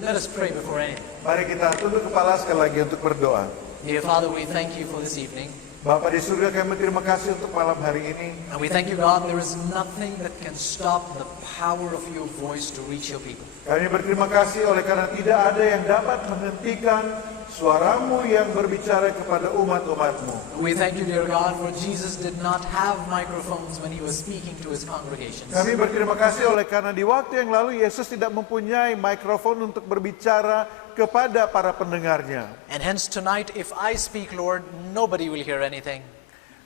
Let us pray before anything. Mari kita tunduk kepala sekali lagi untuk berdoa. Dear Father, we thank you for this evening. Bapa di surga, kami terima kasih untuk malam hari ini. And we thank you, God, there is nothing that can stop the power of your voice to reach your people. Kami berterima kasih oleh karena tidak ada yang dapat menghentikan suaramu yang berbicara kepada umat-umatmu. We thank you, dear God, for Jesus did not have microphones when he was speaking to his congregations. Kami berterima kasih oleh karena di waktu yang lalu Yesus tidak mempunyai mikrofon untuk berbicara kepada para pendengarnya. And hence tonight, if I speak, Lord, nobody will hear anything.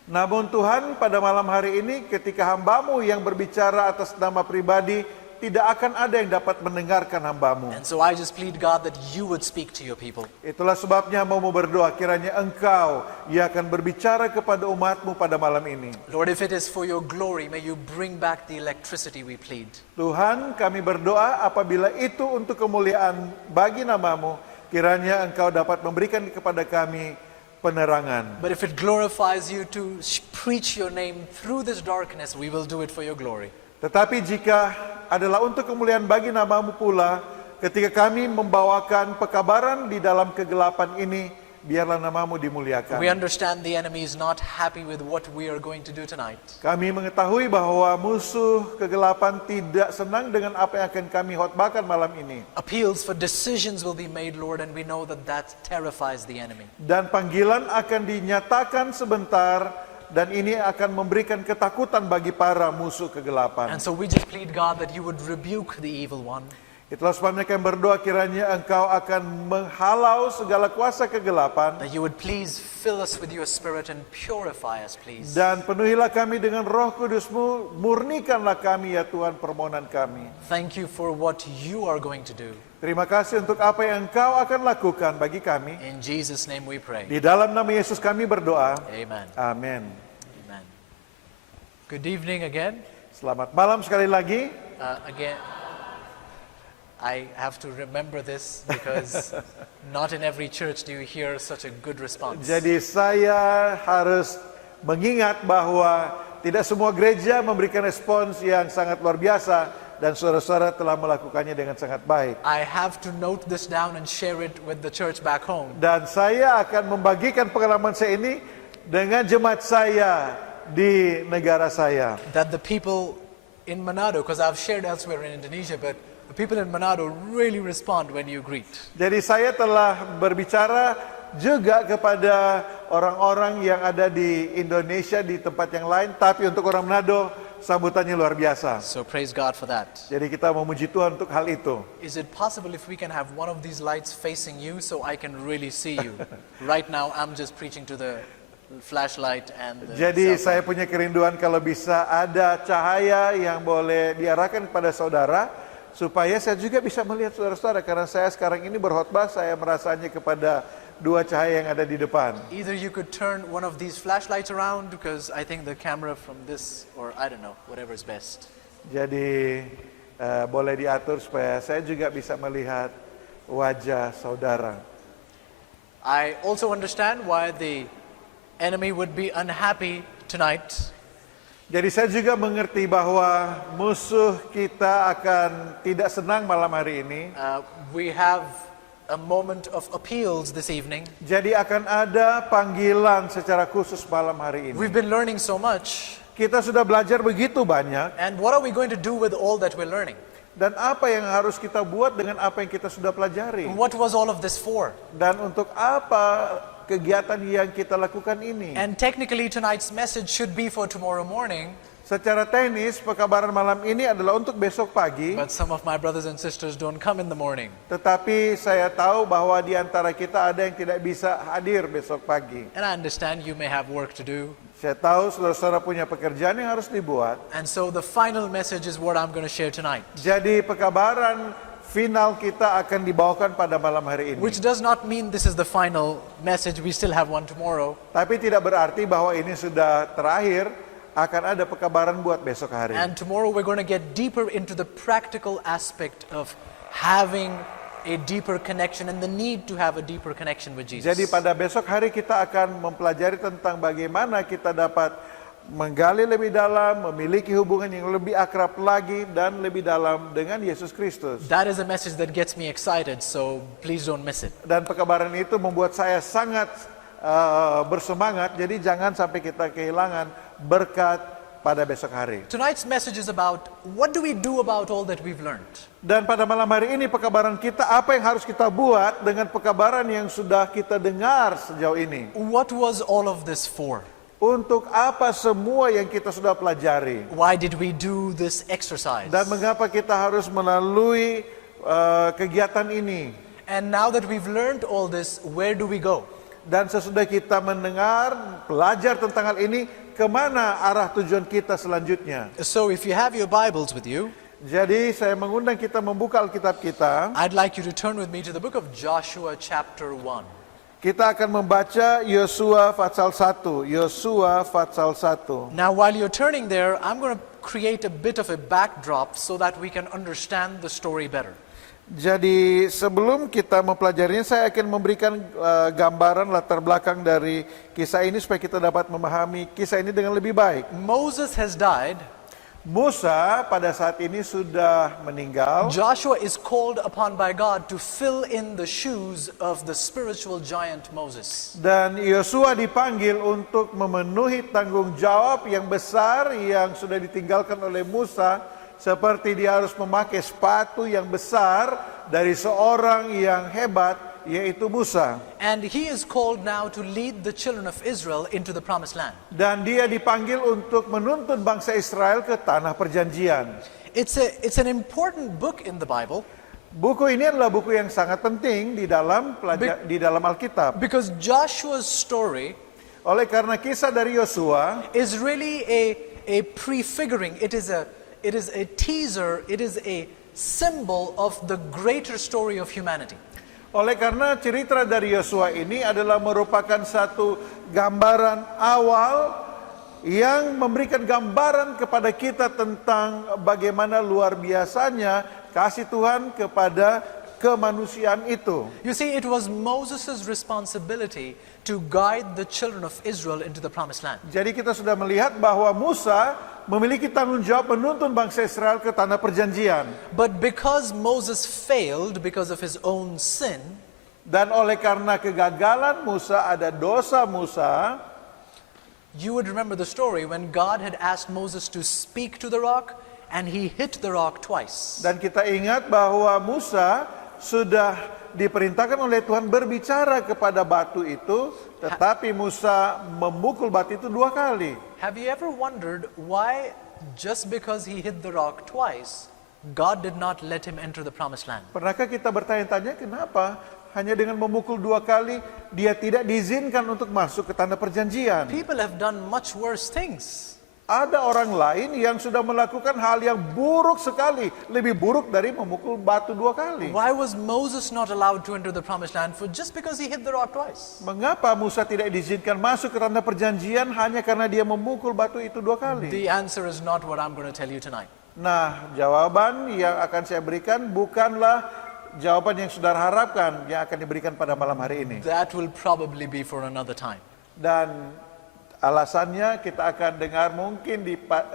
Namun Tuhan, pada malam hari ini ketika hambamu yang berbicara atas nama pribadi, tidak akan ada yang dapat mendengarkan hambamu. And so I just plead, God, that you would speak to your people. Itulah sebabnya mau berdoa, kiranya engkau yang akan berbicara kepada umatmu pada malam ini. Lord, if it is for your glory, may you bring back the electricity, we plead. Tuhan, kami berdoa apabila itu untuk kemuliaan bagi namamu, kiranya engkau dapat memberikan kepada kami penerangan. But if it glorifies you to preach your name through this darkness, we will do it for your glory. Tetapi jika adalah untuk kemuliaan bagi namamu pula, ketika kami membawakan pekabaran di dalam kegelapan ini, biarlah namamu dimuliakan. We understand the enemy is not happy with what we are going to do tonight. Kami mengetahui bahwa musuh kegelapan tidak senang dengan apa yang akan kami khotbahkan malam ini. Appeals for decisions will be made, Lord, and we know that that terrifies the enemy. Dan panggilan akan dinyatakan sebentar, dan ini akan memberikan ketakutan bagi para musuh kegelapan. And so we just plead, God, that you would rebuke the evil one. Itulah sebabnya kami berdoa kiranya engkau akan menghalau segala kuasa kegelapan. That you would please fill us with your spirit and purify us, please. Dan penuhilah kami dengan roh kudus-Mu, murnikanlah kami ya Tuhan, permohonan kami. Thank you for what you are going to do. Terima kasih untuk apa yang engkau akan lakukan bagi kami. In Jesus' name we pray. Di dalam nama Yesus kami berdoa. Amen. Amin. Amen. Good evening again. Selamat malam sekali lagi. Again, I have to remember this because not in every church do you hear such a good response. Jadi saya harus mengingat bahwa tidak semua gereja memberikan respons yang sangat luar biasa, dan saudara-saudara telah melakukannya dengan sangat baik. I have to note this down and share it with the church back home. Dan saya akan membagikan pengalaman saya ini dengan jemaat saya di negara saya. That the people in Manado, because I've shared elsewhere in Indonesia, but the people in Manado really respond when you greet. Jadi saya telah berbicara juga kepada orang-orang yang ada di Indonesia di tempat yang lain, tapi untuk orang Manado sambutannya luar biasa. So praise God for that. Jadi kita memuji Tuhan untuk hal itu. Is it possible if we can have one of these lights facing you so I can really see you? Right now I'm just preaching to the flashlight and the Jadi cell saya phone. punya kerinduan kalau bisa ada cahaya yang boleh diarahkan kepada saudara, supaya saya juga bisa melihat saudara-saudara, karena saya sekarang ini berkhotbah, saya merasanya kepada dua cahaya yang ada di depan. Either you could turn one of these flashlights around, because I think the camera from this, or I don't know, whatever is best. Jadi boleh diatur supaya saya juga bisa melihat wajah saudara. I also understand why the enemy would be unhappy tonight. Jadi saya juga mengerti bahwa musuh kita akan tidak senang malam hari ini. We have a moment of appeals this evening. Jadi akan ada panggilan secara khusus malam hari ini. We've been learning so much. Kita sudah belajar begitu banyak. And what are we going to do with all that we're learning? Dan apa yang harus kita buat dengan apa yang kita sudah pelajari? And what was all of this for? Dan untuk apa kegiatan yang kita lakukan ini? And technically tonight's message should be for tomorrow morning. Secara teknis, pekabaran malam ini adalah untuk besok pagi. But some of my brothers and sisters don't come in the morning. Tetapi saya tahu bahwa di antara kita ada yang tidak bisa hadir besok pagi. And I understand you may have work to do. Saya tahu saudara-saudara punya pekerjaan yang harus dibuat. And so the final message is what I'm going to share tonight. Jadi pekabaran final kita akan dibawakan pada malam hari ini. Which does not mean this is the final message. We still have one tomorrow. Tapi tidak berarti bahwa ini sudah terakhir. Akan ada pekabaran buat besok hari. And tomorrow we're going to get deeper into the practical aspect of having a deeper connection and the need to have a deeper connection with Jesus. Jadi pada besok hari kita akan mempelajari tentang bagaimana kita dapat menggali lebih dalam, memiliki hubungan yang lebih akrab lagi dan lebih dalam dengan Yesus Kristus. That is a message that gets me excited, so please don't miss it. Dan pekabaran itu membuat saya sangat bersemangat, jadi jangan sampai kita kehilangan berkat pada besok hari. Tonight's message is about what do we do about all that we've learned? Dan pada malam hari ini pekabaran kita, apa yang harus kita buat dengan pekabaran yang sudah kita dengar sejauh ini? What was all of this for? Untuk apa semua yang kita sudah pelajari? Why did we do this exercise? Dan mengapa kita harus melalui kegiatan ini? And now that we've learned all this, where do we go? Dan sesudah kita mendengar, belajar tentang hal ini, kemana arah tujuan kita selanjutnya? So if you have your Bibles with you, Jadi saya mengundang kita membuka Alkitab kita. I'd like you to turn with me to the book of Joshua chapter 1. Kita akan membaca Yosua pasal 1. Yosua pasal 1. Now while you're turning there, I'm going to create a bit of a backdrop so that we can understand the story better. Jadi sebelum kita mempelajarinya, saya akan memberikan gambaran latar belakang dari kisah ini supaya kita dapat memahami kisah ini dengan lebih baik. Moses has died. Musa pada saat ini sudah meninggal. Joshua is called upon by God to fill in the shoes of the spiritual giant Moses. Dan Yosua dipanggil untuk memenuhi tanggung jawab yang besar yang sudah ditinggalkan oleh Musa, seperti dia harus memakai sepatu yang besar dari seorang yang hebat, yaitu Musa. And he is called now to lead the children of Israel into the promised land. Dan dia dipanggil untuk menuntun bangsa Israel ke tanah perjanjian. It's an important book in the Bible Buku ini adalah buku yang sangat penting di dalam di dalam Alkitab. because Joshua's story Oleh karena kisah dari Yosua is really a prefiguring. It is a teaser. It is a symbol of the greater story of humanity. Oleh karena cerita dari Yosua ini adalah merupakan satu gambaran awal yang memberikan gambaran kepada kita tentang bagaimana luar biasanya kasih Tuhan kepada kemanusiaan itu. You see, it was Moses' responsibility to guide the children of Israel into the promised land. Jadi kita sudah melihat bahwa Musa memiliki tanggung jawab menuntun bangsa Israel ke tanah perjanjian. But because Moses failed because of his own sin, Dan oleh karena kegagalan Musa, ada dosa Musa, you would remember the story when God had asked Moses to speak to the rock and he hit the rock twice. dan kita ingat bahwa Musa sudah diperintahkan oleh Tuhan berbicara kepada batu itu, tetapi Musa memukul batu itu 2 kali. Have you ever wondered why just because he hit the rock twice, God did not let him enter the promised land? Pernahkah kita bertanya-tanya kenapa hanya dengan memukul 2 kali dia tidak diizinkan untuk masuk ke tanah perjanjian? People have done much worse things. Ada orang lain yang sudah melakukan hal yang buruk sekali, lebih buruk dari memukul batu 2 kali. Why was Moses not allowed to enter the promised land for just because he hit the rock twice? Mengapa Musa tidak diizinkan masuk ke tanah perjanjian hanya karena dia memukul batu itu 2 kali? The answer is not what I'm going to tell you tonight. Nah, jawaban yang akan saya berikan bukanlah jawaban yang saudara harapkan yang akan diberikan pada malam hari ini. That will probably be for another time. Dan alasannya kita akan dengar mungkin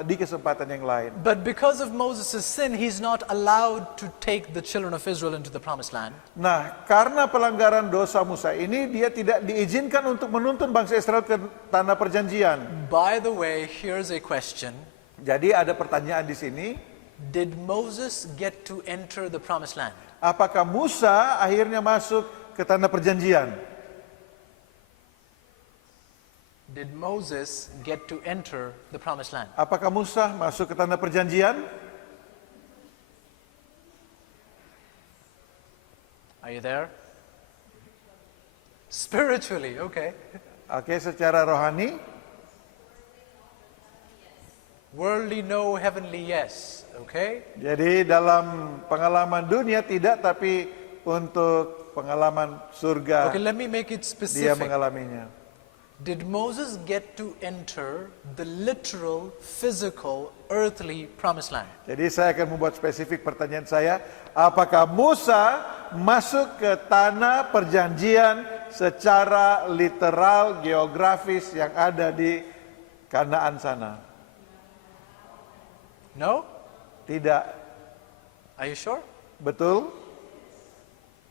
di kesempatan yang lain. But because of Moses' sin, he's not allowed to take the children of Israel into the promised land. Nah, karena pelanggaran dosa Musa ini, dia tidak diizinkan untuk menuntun bangsa Israel ke tanah perjanjian. By the way, here's a question. Jadi ada pertanyaan di sini, Did Moses get to enter the promised land? apakah Musa akhirnya masuk ke tanah perjanjian? Did Moses get to enter the promised land? Apakah Musa masuk ke tanah perjanjian? Are you there? Spiritually, okay. Oke, secara rohani, Worldly, no. Heavenly, yes. Okay. jadi dalam pengalaman dunia tidak, tapi untuk pengalaman surga Okay, let me make it dia specific. mengalaminya. Did Moses get to enter the literal, physical, earthly promised land? Jadi saya akan membuat spesifik pertanyaan saya, apakah Musa masuk ke tanah perjanjian secara literal geografis yang ada di Kanaan sana. No? Tidak. Are you sure? Betul?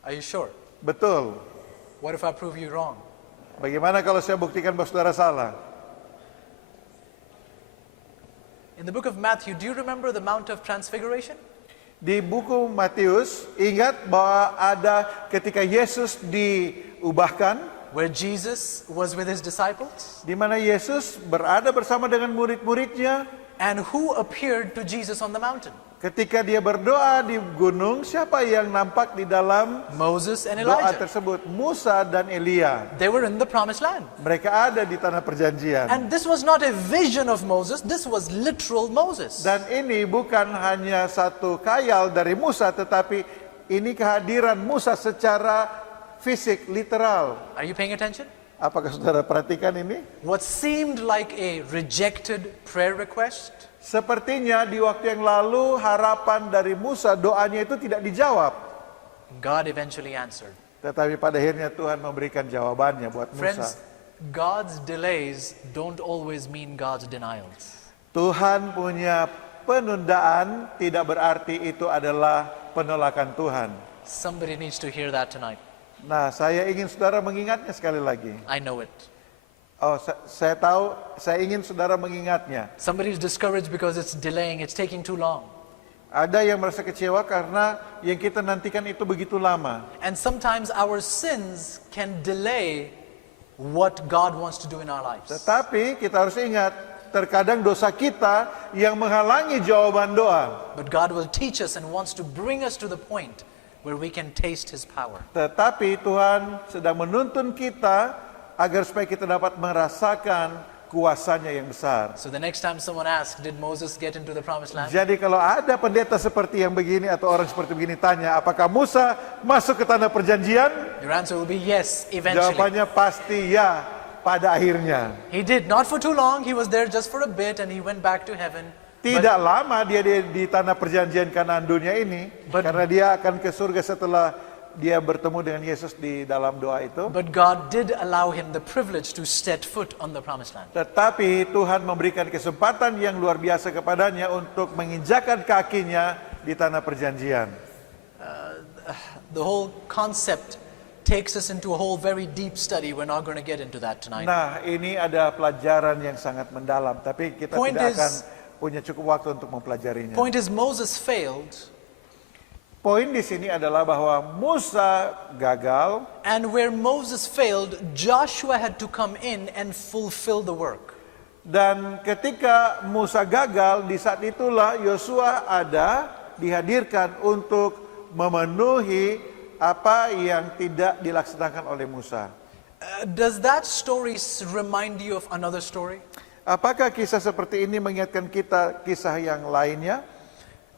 Are you sure? Betul. What if I prove you wrong? Bagaimana kalau saya buktikan bahwa saudara salah? In the book of Matthew, do you remember the Mount of Transfiguration? Di buku Matius, ingat bahwa ada ketika Yesus diubahkan, Where Jesus was with his disciples? di mana Yesus berada bersama dengan murid-muridnya. And who appeared to Jesus on the mountain? Ketika dia berdoa di gunung, siapa yang nampak di dalam Moses and doa Elijah. tersebut? Musa dan Elia. They were in the promised land. Mereka ada di tanah perjanjian. And this was not a vision of Moses, this was literal Moses. Dan ini bukan hanya satu khayal dari Musa, tetapi ini kehadiran Musa secara fisik, literal. Are you paying attention? Apakah saudara perhatikan ini? What seemed like a rejected prayer request Sepertinya di waktu yang lalu harapan dari Musa, doanya itu tidak dijawab. God eventually answered. Tetapi pada akhirnya Tuhan memberikan jawabannya buat Musa. Friends, God's delays don't always mean God's denials. Tuhan punya penundaan tidak berarti itu adalah penolakan Tuhan. Somebody needs to hear that tonight. Nah, saya ingin saudara mengingatnya sekali lagi. I know it. Oh, saya tahu, saya ingin saudara mengingatnya. Somebody's discouraged because it's delaying, it's taking too long. Ada yang merasa kecewa karena yang kita nantikan itu begitu lama. And sometimes our sins can delay what God wants to do in our lives. Tetapi kita harus ingat, terkadang dosa kita yang menghalangi jawaban doa. But God will teach us and wants to bring us to the point where we can taste His power. Tetapi Tuhan sedang menuntun kita agar supaya kita dapat merasakan kuasanya yang besar. So the next time someone asks, did Moses get into the promised land? Jadi kalau ada pendeta seperti yang begini atau orang seperti begini tanya, apakah Musa masuk ke tanah perjanjian? Your answer will be yes, eventually. Jawabannya pasti ya pada akhirnya. He did, not for too long, he was there just for a bit and he went back to heaven. Tidak lama dia di tanah perjanjian Kanaan dunia ini, But- karena dia akan ke surga setelah dia bertemu dengan Yesus di dalam doa itu. But God did allow him the privilege to set foot on the promised land. Tetapi Tuhan memberikan kesempatan yang luar biasa kepadanya untuk menginjakan kakinya di tanah perjanjian. The whole concept takes us into a whole very deep study. We're not going to get into that tonight. Nah, ini ada pelajaran yang sangat mendalam, tapi kita Point tidak is- akan punya cukup waktu untuk mempelajarinya. Point is, Moses failed, Poin di sini adalah bahwa Musa gagal, and where Moses failed, Joshua had to come in and fulfill the work. dan ketika Musa gagal, di saat itulah Yosua dihadirkan untuk memenuhi apa yang tidak dilaksanakan oleh Musa. Does that story remind you of another story? Apakah kisah seperti ini mengingatkan kita kisah yang lainnya?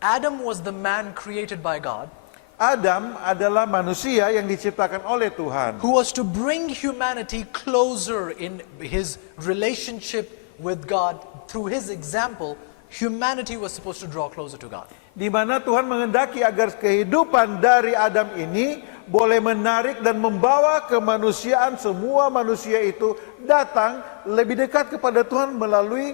Adam was the man created by God Adam adalah manusia yang diciptakan oleh Tuhan, who was to bring humanity closer in his relationship with God. Through his example, humanity was supposed to draw closer to God. di mana Tuhan menghendaki agar kehidupan dari Adam ini boleh menarik dan membawa kemanusiaan, semua manusia itu datang lebih dekat kepada Tuhan melalui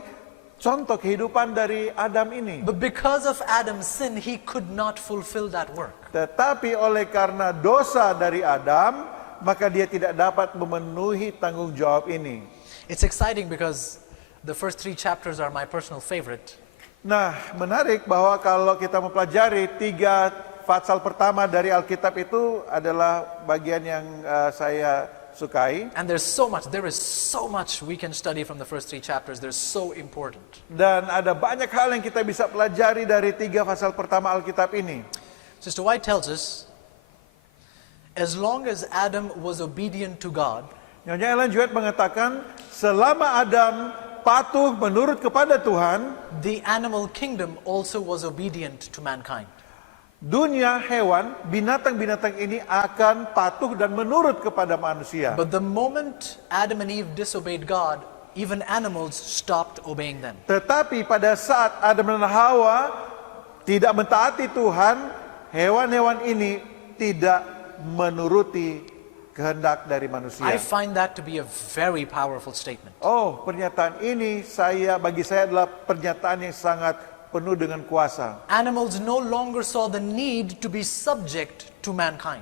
contoh kehidupan dari Adam ini. But because of Adam's sin, he could not fulfill that work. Tetapi oleh karena dosa dari Adam, maka dia tidak dapat memenuhi tanggung jawab ini. It's exciting because the first 3 chapters are my personal favorite. Nah, menarik bahwa kalau kita mempelajari 3 pasal pertama dari Alkitab itu adalah bagian yang saya sukai. And there is so much we can study from the first 3 chapters. They're so important. Dan ada banyak hal yang kita bisa pelajari dari 3 pasal pertama Alkitab ini. Sister White tells us, as long as Adam was obedient to God, Nyonya Ellen White mengatakan, selama Adam patuh menurut kepada Tuhan, the animal kingdom also was obedient to mankind. dunia hewan, binatang-binatang ini akan patuh dan menurut kepada manusia. But the moment Adam and Eve disobeyed God, even animals stopped obeying them. Tetapi pada saat Adam dan Hawa tidak mentaati Tuhan, hewan-hewan ini tidak menuruti kehendak dari manusia. I find that to be a very powerful statement. Oh, pernyataan ini bagi saya adalah pernyataan yang sangat penuh dengan kuasa. Animals no longer saw the need to be subject to mankind.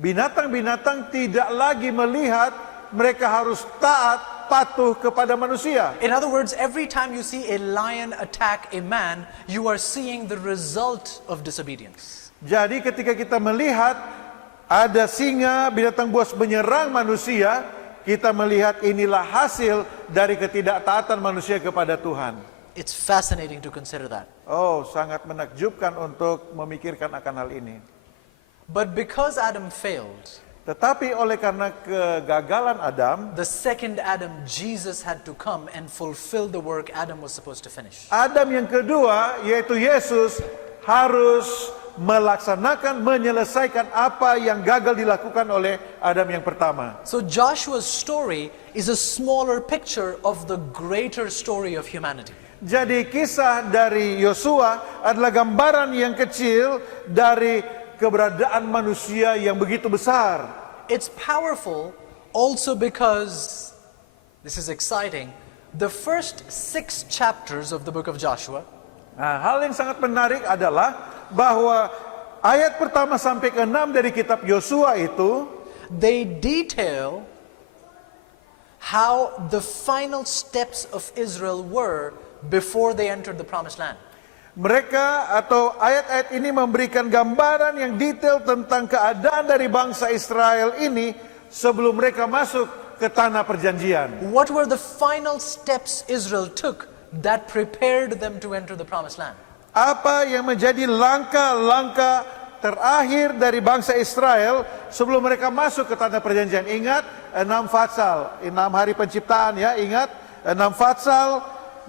Binatang-binatang tidak lagi melihat mereka harus taat, patuh kepada manusia. In other words, every time you see a lion attack a man, you are seeing the result of disobedience. Jadi ketika kita melihat ada singa, binatang buas menyerang manusia, kita melihat inilah hasil dari ketidaktaatan manusia kepada Tuhan. It's fascinating to consider that. Oh, sangat menakjubkan untuk memikirkan akan hal ini. But because Adam failed, Tetapi oleh karena kegagalan Adam, the second Adam, Jesus, had to come and fulfill the work Adam was supposed to finish. Adam yang kedua, yaitu Yesus, harus menyelesaikan apa yang gagal dilakukan oleh Adam yang pertama. So Joshua's story is a smaller picture of the greater story of humanity. Jadi kisah dari Yosua adalah gambaran yang kecil dari keberadaan manusia yang begitu besar. It's powerful also because, this is exciting, the first 6 chapters of the book of Joshua Nah, hal yang sangat menarik adalah bahwa ayat pertama sampai ke-6 dari kitab Yosua itu, they detail how the final steps of Israel were before they entered the promised land. mereka atau ayat-ayat ini memberikan gambaran yang detail tentang keadaan dari bangsa Israel ini sebelum mereka masuk ke tanah perjanjian. What were the final steps Israel took that prepared them to enter the promised land? Apa yang menjadi langkah-langkah terakhir dari bangsa Israel sebelum mereka masuk ke tanah perjanjian? Ingat 6 fatsal, 6 hari penciptaan ya, ingat 6 fatsal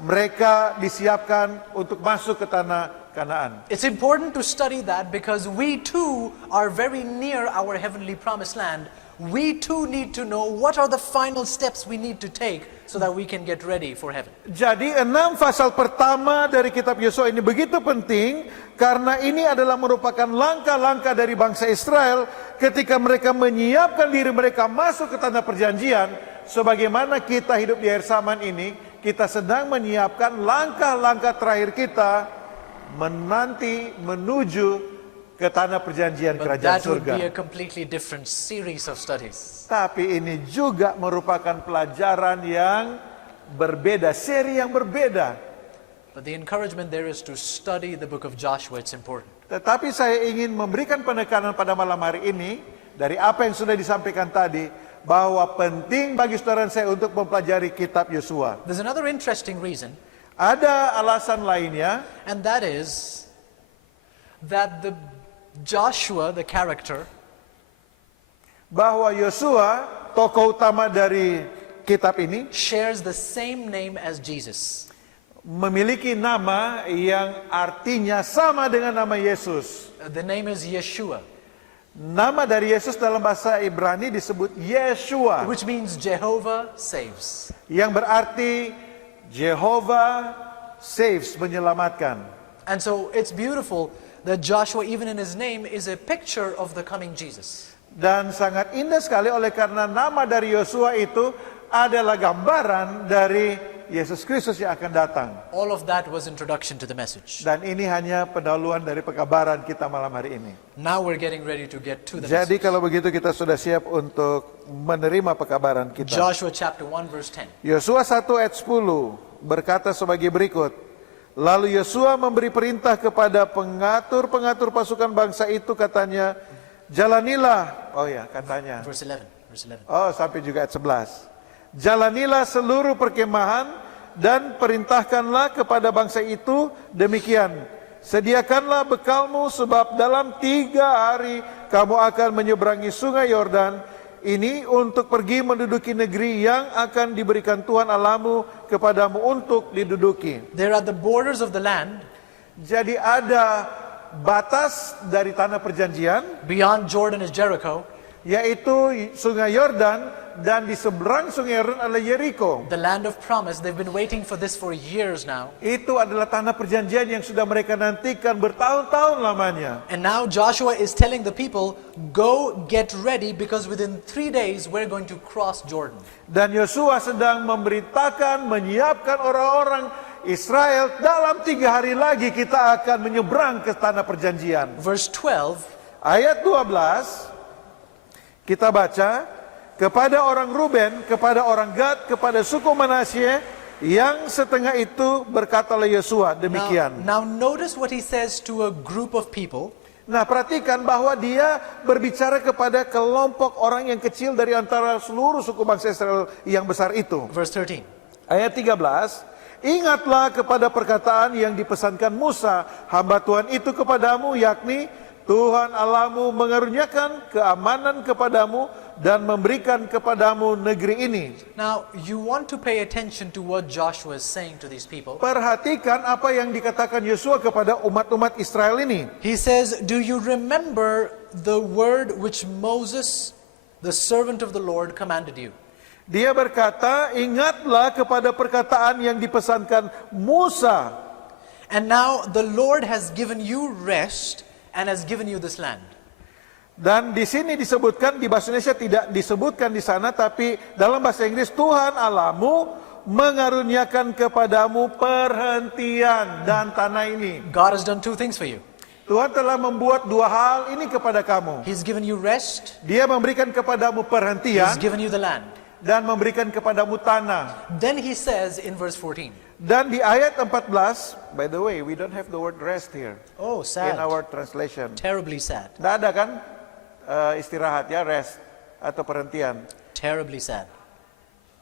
mereka disiapkan untuk masuk ke tanah Kanaan. It's important to study that because we too are very near our heavenly promised land. We too need to know what are the final steps we need to take so that we can get ready for heaven. Jadi 6 pasal pertama dari kitab Yosua ini begitu penting karena ini adalah merupakan langkah-langkah dari bangsa Israel ketika mereka menyiapkan diri mereka masuk ke tanah perjanjian. Sebagaimana kita hidup di akhir zaman ini, kita sedang menyiapkan langkah-langkah terakhir kita menanti menuju ke tanah perjanjian But kerajaan that would surga. be a completely different series of studies. Tapi ini juga merupakan pelajaran yang berbeda, seri yang berbeda. But the encouragement there is to study the book of Joshua. It's important. Tetapi saya ingin memberikan penekanan pada malam hari ini dari apa yang sudah disampaikan tadi, bahwa penting bagi saudara saya untuk mempelajari kitab Yosua. There's another interesting reason, Ada alasan lainnya, and that is that the Joshua, the character, bahwa Yosua, tokoh utama dari kitab ini, shares the same name as Jesus. memiliki nama yang artinya sama dengan nama Yesus. The name is Yeshua, Nama dari Yesus dalam bahasa Ibrani disebut Yeshua, which means Jehovah saves. yang berarti Jehovah saves, menyelamatkan. And so it's beautiful that Joshua, even in his name, is a picture of the coming Jesus. Dan sangat indah sekali oleh karena nama dari Yosua itu adalah gambaran dari Yesus Kristus yang akan datang. All of that was introduction to the message. Dan ini hanya pendahuluan dari pekabaran kita malam hari ini. Now we're getting ready to get to the Jadi message. kalau begitu kita sudah siap untuk menerima pekabaran kita. Joshua chapter 1 verse 10. Yosua 1 ayat 10 berkata sebagai berikut. Lalu Yosua memberi perintah kepada pengatur-pengatur pasukan bangsa itu, katanya, jalanilah. Oh ya, katanya. Verse 11. Verse 11. Oh, sampai juga ayat 11. Jalanilah seluruh perkemahan dan perintahkanlah kepada bangsa itu demikian. Sediakanlah bekalmu sebab dalam 3 hari kamu akan menyeberangi sungai Yordan. Ini untuk pergi menduduki negeri yang akan diberikan Tuhan Allahmu kepadamu untuk diduduki. They're at the borders of the land, Jadi ada batas dari tanah perjanjian, beyond Jordan is Jericho, yaitu sungai Yordan, dan di seberang Sungai Yordan adalah Yeriko. The land of promise, they've been waiting for this for years now. Itu adalah tanah perjanjian yang sudah mereka nantikan bertahun-tahun lamanya. And now Joshua is telling the people, go get ready because within 3 days we're going to cross Jordan. Dan Yosua sedang memberitakan, menyiapkan orang-orang Israel, dalam 3 hari lagi kita akan menyeberang ke tanah perjanjian. Verse 12, Ayat 12, kita baca, kepada orang Ruben, kepada orang Gad, kepada suku Manasye, yang setengah itu berkatalah Yosua, demikian. now notice what he says to a group of people. Nah, perhatikan bahwa dia berbicara kepada kelompok orang yang kecil dari antara seluruh suku bangsa Israel yang besar itu. Verse 13. Ayat 13, ingatlah kepada perkataan yang dipesankan Musa, hamba Tuhan itu kepadamu, yakni Tuhan Allahmu mengaruniakan keamanan kepadamu dan memberikan kepadamu negeri ini. Now, you want to pay attention to what Joshua is saying to these people. Perhatikan apa yang dikatakan Yosua kepada umat-umat Israel ini. He says, do you remember the word which Moses, the servant of the Lord, commanded you? Dia berkata, ingatlah kepada perkataan yang dipesankan Musa. And now the Lord has given you rest and has given you this land. Dan di sini disebutkan, di bahasa Indonesia tidak disebutkan di sana, tapi dalam bahasa Inggris, Tuhan Allahmu mengaruniakan kepadamu perhentian dan tanah ini. God has done 2 things for you. Tuhan telah membuat 2 hal ini kepada kamu. He's given you rest, Dia memberikan kepadamu He's perhentian given you the land. dan memberikan kepadamu tanah. Then he says in verse 14, Dan di ayat 14, by the way, we don't have the word rest here oh, in sad, our translation. terribly sad, Tidak ada kan istirahat ya, rest atau perhentian. terribly sad.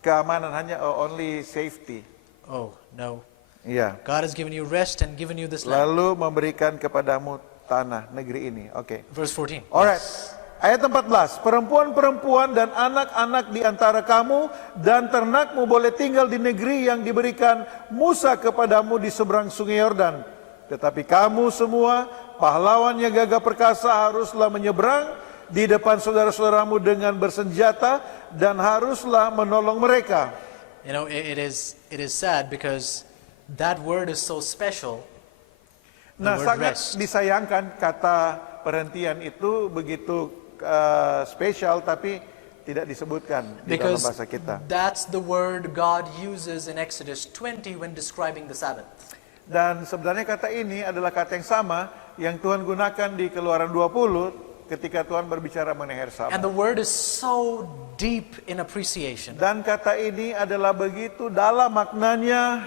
Keamanan hanya only safety. Oh, no. Iya. God has given you rest and given you this land. Lalu memberikan kepadamu tanah negeri ini. Oke. Verse 14. Alright. Ayat 14. Perempuan-perempuan dan anak-anak di antara kamu dan ternakmu boleh tinggal di negeri yang diberikan Musa kepadamu di seberang Sungai Yordan. Tetapi kamu semua, pahlawan yang gagah perkasa, haruslah menyeberang di depan saudara-saudaramu dengan bersenjata dan haruslah menolong mereka. You know, it is sad because that word is so special. Nah, word sangat rest. disayangkan kata perhentian itu begitu spesial tapi tidak disebutkan di dalam Because bahasa kita. that's the word God uses in Exodus 20 when describing the Sabbath. Dan sebenarnya kata ini adalah kata yang sama yang Tuhan gunakan di Keluaran 20 ketika Tuhan berbicara mengenai hari Sabat. And the word is so deep in appreciation. Dan kata ini adalah begitu dalam maknanya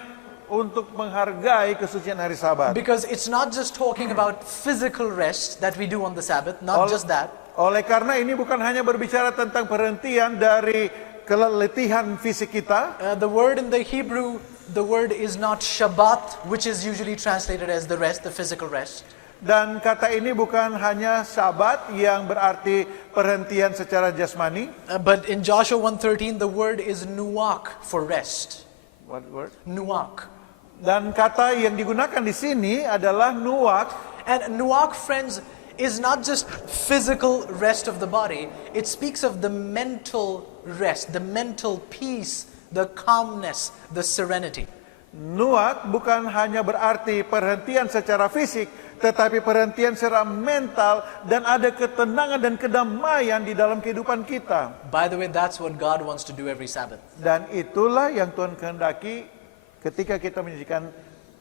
untuk menghargai kesucian hari Sabat. Because it's not just talking about physical rest that we do on the Sabbath, not just that. Oleh karena ini bukan hanya berbicara tentang perhentian dari keletihan fisik kita. The word in the Hebrew, the word is not Shabbat, which is usually translated as the rest, the physical rest. Dan kata ini bukan hanya Sabat yang berarti perhentian secara jasmani. But in Joshua 1:13, the word is nuach for rest. What word? Nuach. Dan kata yang digunakan di sini adalah nuak. And nuach, friends, is not just physical rest of the body. It speaks of the mental rest, the mental peace, the calmness, the serenity. Nuak bukan hanya berarti perhentian secara fisik, tetapi perhentian secara mental dan ada ketenangan dan kedamaian di dalam kehidupan kita. By the way, that's what God wants to do every Sabbath. Dan itulah yang Tuhan kehendaki ketika kita menyajikan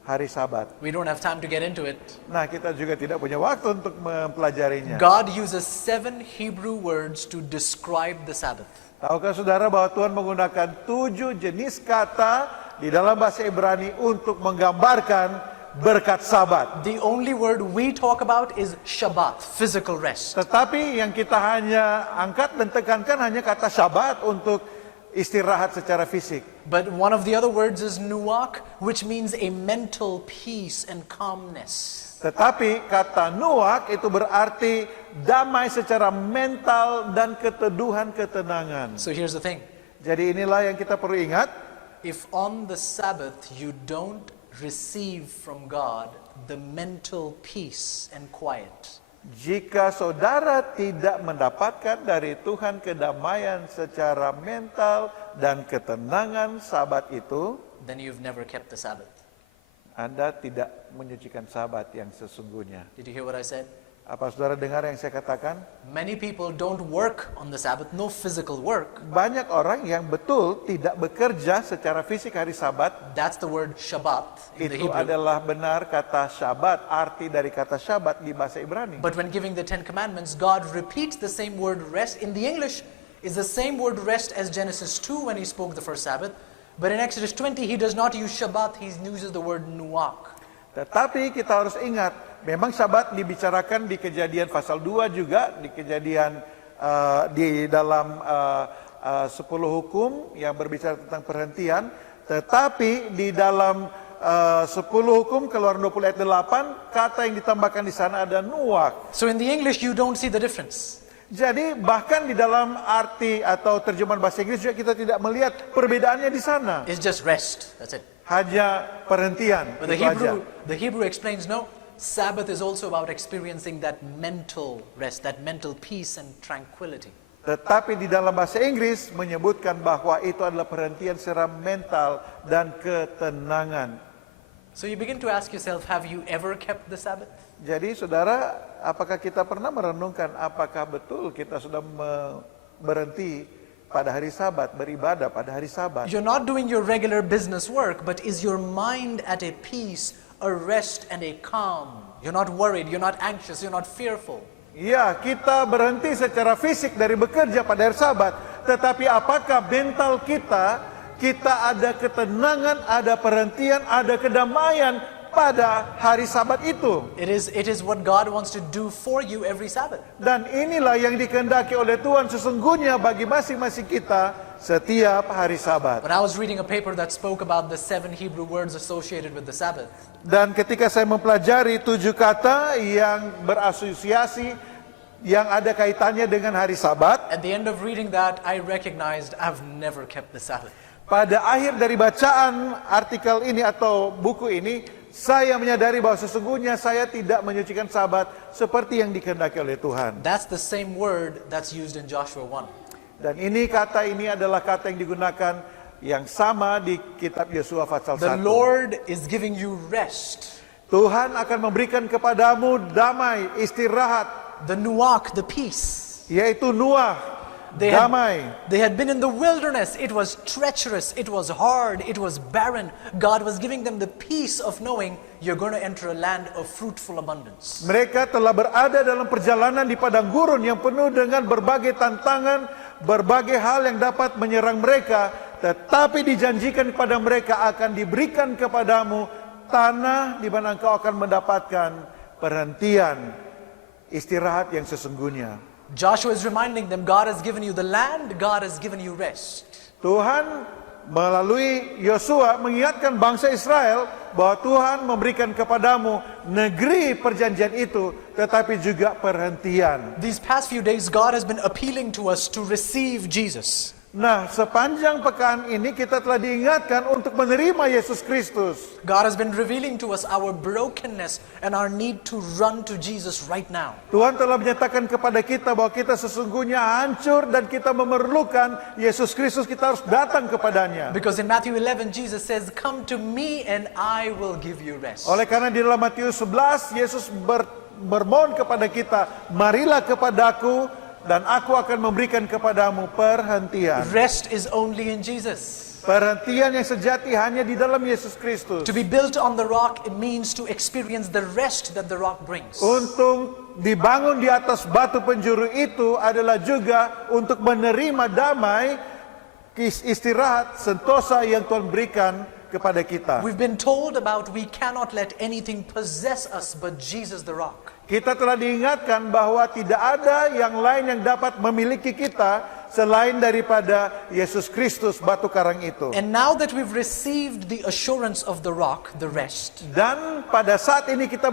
hari Sabat. We don't have time to get into it. Nah, kita juga tidak punya waktu untuk mempelajarinya. God uses 7 Hebrew words to describe the Sabbath. Tahukah saudara bahwa Tuhan menggunakan 7 jenis kata di dalam bahasa Ibrani untuk menggambarkan berkat Sabat. The only word we talk about is Shabbat, physical rest. Tetapi yang kita hanya angkat dan tekankan hanya kata Sabat untuk istirahat secara fisik. But one of the other words is nuach, which means a mental peace and calmness. Tetapi kata nuak itu berarti damai secara mental dan keteduhan, ketenangan. So here's the thing. Jadi inilah yang kita perlu ingat. If on the Sabbath you don't receive from God the mental peace and quiet, Jika saudara tidak mendapatkan dari Tuhan kedamaian secara mental dan ketenangan Sabat itu, then you've never kept the Sabbath. Anda tidak menyucikan Sabat yang sesungguhnya. Did you hear what I said? Apa saudara dengar yang saya katakan? Many people don't work on the Sabbath, no physical work. Banyak orang yang betul tidak bekerja secara fisik hari Sabat. That's the word Shabbat in the Itu Hebrew. adalah benar kata Syabat, arti dari kata Syabat di bahasa Ibrani. But when giving the Ten Commandments, God repeats the same word rest. In the English, is the same word rest as Genesis 2 when he spoke the first Sabbath. But in Exodus 20, he does not use Shabbat, he uses the word nuach. Tetapi kita harus ingat, memang Sabat dibicarakan di Kejadian pasal 2 juga, di Kejadian di dalam 10 hukum yang berbicara tentang perhentian, tetapi di dalam 10 hukum Keluaran 20 ayat 8, kata yang ditambahkan di sana ada nuak. So in the English, you don't see the difference. Jadi bahkan di dalam arti atau terjemahan bahasa Inggris juga kita tidak melihat perbedaannya di sana. It's just rest, that's it. Hanya perhentian, But the itu aja. Hebrew explains, no, Sabbath is also about experiencing that mental rest, that mental peace and tranquility. Tetapi di dalam bahasa Inggris menyebutkan bahwa itu adalah perhentian secara mental dan ketenangan. So you begin to ask yourself, have you ever kept the Sabbath? Jadi saudara, apakah kita pernah merenungkan apakah betul kita sudah berhenti pada hari Sabat, beribadah pada hari Sabat? You're not doing your regular business work, but is your mind at a peace, a rest and a calm? You're not worried, you're not anxious, you're not fearful. Ya, kita berhenti secara fisik dari bekerja pada hari Sabat, tetapi apakah mental kita ada ketenangan, ada perhentian, ada kedamaian pada hari Sabat itu? It is what God wants to do for you every Sabbath. Dan inilah yang dikehendaki oleh Tuhan sesungguhnya bagi masing-masing kita setiap hari Sabat. When I was reading a paper that spoke about the 7 Hebrew words associated with the Sabbath, Dan ketika saya mempelajari 7 kata yang berasosiasi, yang ada kaitannya dengan hari Sabat, at the end of reading that, I recognized I've never kept the Sabbath. pada akhir dari bacaan artikel ini atau buku ini, saya menyadari bahwa sesungguhnya saya tidak menyucikan Sabat seperti yang dikehendaki oleh Tuhan. That's the same word that's used in Joshua 1. Dan kata ini adalah kata yang digunakan yang sama di kitab Yosua pasal The 1. Lord is giving you rest. Tuhan akan memberikan kepadamu damai, istirahat, The nuach, the peace. yaitu Nuah, damai. They had been in the wilderness. It was treacherous. It was hard. It was barren. God was giving them the peace of knowing you're going to enter a land of fruitful abundance. Mereka telah berada dalam perjalanan di padang gurun yang penuh dengan berbagai tantangan, berbagai hal yang dapat menyerang mereka, tetapi dijanjikan kepada mereka akan diberikan kepadamu tanah di mana engkau akan mendapatkan perhentian, istirahat yang sesungguhnya. Joshua is reminding them, God has given you the land, God has given you rest. Tuhan melalui Yosua mengingatkan bangsa Israel bahwa Tuhan memberikan kepadamu negeri perjanjian itu, tetapi juga perhentian. These past few days, God has been appealing to us to receive Jesus. Nah, sepanjang pekan ini kita telah diingatkan untuk menerima Yesus Kristus. God has been revealing to us our brokenness and our need to run to Jesus right now. Tuhan telah menyatakan kepada kita bahwa kita sesungguhnya hancur dan kita memerlukan Yesus Kristus, kita harus datang kepadanya. Because in Matthew 11, Jesus says, come to me and I will give you rest. Oleh karena di dalam Matius 11, Yesus bermohon kepada kita, marilah kepadaku, dan aku akan memberikan kepadamu perhentian. Rest is only in Jesus. Perhentian yang sejati hanya di dalam Yesus Kristus. To be built on the rock, it means to experience the rest that the rock brings. Untuk dibangun di atas batu penjuru itu adalah juga untuk menerima damai, istirahat, sentosa yang Tuhan berikan kepada kita. We've been told about we cannot let anything possess us but Jesus the rock. Kita telah diingatkan bahwa tidak ada yang lain yang dapat memiliki kita selain daripada Yesus Kristus, batu karang itu. And now that we've received the assurance of the rock, the rest, Dan pada saat ini kita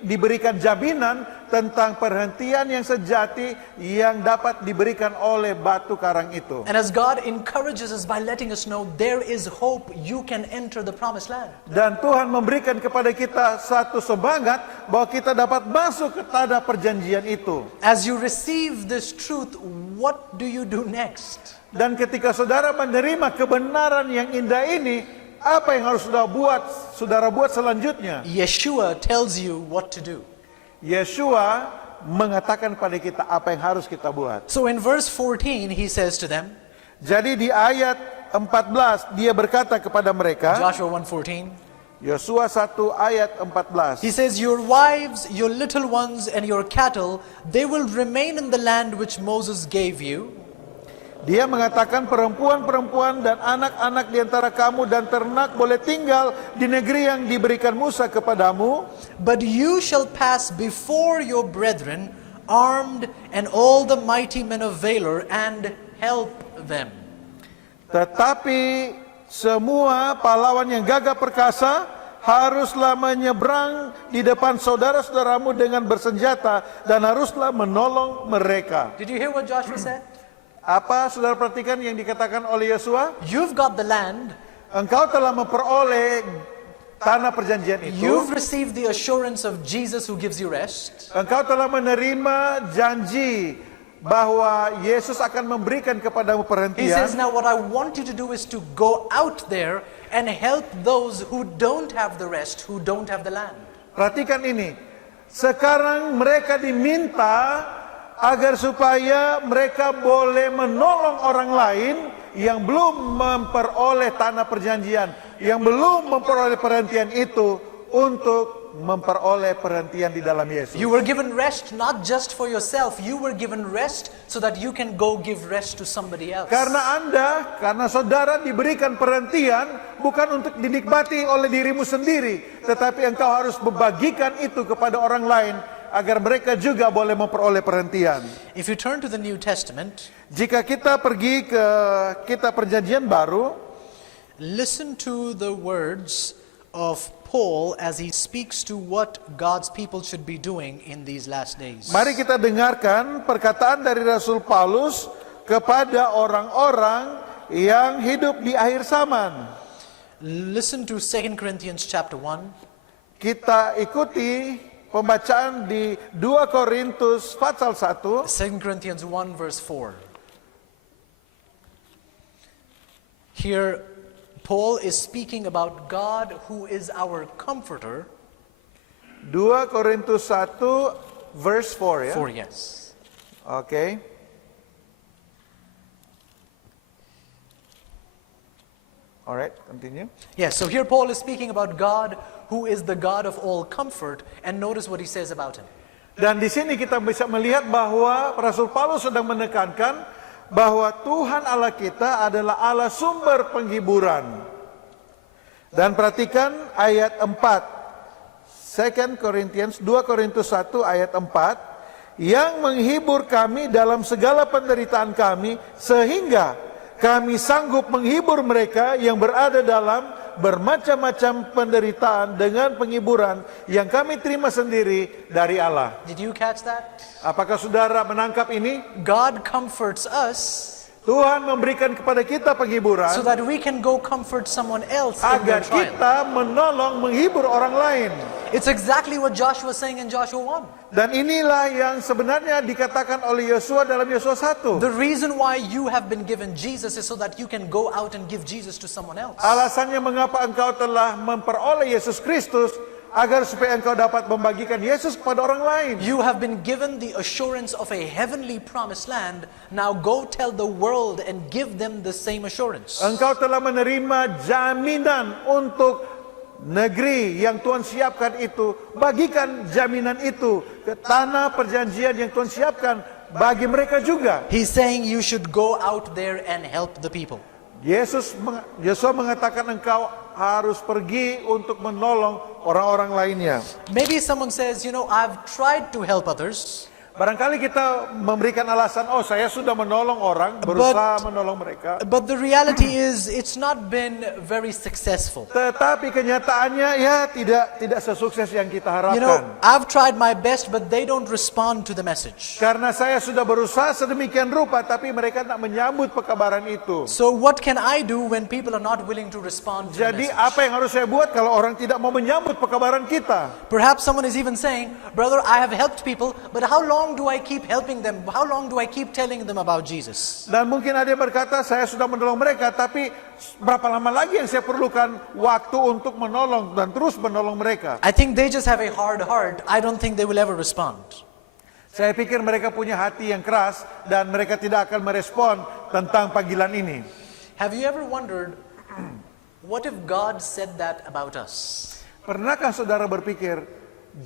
diberikan jaminan tentang perhentian yang sejati yang dapat diberikan oleh batu karang itu. And as God encourages us by letting us know there is hope, you can enter the promised land. Dan Tuhan memberikan kepada kita satu semangat bahwa kita dapat masuk ke tanah perjanjian itu. As you receive this truth, what do you do next? Dan ketika saudara menerima kebenaran yang indah ini, apa yang harus saudara buat selanjutnya? Yeshua tells you what to do. Yeshua mengatakan pada kita apa yang harus kita buat. So in verse 14, he says to them, Jadi di ayat 14 dia berkata kepada mereka, Joshua 1:14, Yosua 1 ayat 14. he says, your wives, your little ones, and your cattle, they will remain in the land which Moses gave you. Dia mengatakan perempuan-perempuan dan anak-anak di antara kamu dan ternak boleh tinggal di negeri yang diberikan Musa kepadamu. But you shall pass before your brethren, armed, and all the mighty men of valor, and help them. Tetapi semua pahlawan yang gagah perkasa haruslah menyeberang di depan saudara-saudaramu dengan bersenjata dan haruslah menolong mereka. Did you hear what Joshua said? Apa saudara perhatikan yang dikatakan oleh Yosua? You've got the land. Engkau telah memperoleh tanah perjanjian itu. You've received the assurance of Jesus who gives you rest. Engkau telah menerima janji bahwa Yesus akan memberikan kepadamu He perhentian. says, now what I want you to do is to go out there and help those who don't have the rest, who don't have the land. Perhatikan ini. Sekarang mereka diminta agar supaya mereka boleh menolong orang lain yang belum memperoleh tanah perjanjian, yang belum memperoleh perhentian itu untuk memperoleh perhentian di dalam Yesus. You were given rest not just for yourself, you were given rest so that you can go give rest to somebody else. Karena saudara diberikan perhentian bukan untuk dinikmati oleh dirimu sendiri, tetapi engkau harus membagikan itu kepada orang lain agar mereka juga boleh memperoleh perhentian. If you turn to the New Testament, Jika kita pergi ke kitab perjanjian baru, listen to the words of Paul as he speaks to what God's people should be doing in these last days. mari kita dengarkan perkataan dari Rasul Paulus kepada orang-orang yang hidup di akhir zaman. Listen to 2 Corinthians chapter 1. Kita ikuti pembacaan di 2 Korintus pasal 1. 2 Corinthians 1 verse 4. Here Paul is speaking about God who is our comforter. 2 Korintus 1 verse 4 ya. 4, yes. Oke. Alright, continue. Yes, so here Paul is speaking about God who is the God of all comfort, and notice what he says about him. Dan di sini kita bisa melihat bahwa Rasul Paulus sedang menekankan bahwa Tuhan Allah kita adalah Allah sumber penghiburan. Dan perhatikan ayat 4. 2 Korintus 1 ayat 4. Yang menghibur kami dalam segala penderitaan kami, sehingga kami sanggup menghibur mereka yang berada dalam bermacam-macam penderitaan dengan penghiburan yang kami terima sendiri dari Allah. Did you catch that? Apakah saudara menangkap ini? God comforts us Tuhan memberikan kepada kita penghiburan so that we can go comfort someone else in their agar trial. kita menolong, menghibur orang lain. It's exactly what Joshua was saying in Joshua 1. Dan inilah yang sebenarnya dikatakan oleh Yosua dalam Yosua 1. The reason why you have been given Jesus is so that you can go out and give Jesus to someone else. Alasannya mengapa engkau telah memperoleh Yesus Kristus, agar supaya engkau dapat membagikan Yesus kepada orang lain. You have been given the assurance of a heavenly promised land. Now go tell the world and give them the same assurance. Engkau telah menerima jaminan untuk negeri yang Tuhan siapkan itu. Bagikan jaminan itu ke tanah perjanjian yang Tuhan siapkan bagi mereka juga. He's saying you should go out there and help the people. Yosua mengatakan engkau harus pergi untuk menolong orang-orang lainnya. Maybe someone says, I've tried to help others. Barangkali kita memberikan alasan, oh saya sudah menolong orang, berusaha menolong mereka. But the reality is, it's not been very successful. Tetapi kenyataannya ya tidak sesukses yang kita You know, harapkan. I've tried my best, but they don't respond to the message. Karena saya sudah berusaha sedemikian rupa, tapi mereka tak menyambut pekabaran itu. So what can I do when people are not willing to respond to the Jadi message? apa yang harus saya buat kalau orang tidak mau menyambut pekabaran kita? Perhaps someone is even saying, brother, I have helped people, but how long do I keep helping them? How long do I keep telling them about Jesus? Dan mungkin ada yang berkata, saya sudah menolong mereka, tapi berapa lama lagi yang saya perlukan waktu untuk menolong dan terus menolong mereka? I think they just have a hard heart. I don't think they will ever respond. Saya pikir mereka punya hati yang keras dan mereka tidak akan merespon tentang panggilan ini. Have you ever wondered, what if God said that about us? Pernahkah saudara berpikir,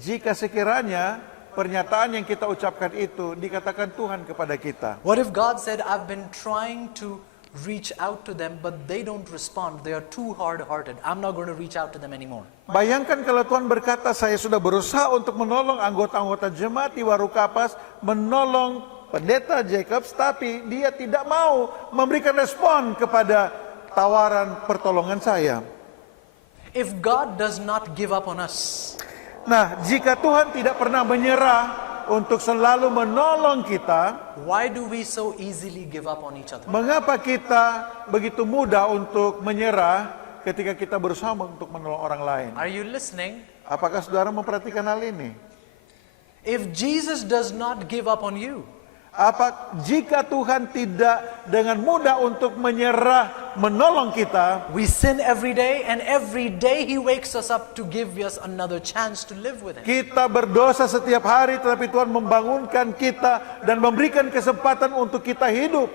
jika sekiranya pernyataan yang kita ucapkan itu dikatakan Tuhan kepada kita? What if God said, I've been trying to reach out to them, but they don't respond. They are too hard-hearted. I'm not going to reach out to them anymore. Bayangkan kalau Tuhan berkata, saya sudah berusaha untuk menolong anggota-anggota jemaat di Warukapas, menolong pendeta Jacobs, tapi dia tidak mau memberikan respon kepada tawaran pertolongan saya. If God does not give up on us, Nah, jika Tuhan tidak pernah menyerah untuk selalu menolong kita, why do we so easily give up on each other? mengapa kita begitu mudah untuk menyerah ketika kita berusaha untuk menolong orang lain? Are you listening? Apakah saudara memperhatikan hal ini? If Jesus does not give up on you, Jika Tuhan tidak dengan mudah untuk menyerah menolong kita, we sin every day, and every day He wakes us up to give us another chance to live with Him. kita berdosa setiap hari, tetapi Tuhan membangunkan kita dan memberikan kesempatan untuk kita hidup.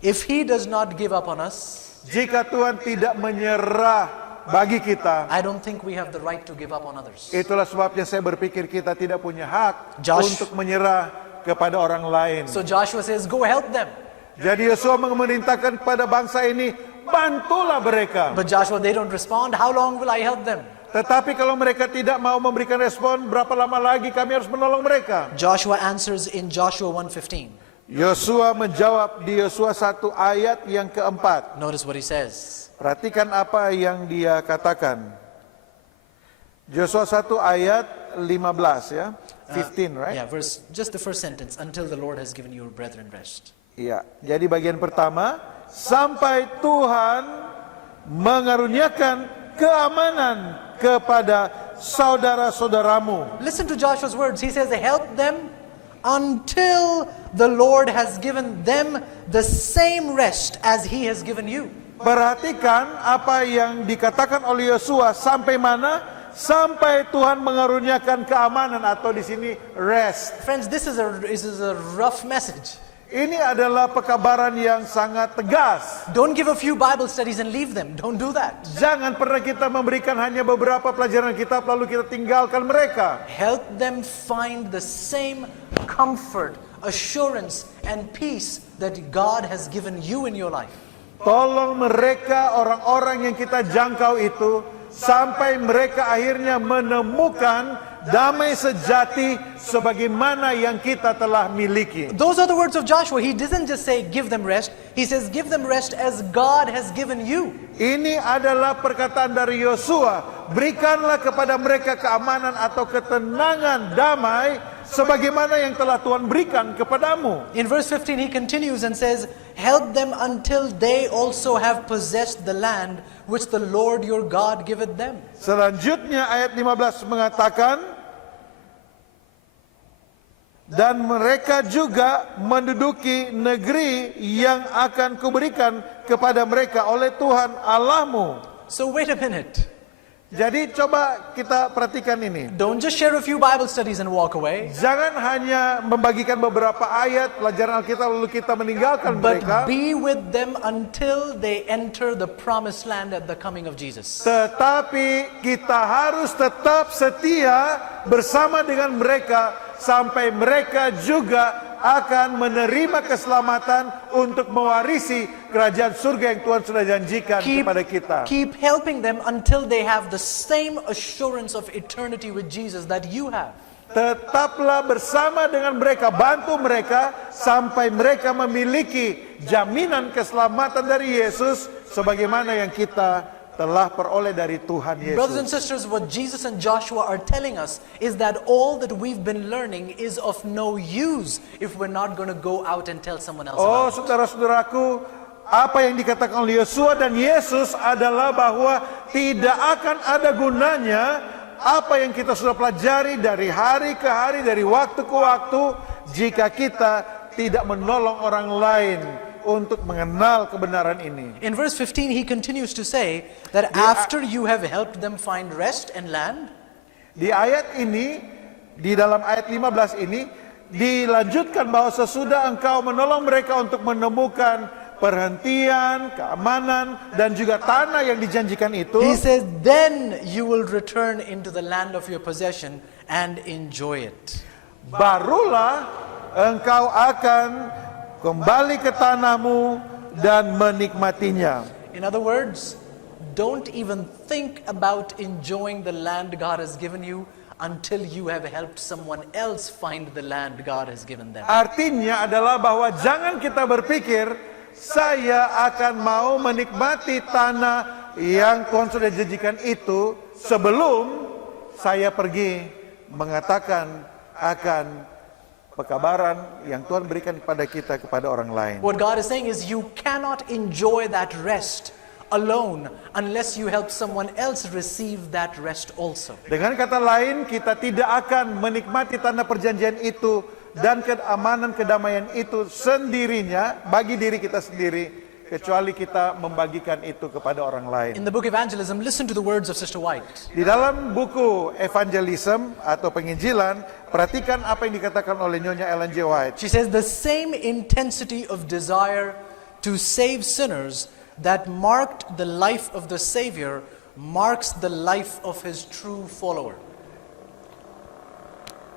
If He does not give up on us, Jika Tuhan tidak menyerah bagi kita, I don't think we have the right to give up on others. itulah sebabnya saya berpikir kita tidak punya hak Josh. untuk menyerah kepada orang lain. So Joshua says, go help them. Jadi Yosua memerintahkan kepada bangsa ini, bantulah mereka. But Joshua, they don't respond. How long will I help them? Tetapi kalau mereka tidak mau memberikan respon, berapa lama lagi kami harus menolong mereka? Joshua answers in Joshua 1:15. Yosua menjawab di Yosua 1 ayat yang keempat. Notice what he says. Perhatikan apa yang dia katakan. Yosua 1 ayat 15 ya. 15, right? Yeah, just the first sentence. Until the Lord has given your brethren rest. Iya. Jadi bagian pertama, sampai Tuhan mengaruniakan keamanan kepada saudara-saudaramu. Listen to Joshua's words. He says, help them until the Lord has given them the same rest as He has given you. Perhatikan apa yang dikatakan oleh Yosua, sampai mana? Sampai Tuhan mengaruniakan keamanan, atau di sini rest. Friends, this is a rough message. Ini adalah pekabaran yang sangat tegas. Don't give a few Bible studies and leave them. Don't do that. Jangan pernah kita memberikan hanya beberapa pelajaran kitab lalu kita tinggalkan mereka. Help them find the same comfort, assurance, and peace that God has given you in your life. Tolong mereka, orang-orang yang kita jangkau itu, sampai mereka akhirnya menemukan damai sejati sebagaimana yang kita telah miliki. Those are the words of Joshua. He doesn't just say give them rest. He says give them rest as God has given you. Ini adalah perkataan dari Yosua. Berikanlah kepada mereka keamanan atau ketenangan, damai sebagaimana yang telah Tuhan berikan kepadamu. In verse 15 he continues and says, help them until they also have possessed the land which the Lord your God giveth them. Selanjutnya ayat 15 mengatakan, dan mereka juga menduduki negeri yang akan kuberikan kepada mereka oleh Tuhan Allahmu. So wait a minute. Jadi coba kita perhatikan ini. Don't just share a few Bible studies and walk away. Jangan hanya membagikan beberapa ayat pelajaran Alkitab lalu kita meninggalkan But mereka. be with them until they enter the promised land at the coming of Jesus. Tetapi kita harus tetap setia bersama dengan mereka sampai mereka juga akan menerima keselamatan untuk mewarisi kerajaan surga yang Tuhan sudah janjikan kepada kita. Keep helping them until they have the same assurance of eternity with Jesus that you have. tetaplah bersama dengan mereka, bantu mereka sampai mereka memiliki jaminan keselamatan dari Yesus sebagaimana yang kita telah peroleh dari Tuhan Brothers and Yesus. sisters, what Jesus and Joshua are telling us is that all that we've been learning is of no use if we're not going to go out and tell someone else Oh, about it. saudara-saudaraku, apa yang dikatakan oleh Yosua dan Yesus adalah bahwa tidak akan ada gunanya apa yang kita sudah pelajari dari hari ke hari, dari waktu ke waktu, jika kita tidak menolong orang lain untuk mengenal kebenaran ini. In verse 15, he continues to say that after you have helped them find rest and land, Di ayat ini, di dalam ayat 15 ini, dilanjutkan bahwa sesudah engkau menolong mereka untuk menemukan perhentian, keamanan, dan juga tanah yang dijanjikan itu, he says, then you will return into the land of your possession and enjoy it. barulah engkau akan kembali ke tanahmu dan menikmatinya. In other words, don't even think about enjoying the land God has given you until you have helped someone else find the land God has given them. Artinya adalah bahwa jangan kita berpikir, saya akan mau menikmati tanah yang Tuhan sudah janjikan itu sebelum saya pergi mengatakan akan pekabaran yang Tuhan berikan kepada kita kepada orang lain. What God is saying is you cannot enjoy that rest alone unless you help someone else receive that rest also. Dengan kata lain, kita tidak akan menikmati tanah perjanjian itu dan keamanan kedamaian itu sendirinya bagi diri kita sendiri, kecuali kita membagikan itu kepada orang lain. In the book Evangelism, listen to the words of Sister White. Di dalam buku Evangelism atau Penginjilan, perhatikan apa yang dikatakan oleh Nyonya Ellen G. White. She says the same intensity of desire to save sinners that marked the life of the Savior marks the life of his true follower.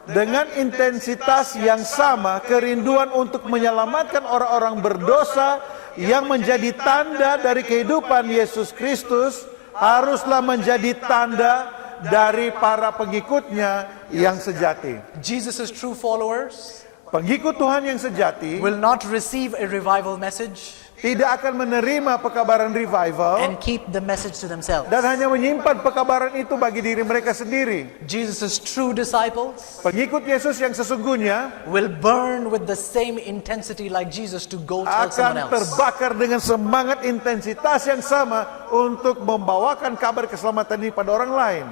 Dengan intensitas yang sama, kerinduan untuk menyelamatkan orang-orang berdosa yang menjadi tanda dari kehidupan Yesus Kristus haruslah menjadi tanda dari para pengikutnya yang sejati. Jesus' true followers Pengikut Tuhan yang sejati will not receive a revival message tidak akan menerima pekabaran revival and keep the message to themselves. dan hanya menyimpan pekabaran itu bagi diri mereka sendiri. Jesus' true disciples Pengikut Yesus yang sesungguhnya will burn with the same intensity like Jesus to go tell someone akan else. terbakar dengan semangat intensitas yang sama untuk membawakan kabar keselamatan ini pada orang lain.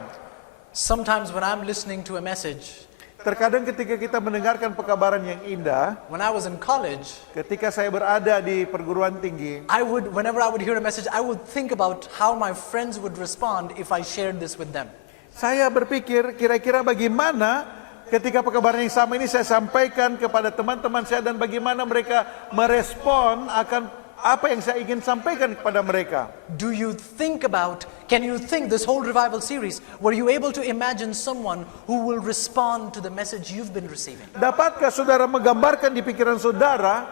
Sometimes when I'm listening to a message, Terkadang ketika kita mendengarkan pekabaran yang indah, when I was in college, ketika saya berada di perguruan tinggi, whenever I would hear a message, I would think about how my friends would respond if I shared this with them. saya berpikir kira-kira bagaimana ketika pekabaran yang sama ini saya sampaikan kepada teman-teman saya dan bagaimana mereka merespon akan apa yang saya ingin sampaikan kepada mereka. Can you think this whole revival series, were you able to imagine someone who will respond to the message you've been receiving? Dapatkah saudara menggambarkan di pikiran saudara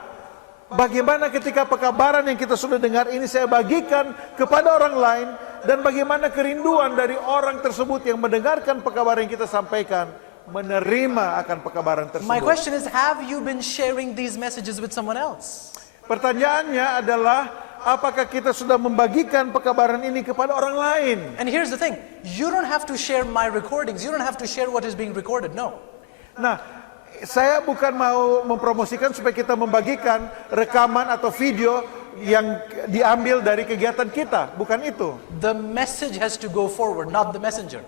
bagaimana ketika pekabaran yang kita sudah dengar ini saya bagikan kepada orang lain dan bagaimana kerinduan dari orang tersebut yang mendengarkan pekabaran yang kita sampaikan menerima akan pekabaran tersebut. My question is, have you been sharing these messages with someone else? Pertanyaannya adalah, apakah kita sudah membagikan pekabaran ini kepada orang lain? And here's the thing, you don't have to share my recordings, you don't have to share what is being recorded, no. Nah, saya bukan mau mempromosikan supaya kita membagikan rekaman atau video yang diambil dari kegiatan kita, bukan itu. The message has to go forward, not the messenger.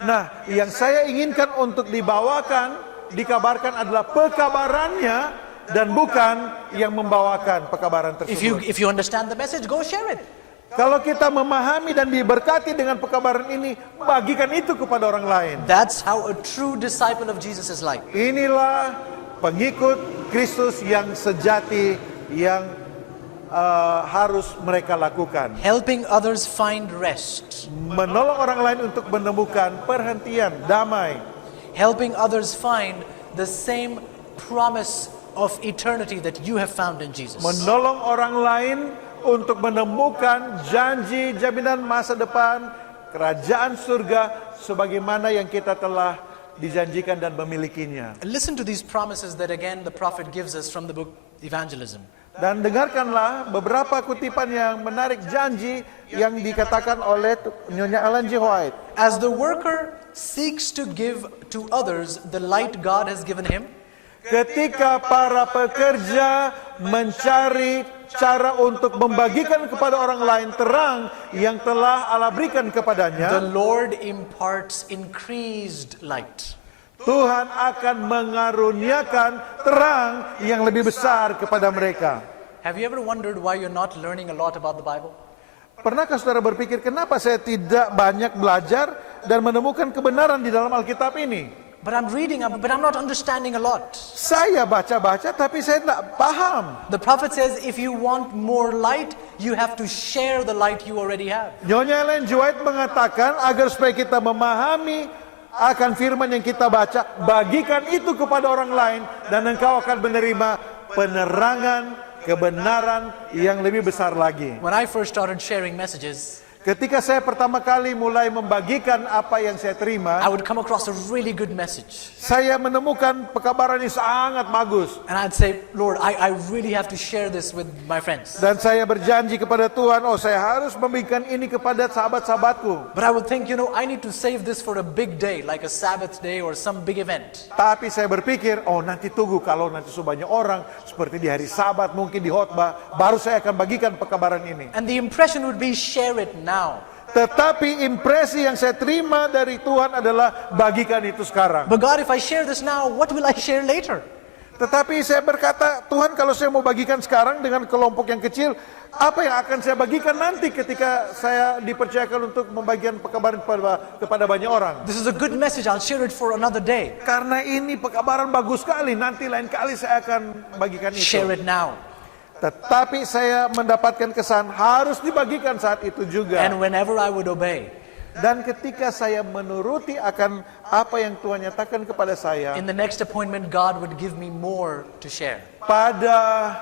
Nah, yang saya inginkan untuk dibawakan, dikabarkan adalah pekabarannya dan bukan yang membawakan pekabaran tersebut. If you understand the message, go share it. Kalau kita memahami dan diberkati dengan pekabaran ini, bagikan itu kepada orang lain. That's how a true disciple of Jesus is like. Inilah pengikut Kristus yang sejati yang harus mereka lakukan. Helping others find rest. Menolong orang lain untuk menemukan perhentian, damai. Helping others find the same promise of eternity that you have found in Jesus. Menolong orang lain untuk menemukan janji jaminan masa depan kerajaan surga sebagaimana yang kita telah dijanjikan dan memilikinya. Listen to these promises that again the prophet gives us from the book Evangelism. Dan dengarkanlah beberapa kutipan yang menarik janji yang dikatakan oleh Nyonya Ellen G. White. As the worker seeks to give to others the light God has given him, Ketika para pekerja mencari cara untuk membagikan kepada orang lain terang yang telah Allah berikan the kepadanya, Lord imparts increased light. Tuhan akan mengaruniakan terang yang lebih besar kepada mereka. Have you ever wondered why you're not learning a lot about the Bible? Pernahkah saudara berpikir kenapa saya tidak banyak belajar dan menemukan kebenaran di dalam Alkitab ini? But I'm reading, but I'm not understanding a lot. Saya baca-baca tapi saya tidak paham. The prophet says if you want more light, you have to share the light you already have. Nyonya Ellen G. White mengatakan agar supaya kita memahami akan firman yang kita baca, bagikan itu kepada orang lain dan engkau akan menerima penerangan kebenaran yang lebih besar lagi. When I first started sharing messages, Ketika saya pertama kali mulai membagikan apa yang saya terima, I would come across a really good message. saya menemukan pekabaran yang sangat bagus. And I'd say, Lord, I really have to share this with my friends. Dan saya berjanji kepada Tuhan, saya harus membagikan ini kepada sahabat-sahabatku. But I would think, I need to save this for a big day, like a Sabbath day or some big event. Tapi saya berpikir, nanti tunggu kalau nanti banyak orang, seperti di hari Sabat, mungkin di khotbah, baru saya akan bagikan pekabaran ini. And the impression would be, share it now. Tetapi impresi yang saya terima dari Tuhan adalah bagikan itu sekarang. But God, if I share this now, what will I share later? Tetapi saya berkata, Tuhan kalau saya mau bagikan sekarang dengan kelompok yang kecil, apa yang akan saya bagikan nanti ketika saya dipercayakan untuk membagikan pekabaran kepada banyak orang? This is a good message, I'll share it for another day. Karena ini pekabaran bagus sekali, nanti lain kali saya akan bagikan itu. Share it now. Tetapi saya mendapatkan kesan harus dibagikan saat itu juga. And whenever I would obey. Dan ketika saya menuruti akan apa yang Tuhan nyatakan kepada saya, In the next appointment, God would give me more to share. pada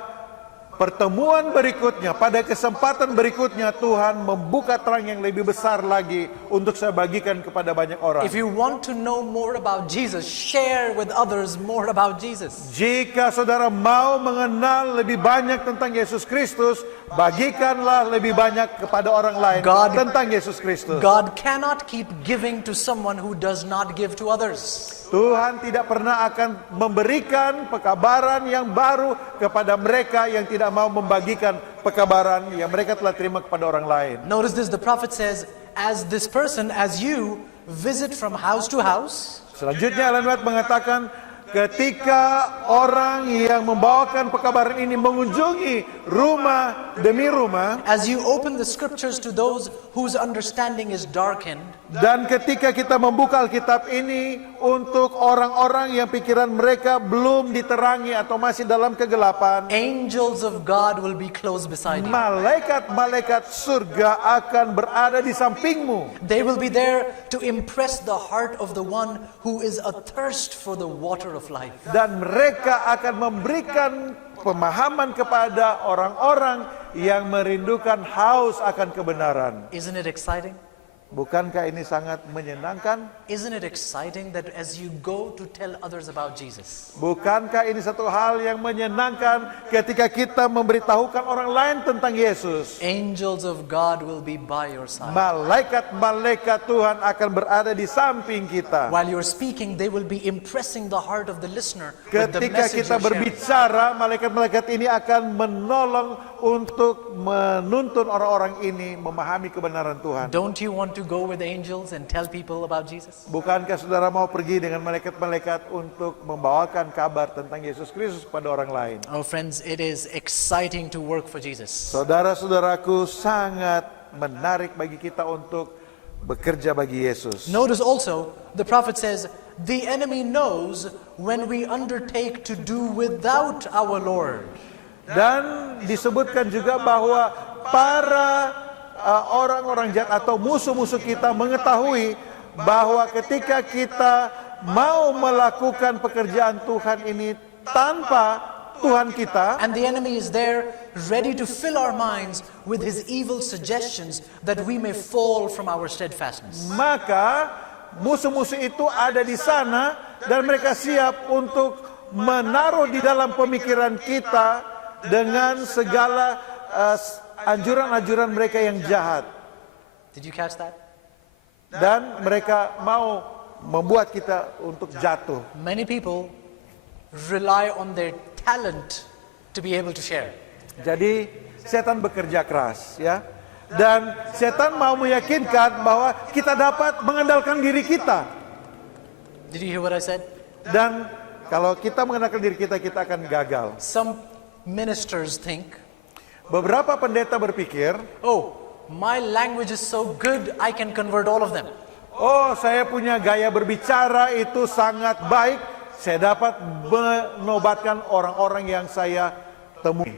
pertemuan berikutnya, pada kesempatan berikutnya, Tuhan membuka terang yang lebih besar lagi untuk saya bagikan kepada banyak orang. If you want to know more about Jesus, share with others more about Jesus. Jika saudara mau mengenal lebih banyak tentang Yesus Kristus, bagikanlah lebih banyak kepada orang lain tentang Yesus Kristus. God cannot keep giving to someone who does not give to others. Tuhan tidak pernah akan memberikan pekabaran yang baru kepada mereka yang tidak mau membagikan pekabaran yang mereka telah terima kepada orang lain. Notice this, the prophet says, as this person, as you visit from house to house, Selanjutnya Ellen White mengatakan, ketika orang yang membawakan pekabaran ini mengunjungi rumah demi rumah, as you open the scriptures to those whose understanding is darkened, dan ketika kita membuka Alkitab ini untuk orang-orang yang pikiran mereka belum diterangi atau masih dalam kegelapan, angels of God will be close beside you. malaikat-malaikat surga akan berada di sampingmu. They will be there to impress the heart of the one who is athirst for the water of life. Dan mereka akan memberikan pemahaman kepada orang-orang yang merindukan haus akan kebenaran. Isn't it exciting? Bukankah ini sangat menyenangkan? Isn't it exciting that as you go to tell others about Jesus, Bukankah ini satu hal yang menyenangkan ketika kita memberitahukan orang lain tentang Yesus? angels of God will be by your side. Malaikat-malaikat Tuhan akan berada di samping kita. While you're speaking, they will be impressing the heart of the listener with the Ketika message kita you're sharing. berbicara, malaikat-malaikat ini akan menolong untuk menuntun orang-orang ini memahami kebenaran Tuhan. Don't you want to go with angels and tell people about Jesus? Bukankah saudara mau pergi dengan malaikat-malaikat untuk membawakan kabar tentang Yesus Kristus kepada orang lain? Oh friends, it is exciting to work for Jesus. Saudara-saudaraku, sangat menarik bagi kita untuk bekerja bagi Yesus. Notice also, the prophet says, the enemy knows when we undertake to do without our Lord. Dan disebutkan juga bahwa para orang-orang jahat atau musuh-musuh kita mengetahui bahwa ketika kita mau melakukan pekerjaan Tuhan ini tanpa Tuhan kita, And the enemy is there, ready to fill our minds with his evil suggestions that we may fall from our steadfastness. maka musuh-musuh itu ada di sana dan mereka siap untuk menaruh di dalam pemikiran kita dengan segala anjuran-anjuran mereka yang jahat. Did you catch that? Dan mereka mau membuat kita untuk jatuh. Many people rely on their talent to be able to share. Jadi setan bekerja keras, ya. Dan setan mau meyakinkan bahwa kita dapat mengandalkan diri kita. Did you hear what I said? Dan kalau kita mengandalkan diri kita, kita akan gagal. Some ministers think, Beberapa pendeta berpikir, oh, my language is so good, I can convert all of them. oh, saya punya gaya berbicara itu sangat baik, saya dapat menobatkan orang-orang yang saya temui.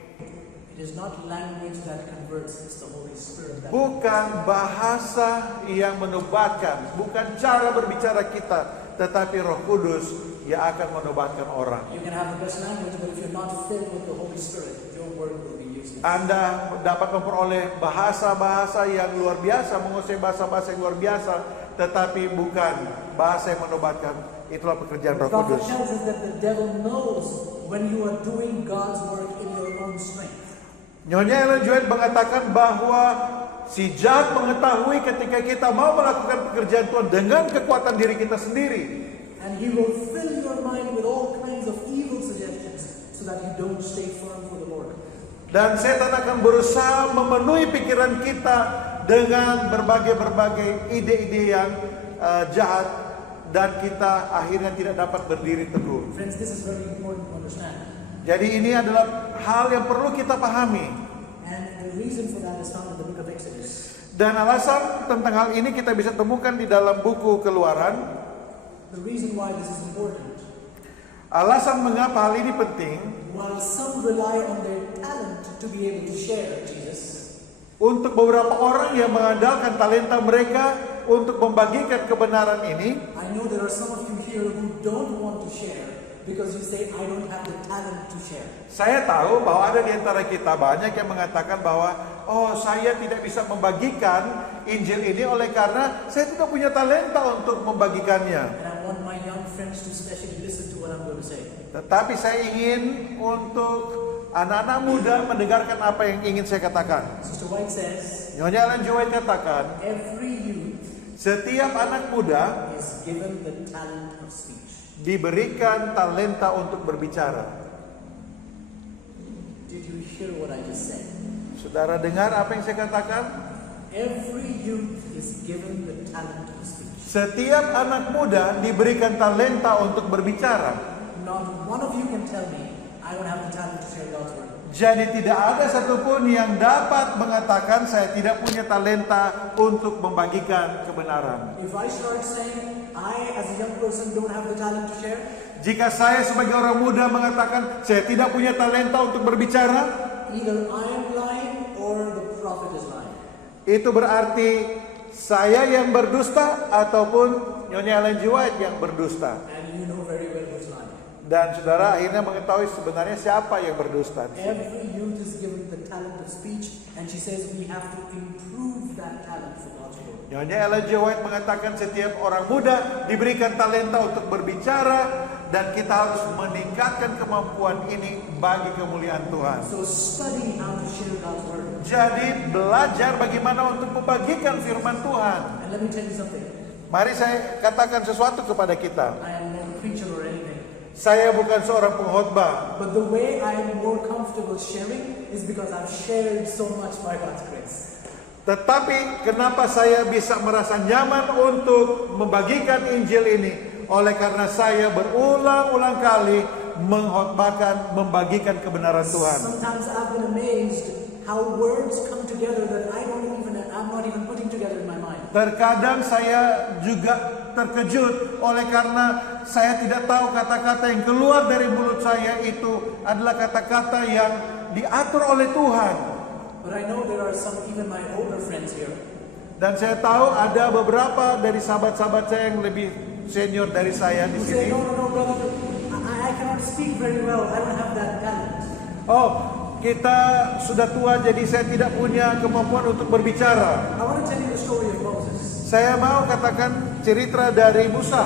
It is not language that converts, it's the Holy Spirit that Bukan bahasa yang menobatkan, bukan cara berbicara kita, tetapi Roh Kudus yang akan menobatkan orang. You can have the best language, but if you're not filled with the Holy Spirit, your word will be useless. Anda dapat memperoleh bahasa-bahasa yang luar biasa, menguasai bahasa-bahasa yang luar biasa, tetapi bukan bahasa yang menobatkan. Itulah pekerjaan Roh The prophet Kudus. tells us that the devil knows when you are doing God's work in your own strength. Nyonya Ellen G. White mengatakan bahwa si jahat mengetahui ketika kita mau melakukan pekerjaan Tuhan dengan kekuatan diri kita sendiri. And he will fill your mind with all kinds of evil suggestions so that you don't stay firm for the Lord. Dan setan akan berusaha memenuhi pikiran kita dengan berbagai ide-ide yang jahat, dan kita akhirnya tidak dapat berdiri teguh. Friends, this is very important to understand. Jadi ini adalah hal yang perlu kita pahami. And the reason for that is found in the book of Exodus. Dan alasan tentang hal ini kita bisa temukan di dalam buku Keluaran. The reason why this is important, Alasan mengapa hal ini penting, while some rely on their talent to be able to share Jesus, untuk beberapa orang yang mengandalkan talenta mereka untuk membagikan kebenaran ini, I know there are some of you here who don't want to share because you say, I don't have the talent to share. saya tahu bahwa ada di antara kita banyak yang mengatakan bahwa, oh, saya tidak bisa membagikan Injil ini oleh karena saya tidak punya talenta untuk membagikannya. And I want my young friends to especially listen to what I'm going to say. Tetapi saya ingin untuk anak-anak muda mendengarkan apa yang ingin saya katakan. Sister White says, Nyonya Ellen G. White katakan, every youth setiap anak muda is given the talent of speech. diberikan talenta untuk berbicara. Did you hear what I just said? Saudara dengar apa yang saya katakan? Every youth is given the talent of speech. Setiap anak muda diberikan talenta untuk berbicara. Not one of you can tell me, I don't have the talent to share God's word. Jadi tidak ada satupun yang dapat mengatakan saya tidak punya talenta untuk membagikan kebenaran. If I start saying, I as a young person don't have the talent to share, Jika saya sebagai orang muda mengatakan saya tidak punya talenta untuk berbicara, either I am lying or the prophet is lying. itu berarti saya yang berdusta ataupun Nyonya Ellen G. White yang berdusta. And you know very well who's lying. Dan saudara akhirnya mengetahui sebenarnya siapa yang berdusta. Every youth is given the talent of speech, and she says we have to improve that talent for God's glory. Nyonya Ellen G. White mengatakan setiap orang muda diberikan talenta untuk berbicara, dan kita harus meningkatkan kemampuan ini bagi kemuliaan Tuhan. So study how to share God's word. Jadi belajar bagaimana untuk membagikan firman Tuhan. And let me tell you something. Mari saya katakan sesuatu kepada kita. I am not a preacher or anything. Saya bukan seorang pengkhotbah, But the way I am more comfortable sharing is because I've shared so much by God's grace. tetapi kenapa saya bisa merasa nyaman untuk membagikan Injil ini? Oleh karena saya berulang-ulang kali mengkhotbahkan, membagikan kebenaran Tuhan. Sometimes I've been amazed how words come together that I'm not even putting together in my mind. Terkadang saya juga terkejut oleh karena saya tidak tahu kata-kata yang keluar dari mulut saya itu adalah kata-kata yang diatur oleh Tuhan. But I know there are some, even my older friends here, Dan saya tahu ada beberapa dari sahabat-sahabat saya yang lebih senior dari saya di who say, sini. no, brother, I cannot speak very well. I don't have that talent. Oh, kita sudah tua jadi saya tidak punya kemampuan untuk berbicara. I want to tell you the story of Moses. Saya mau katakan cerita dari Musa.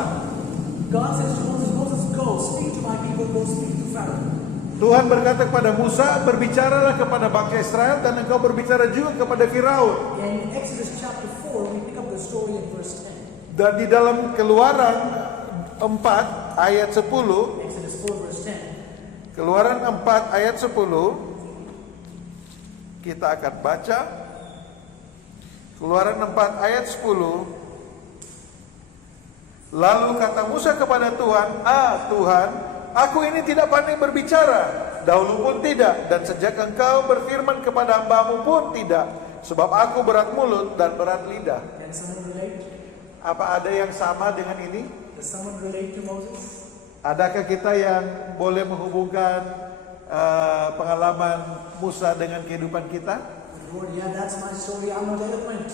God says to Moses, Moses, go, speak to my people, go speak to Pharaoh. Tuhan berkata kepada Musa, berbicaralah kepada bangsa Israel dan engkau berbicara juga kepada Firaun. In Exodus chapter 4, we pick up the story in verse 10. Dan di dalam Keluaran 4 ayat 10, Exodus 4 verse 10. Keluaran 4 ayat 10, kita akan baca. Keluaran 4 ayat 10. Lalu kata Musa kepada Tuhan, Tuhan, aku ini tidak pandai berbicara, dahulu pun tidak, dan sejak engkau berfirman kepada hamba-Mu pun tidak, sebab aku berat mulut dan berat lidah. Can someone relate? Apa ada yang sama dengan ini? Does someone relate to Moses? Adakah kita yang boleh menghubungkan pengalaman Musa dengan kehidupan kita? Lord, yeah, that's my story. I'm not eloquent.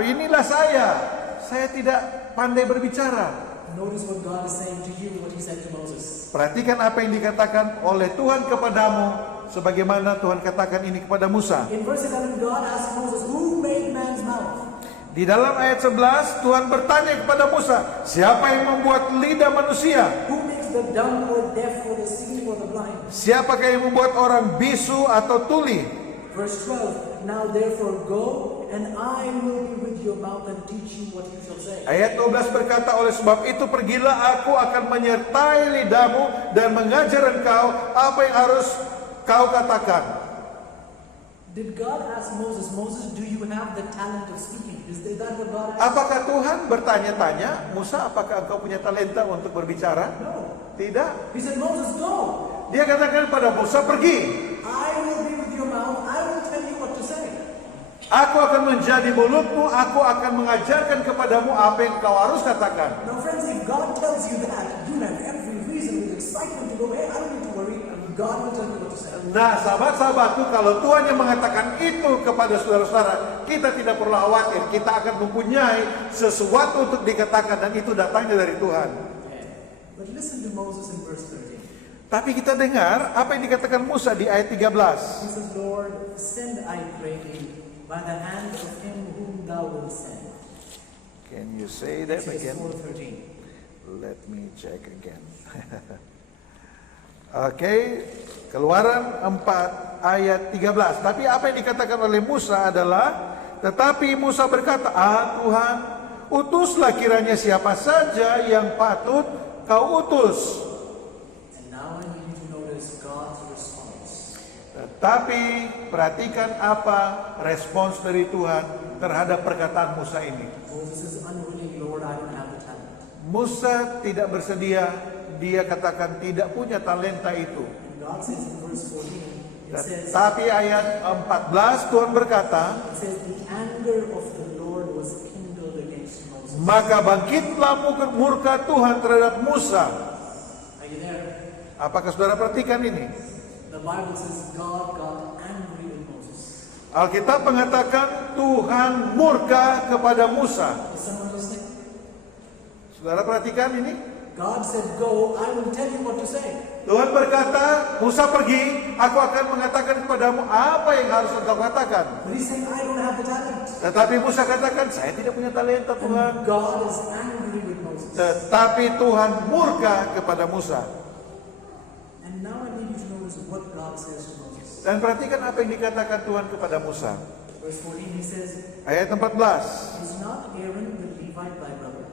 Inilah saya. Saya tidak pandai berbicara. Notice what God is saying to you, what He said to Moses. Perhatikan apa yang dikatakan oleh Tuhan kepadamu, sebagaimana Tuhan katakan ini kepada Musa. In verse 11, God asked Moses, who made man's mouth? Di dalam ayat 11, Tuhan bertanya kepada Musa, siapa yang membuat lidah manusia? Who makes the dumb or deaf or the seeing or the blind? Siapakah yang membuat orang bisu atau tuli? Verse 12, now therefore go, and I will be with your mouth and teach you what you shall say. Ayat 12 berkata, oleh sebab itu pergilah, aku akan menyertai lidahmu dan mengajar engkau apa yang harus kau katakan. Did God ask Moses, Moses, do you have the talent of speaking? Is that what God asked? Apakah Tuhan bertanya-tanya, Musa, apakah engkau punya talenta untuk berbicara? No. Tidak. He said, Moses, go. Dia katakan pada Musa, pergi. I will be with your mouth. I will tell you what to say. Aku akan menjadi mulutmu, aku akan mengajarkan kepadamu apa yang kau harus katakan. Now friends, if God tells you that, you have every reason with excitement to go, hey, I don't need to worry. God will tell you what to say. Nah, sahabat-sahabatku, kalau Tuhan yang mengatakan itu kepada saudara-saudara, kita tidak perlu khawatir. Kita akan mempunyai sesuatu untuk dikatakan, dan itu datangnya dari Tuhan. But listen to Moses in verse 13. Tapi kita dengar apa yang dikatakan Musa di ayat 13. He says, Lord, send, I pray thee, by the hand of him whom thou wilt send. Can you say that Exodus again? 4:13. Let me check again. Oke, Keluaran 4 ayat 13. Tapi apa yang dikatakan oleh Musa adalah, tetapi Musa berkata, Tuhan, utuslah kiranya siapa saja yang patut kau utus. And now I need you to notice God's response. Tetapi perhatikan apa respons dari Tuhan terhadap perkataan Musa ini. Moses is unwilling, Lord, I don't have the talent. Musa tidak bersedia, dia katakan tidak punya talenta itu. And God says in verse 14, it says, Tapi ayat 14 Tuhan berkata, it says, the anger of the Lord was kindled against Moses. maka bangkitlah murka Tuhan terhadap Musa. Are you there? Apakah saudara perhatikan ini? The Bible says God got angry with Moses. Alkitab mengatakan Tuhan murka kepada Musa. Is someone listening? Saudara perhatikan ini? God said, go, I will tell you what to say. Tuhan berkata, Musa pergi, aku akan mengatakan kepadamu apa yang harus engkau katakan. But he's saying, I don't have the talent. Tetapi Musa katakan, saya tidak punya talenta Tuhan. And God is angry with Moses. Tetapi Tuhan murka kepada Musa. And now I need you to notice what God says to Moses. Dan perhatikan apa yang dikatakan Tuhan kepada Musa. Verse 14, he says, Ayat 14. is not Aaron the Levite thy brother?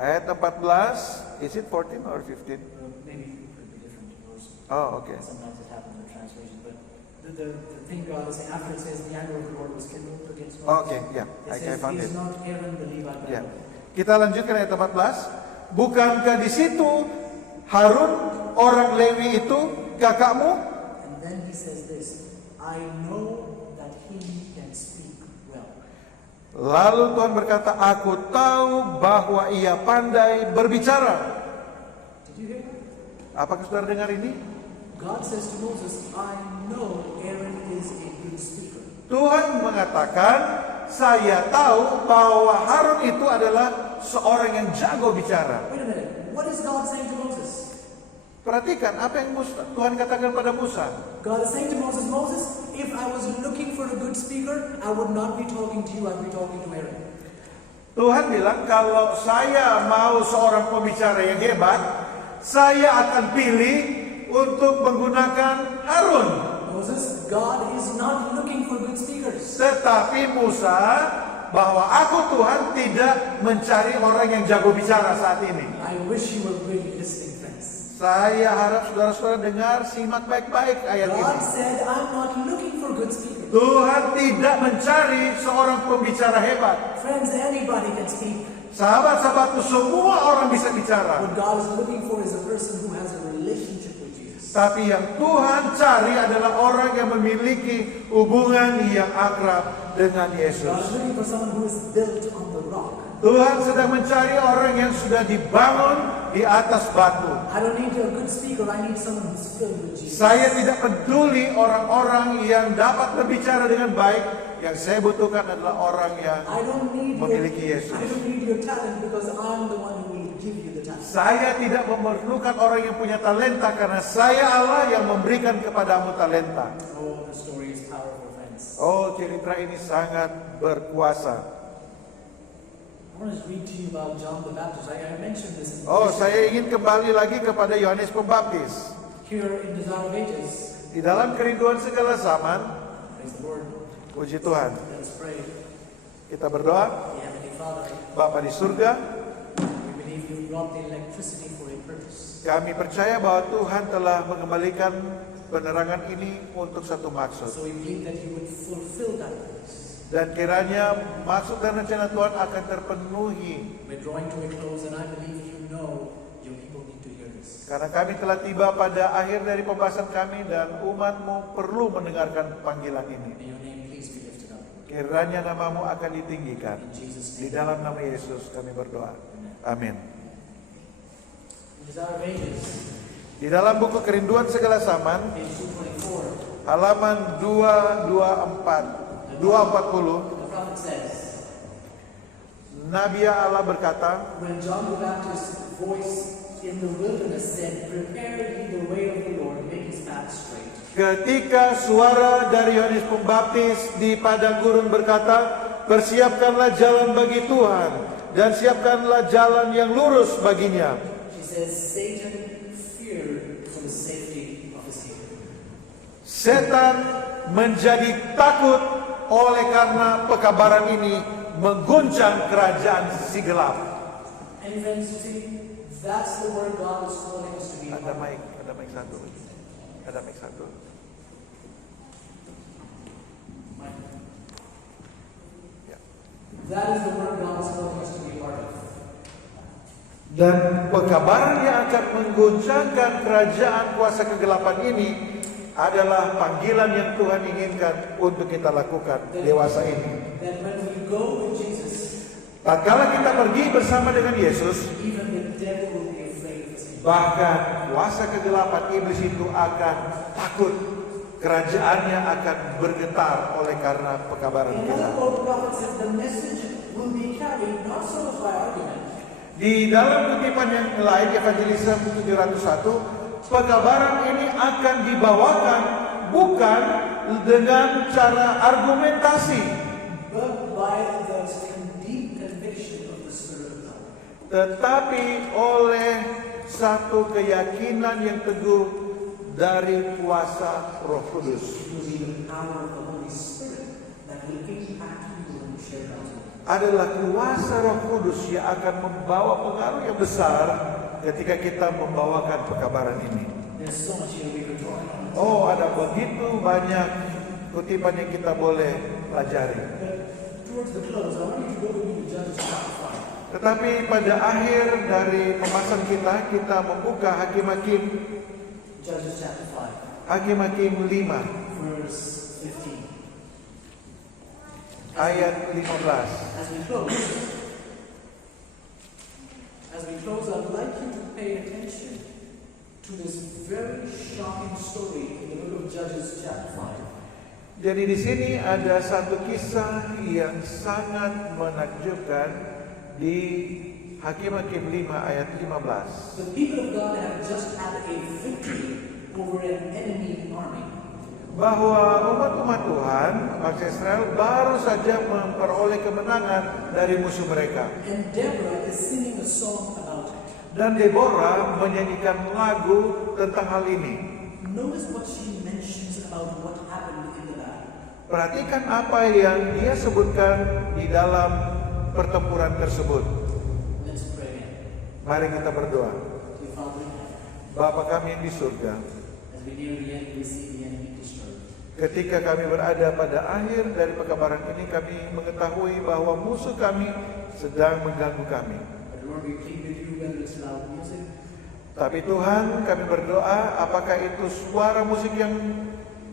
Ayat 14. Is it 14 or 15? Maybe it could be different verse. Oh, okay. Sometimes it happens in translation. But the thing God is saying, after it says the anger of the Lord was kindled against Moses. Okay, yeah, It I says, found is it. not Aaron the Levite thy Ya. brother? Kita lanjutkan ayat 14. Bukankah di situ Harun orang Lewi itu kakakmu? And then he says this, I know that he can speak well. Lalu Tuhan berkata, aku tahu bahwa ia pandai berbicara. Did you hear that? Apakah saudara dengar ini? God says to Moses, I know Aaron is a good speaker. Tuhan mengatakan, saya tahu bahwa Harun itu adalah seorang yang jago bicara. Wait a minute, what is God saying to Moses? Perhatikan apa yang Tuhan katakan pada Musa. God is saying to Moses, Moses, if I was looking for a good speaker, I would not be talking to you, I'd be talking to Aaron. Tuhan bilang kalau saya mau seorang pembicara yang hebat, saya akan pilih untuk menggunakan Harun. Moses, God is not looking for good speakers. Tetapi Musa, bahwa aku Tuhan tidak mencari orang yang jago bicara saat ini. I wish you were really listening, friends. Saya harap saudara-saudara dengar, simak baik-baik ayat God ini. said, I'm not looking for good speakers. Tuhan tidak mencari seorang pembicara hebat. Friends, anybody can speak. Sahabat-sahabatku, semua orang bisa bicara. What God is looking for is a person who has a relationship with Jesus. Tapi yang Tuhan cari adalah orang yang memiliki hubungan yang akrab dengan God Yesus. is looking for someone who is built on the rock. Tuhan sedang mencari orang yang sudah dibangun di atas batu. I don't need a good speaker, I need someone who's filled with Jesus. Saya tidak peduli orang-orang yang dapat berbicara dengan baik. Yang saya butuhkan adalah orang yang I don't need memiliki Yesus. I don't need your talent because I'm the one who will give you the talent. Saya tidak memerlukan orang yang punya talenta karena saya Allah yang memberikan kepadamu talenta. Oh, the story is powerful, friends. Oh, cerita ini sangat berkuasa. I want to read to you about John the Baptist. I mentioned this in Oh, saya ingin kembali lagi kepada Yohanes Pembaptis. here in Desire of Ages. Di dalam kerinduan segala zaman, Praise the Lord. puji Tuhan. Let us pray. Kita berdoa, Heavenly Father, Bapa di surga, we believe you've brought the electricity for a purpose. kami percaya bahwa Tuhan telah mengembalikan penerangan ini untuk satu maksud. So we believe that you would fulfill that purpose. Dan kiranya maksud dan rencana Tuhan akan terpenuhi. We're drawing to a close and I believe you know your people need to hear this. Karena kami telah tiba pada akhir dari pembahasan kami dan umatmu perlu mendengarkan panggilan ini. May your name please be lifted up. Kiranya namamu akan ditinggikan. In Jesus' Di name. dalam nama Yesus kami berdoa. Amin. In Desire of Ages, Di dalam buku Kerinduan Segala Zaman, page 224, halaman 240, the prophet says, Nabi Allah berkata, when John the Baptist's voice in the wilderness said, prepare ye the way of the Lord, make his path straight. ketika suara dari Yohanes Pembaptis di padang gurun berkata, persiapkanlah jalan bagi Tuhan dan siapkanlah jalan yang lurus baginya. She says, Satan feared for the safety of his people. Setan menjadi takut oleh karena pekabaran ini mengguncang kerajaan si gelap. And friends, you see, that's the word God is calling us to be a Ada part of. mic satu. Ada mic satu. Ya. That is the word God is calling us to be a part of. Dan pekabaran yang akan mengguncangkan kerajaan kuasa kegelapan ini adalah panggilan yang Tuhan inginkan untuk kita lakukan dewasa ini. That when we go with Jesus, Tatkala kita pergi bersama dengan Yesus, even the devil will be afraid of us. bahkan kuasa kegelapan iblis itu akan takut. Kerajaannya akan bergetar oleh karena pekabaran In kita. another quote, the prophet says, the message will be carried not so much by argument, Di dalam kutipan yang lain, Evangelism 701, pekabaran ini akan dibawakan bukan dengan cara argumentasi, but by the deep conviction of the Spirit of God. tetapi oleh satu keyakinan yang teguh dari kuasa Roh Kudus. It will be the power of the Holy Spirit that will impact you when you share God's word. Adalah kuasa Roh Kudus yang akan membawa pengaruh yang besar ketika kita membawakan pekabaran ini. There's so much here we could draw on. Oh, ada begitu banyak kutipan yang kita boleh pelajari. But towards the close, I want you to go with me to Judges chapter 5. Tetapi pada akhir dari pembahasan kita membuka Hakim-Hakim, Judges chapter 5, Hakim-Hakim 5, verse 15. ayat 15. As we close, I would like you to pay attention to this very shocking story in the book of Judges chapter 5. Jadi di sini ada satu kisah yang sangat menakjubkan di Hakim-Hakim 5 ayat 15. The people of God have just had a victory over an enemy army. bahwa umat-umat Tuhan, bangsa Israel baru saja memperoleh kemenangan dari musuh mereka. And Deborah is singing a song about it. Dan Deborah menyanyikan lagu tentang hal ini. Notice what she mentions about what happened in the battle. Perhatikan apa yang dia sebutkan di dalam pertempuran tersebut. Let's pray again. Mari kita berdoa. Dear Father in heaven, Bapa kami yang di surga, as we near the end, we see the enemy destroyed. ketika kami berada pada akhir dari pekabaran ini, kami mengetahui bahwa musuh kami sedang mengganggu kami. But Lord, we plead with you whether it's loud music, Tapi Tuhan, kami berdoa, apakah itu suara musik yang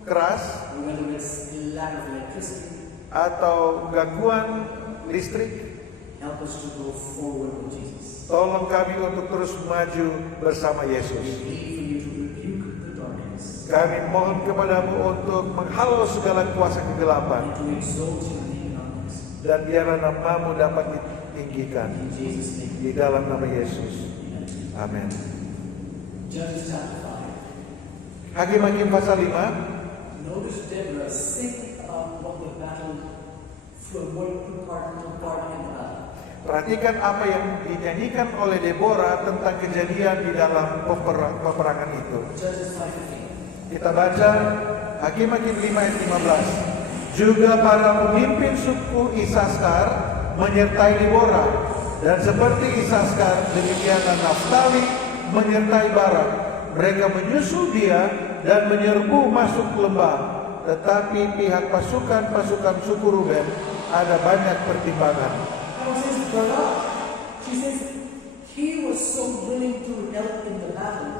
keras or whether it's the lack of electricity, atau gangguan listrik, help us to go forward with Jesus. tolong kami untuk terus maju bersama We Yesus. plead for you to rebuke the darkness Kami mohon kepadamu untuk menghalau segala kuasa kegelapan, and to exalt your name in our midst. dan biarlah namamu dapat ditinggikan In Jesus' name, di dalam nama Yesus. amen. Amin. Judges chapter 5. Hakim-Hakim pasal 5. Notice Deborah sing about what the battle, from what took part in the battle. Perhatikan apa yang dinyanyikan oleh Deborah tentang kejadian di dalam peperangan itu. Judges 5:15. Kita baca Hakim-Hakim 5 ayat 15. Juga para pemimpin suku Isaskar menyertai Deborah, dan seperti Isaskar demikianlah Naftali menyertai Barak. Mereka menyusul dia dan menyerbu masuk lembah. Tetapi pihak pasukan suku Ruben ada banyak pertimbangan. Now it says Barak, she says, he was so willing to help in the battle.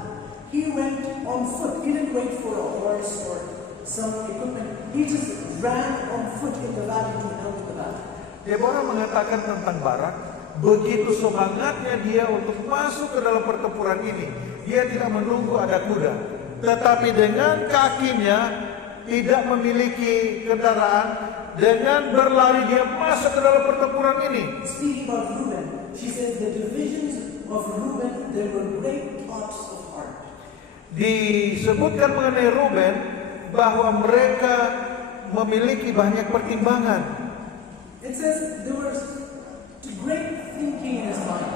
He went on foot. He didn't wait for a horse or some equipment. He just ran on foot in the valley to help in the battle. Deborah mengatakan tentang Barak, begitu semangatnya dia untuk masuk ke dalam pertempuran ini. Dia tidak menunggu ada kuda, tetapi dengan kakinya, tidak memiliki kendaraan, dengan berlari dia masuk ke dalam pertempuran ini. Speaking about Reuben, she says the divisions of Reuben, there were great thoughts of heart. Disebutkan mengenai Ruben bahwa mereka memiliki banyak pertimbangan. It says there was great thinking in his mind.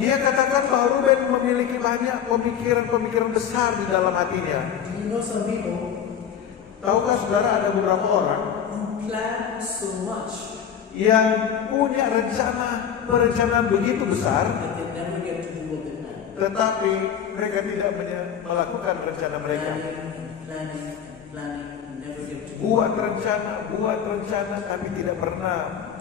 Dia katakan bahwa Ruben memiliki banyak pemikiran-pemikiran besar di dalam hatinya. Do you know some people Tahukah saudara ada beberapa orang who plan so much yang punya perencanaan begitu besar, that they never get to do what they plan? tetapi mereka tidak melakukan rencana mereka. Planning, never get to do. Buat rencana, tapi tidak pernah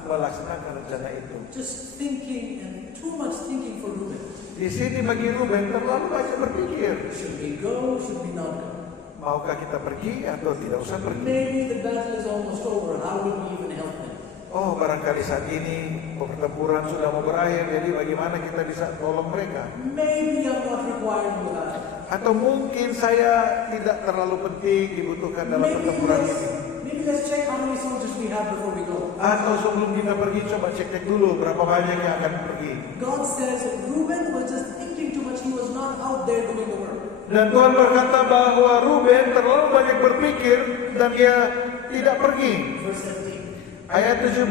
melaksanakan rencana itu. Just thinking and too much thinking for Reuben. Di sini bagi Ruben terlalu banyak berpikir. Should we go? Should we not go? Maukah kita pergi atau tidak usah pergi? Maybe the battle is almost over. How will we even help them? Oh, barangkali saat ini pertempuran sudah mau berakhir, jadi bagaimana kita bisa tolong mereka? Maybe I'm not required in the battle. Atau mungkin saya tidak terlalu penting dibutuhkan dalam pertempuran ini. Maybe let's check how many soldiers we have before we go. Atau sebelum kita pergi, coba cek dulu berapa banyak yang akan pergi. God says Reuben was just thinking too much. He was not out there doing the work. Dan Tuhan berkata bahwa Ruben terlalu banyak berpikir dan dia tidak pergi. Verse 17. Ayat 17,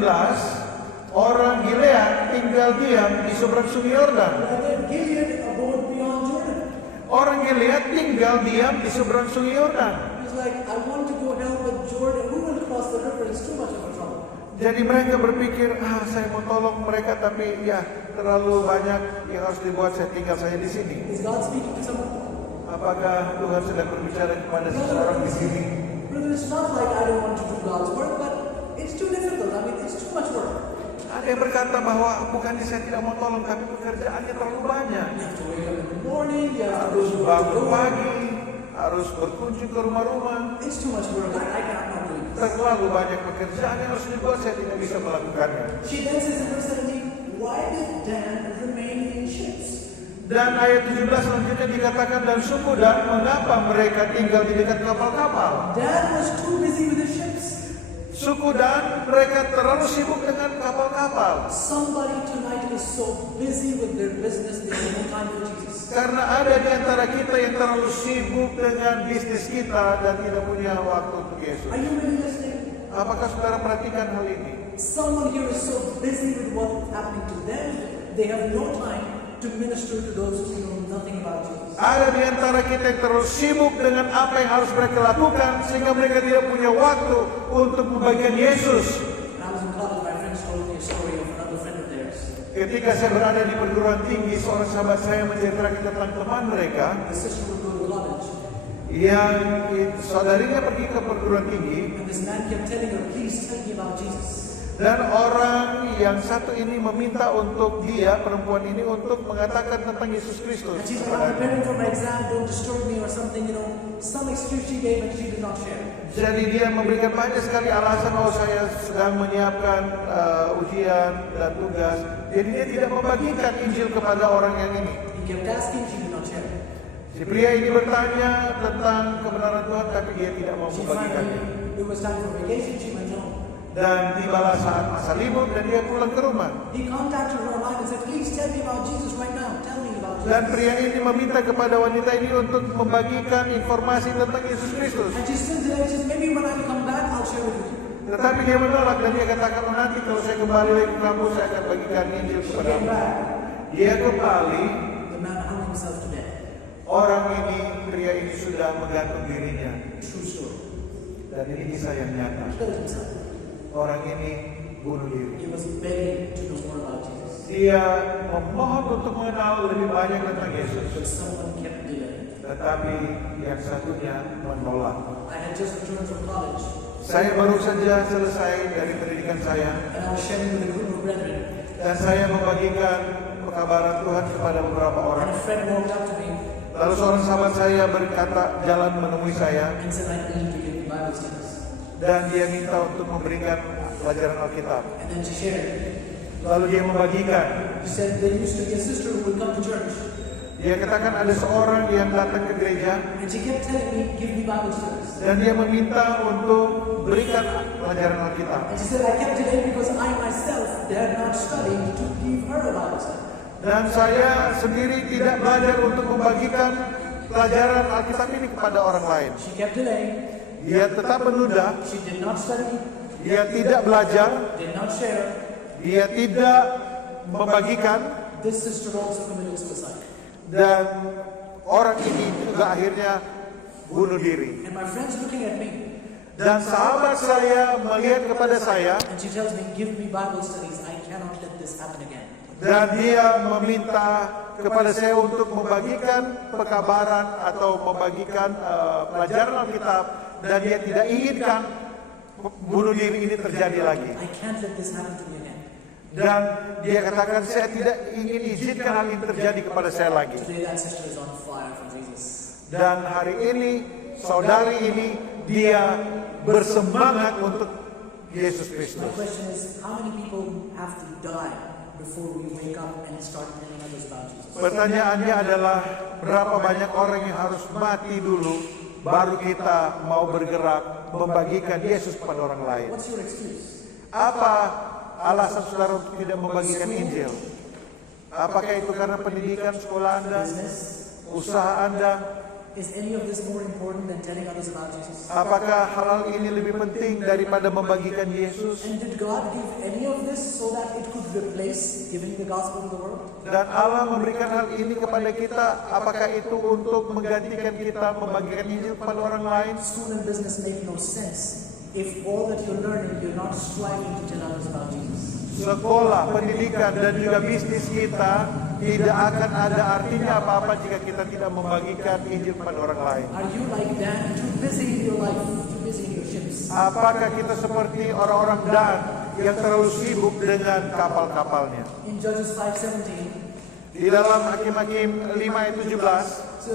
orang Gilead tinggal diam di seberang sungai Yordan. Rather, Gilead abode beyond Jordan. Orang Gilead tinggal diam di seberang sungai Yordan. It's like, I want to go help with Jordan. Who will cross the river? It's too much of a trouble. Jadi mereka berpikir, saya mau tolong mereka, tapi ya terlalu banyak yang harus dibuat, saya tinggal saja di sini. Is God speaking to someone? Apakah Tuhan sedang berbicara kepada seseorang di sini? Brother, it's not like I don't want to do God's work, but it's too difficult. I mean, it's too much work. Ada yang berkata bahwa bukannya saya tidak mau tolong, tapi pekerjaannya terlalu banyak. You have to wake up in the morning, you have to Harus go bangun to pagi, harus berkunjung ke rumah-rumah. It's too much work. I cannot not do it. Terlalu banyak pekerjaan yang harus dibuat, saya tidak bisa melakukannya. She then says in verse 17, why did Dan remain in ships? Dan ayat 17 selanjutnya dikatakan, dan suku Dan, mengapa mereka tinggal di dekat kapal-kapal? Dan was too busy with the ships. Suku Dan mereka terlalu sibuk dengan kapal-kapal. Somebody tonight is so busy with their business, they have no time for Jesus. Karena ada di antara kita yang terlalu sibuk dengan bisnis kita dan tidak punya waktu untuk Yesus. Are you really listening? Apakah saudara perhatikan hal ini? Someone here is so busy with what's happening to them, they have no time to minister to those who know nothing about Jesus. Ada di antara kita yang terlalu sibuk dengan apa yang harus mereka lakukan sehingga mereka tidak punya waktu untuk membagikan Yesus. When I was in college, my friends told me a story of another friend of theirs. Ketika saya berada di perguruan tinggi, seorang sahabat saya menceritakan tentang teman mereka The sister would go to college, yang saudarinya pergi ke perguruan tinggi and this man kept telling her, please tell me about Jesus. dan orang yang satu ini meminta untuk dia, perempuan ini, untuk mengatakan tentang Yesus Kristus. And she said, I'm preparing for my exam, don't disturb me or something, some excuse she gave and she did not share. Jadi dia memberikan banyak sekali alasan, oh saya sedang menyiapkan ujian dan tugas. Jadi dia tidak membagikan Injil kepada orang yang ini. He kept asking, she did not share. Si pria ini bertanya tentang kebenaran Tuhan, tapi dia tidak mau She membagikannya. finally, it was time for vacation, she went home. Dan tibalah saat masa libur dan dia pulang ke rumah. He contacted her online and said, please tell me about Jesus right now. Tell me about Dan Jesus. pria ini meminta kepada wanita ini untuk membagikan informasi tentang Yesus Kristus. And she still delayed. She said, maybe when I come back, I'll share it with you. Tetapi dia menolak dan dia katakan, oh, nanti kalau saya kembali lagi ke kampus, saya akan bagikan Injil She kepada came kamu. back. Dia kembali, The man hung himself to death. orang ini, pria ini sudah menggantung dirinya. True story. Dan ini kisah yang nyata. Killed himself. Orang ini bunuh diri. He was begging to know more about Jesus. Dia memohon untuk mengenal lebih banyak tentang Yesus. But someone kept delaying. Tetapi yang satunya menolak. I had just returned from college. Saya baru saja selesai dari pendidikan saya. And I was sharing with a group of brethren. Dan saya membagikan pekabaran Tuhan kepada beberapa orang. And a friend walked up to me Lalu seorang sahabat saya berkata, jalan menemui saya. and said, I need you to give me Bible studies. Dan dia minta untuk memberikan pelajaran Alkitab. And then she shared. Lalu dia membagikan. She said, there used to be a sister who would come to church. Dia katakan ada seorang yang datang ke gereja. And she kept telling me, give me Bible studies. Dan dia meminta untuk berikan pelajaran Alkitab. And she said, I kept delaying because I myself had not studied to give her a Bible study. Dan saya sendiri tidak belajar untuk membagikan pelajaran Alkitab ini kepada orang lain. She kept delaying. Dia tetap menunda, She did not study, dia tidak belajar, did not share. dia tidak membagikan, This sister also committed suicide. dan orang ini juga akhirnya bunuh diri. And my friend's looking at me Dan sahabat saya melihat kepada saya, and she tells me, give me Bible studies. I cannot let this happen again. dan dia meminta kepada saya untuk membagikan pekabaran atau membagikan pelajaran Alkitab, dan dia tidak inginkan bunuh diri ini terjadi lagi. I can't let this happen to me again. Dan dia katakan, saya tidak ingin izinkan hal ini terjadi kepada saya lagi. Today that sister is on fire for Jesus. Dan hari ini, saudari ini, dia bersemangat untuk Yesus My Kristus. question is, how many people have to die before we wake up and start telling others about Jesus? Pertanyaannya adalah, berapa banyak orang yang harus mati dulu, baru kita mau bergerak membagikan Yesus kepada orang lain? What's your excuse? Apa alasan saudara untuk tidak membagikan Injil? Apakah itu karena pendidikan sekolah Anda, Business? usaha Anda? Is any of this more important than telling others about Jesus? Apakah hal ini lebih penting daripada membagikan Yesus? And did God give any of this so that it could replace giving the gospel to the world? Dan Allah memberikan hal ini kepada kita, apakah itu untuk menggantikan kita membagikan Injil kepada orang lain? School and business make no sense if all that you're learning, you're not striving to tell others about Jesus. Sekolah, pendidikan, dan juga bisnis kita tidak akan ada artinya apa-apa jika kita tidak membagikan Injil kepada orang lain. Are you like Dan, too busy in your life, too busy in your ships? Apakah kita seperti orang-orang Dan yang terlalu sibuk dengan kapal-kapalnya? In Judges 5:17, Di dalam Hakim-Hakim 5 ayat 17, so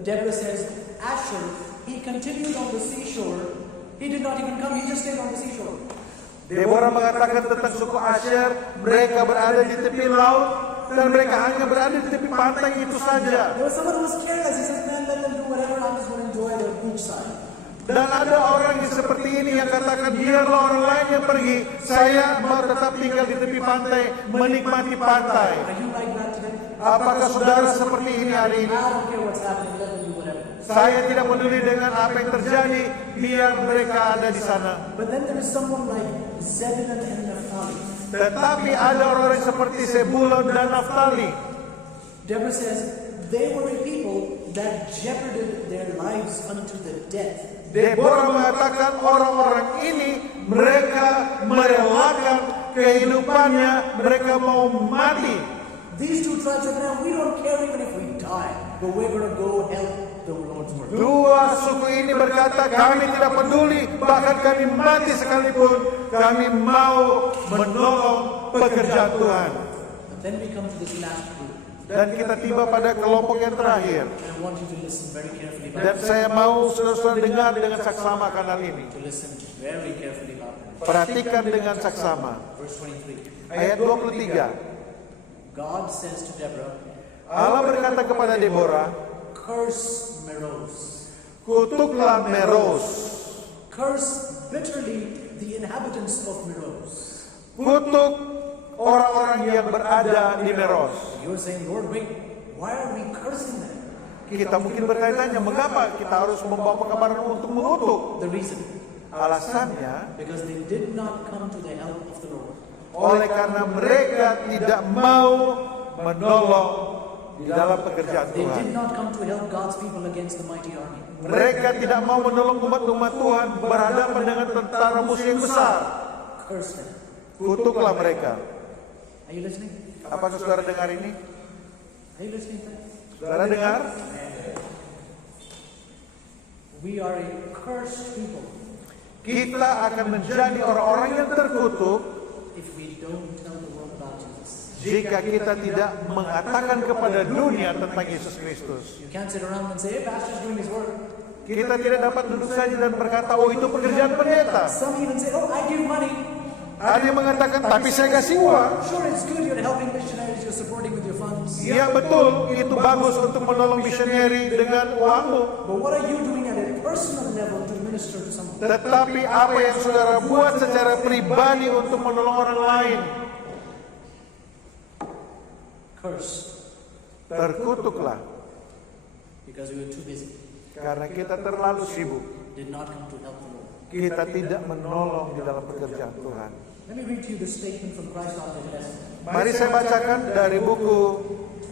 Deborah says, Asher, he continued on the seashore. He did not even come, he just stayed on the seashore. Deborah mengatakan tentang suku Asher, mereka berada di tepi laut dan mereka hanya berada di tepi pantai itu saja. There was someone who was careless. He says, man, let them do whatever. I'm just going to enjoy the beach side. Dan ada orang yang seperti ini yang katakan, biarlah pergi, saya mau tetap tinggal di tepi pantai, menikmati pantai. Are you like that today? Apakah saudara seperti ini hari ini? I don't care what's happening, let them do whatever. Saya tidak peduli dengan apa yang terjadi, biar mereka ada di sana. But then there is someone like Zebulun and Naphtali. Tetapi ada orang seperti Zebulun dan Naftali. Deborah says they were a people that jeoparded their lives unto the death. Deborah mengatakan orang-orang ini mereka merelakan kehidupannya, mereka mau mati. These two tribes said, now we don't care even if we die, but we're going to go help the Lord's work. Dua suku ini berkata, kami tidak peduli, bahkan kami mati sekalipun, kami mau menolong pekerjaan Tuhan. But then we come to this last group, Dan kita tiba pada kelompok yang terakhir. and I want you to listen very carefully. Dan saya mau saudara-saudara dengar dengan saksama akan hal ini. To listen very carefully about it. Perhatikan dengan saksama. Verse 23. Ayat 23. God says to Deborah, Allah berkata kepada Deborah, curse Meroz. kutuklah Meroz. Curse bitterly the inhabitants of Meroz. Kutuk orang-orang yang berada di Meroz. You're saying, Lord, wait, why are we cursing them? Kita mungkin bertanya, mengapa kita harus membawa pengkabaran untuk mengutuk? The reason, Alasannya, because they did not come to the help of the Lord. oleh karena mereka tidak mau menolong di dalam pekerjaan They Tuhan. did not come to help God's people against the mighty army. Mereka tidak mau menolong umat-umat Tuhan berhadapan dengan tentara musuh yang besar. Curse them. Kutuklah mereka. Are you listening? Apakah saudara dengar ini? Are you listening? Saudara dengar? We are a cursed people Kita akan menjadi orang-orang yang terkutuk if we don't tell the world about Jesus. jika kita tidak mengatakan kepada dunia tentang Yesus Kristus. You can't sit around and say, hey, pastor's doing his work. Kita tidak dapat duduk saja dan berkata, oh itu pekerjaan pendeta. Some even say, oh, I give money. Ada yang mengatakan, tapi saya kasih uang. Sure, it's good you're helping missionaries, you're supporting with your funds. Iya betul, itu bagus untuk menolong misioneri dengan uangmu. But what are you doing at a personal level to minister to someone? Tetapi apa yang saudara buat secara pribadi untuk menolong orang lain, Curse. terkutuklah. Because we were too busy. Karena kita terlalu sibuk. Did not come to help the Lord. Kita tidak menolong di dalam pekerjaan Tuhan. Let me read to you the statement from Christ on the Testament. Mari saya bacakan dari buku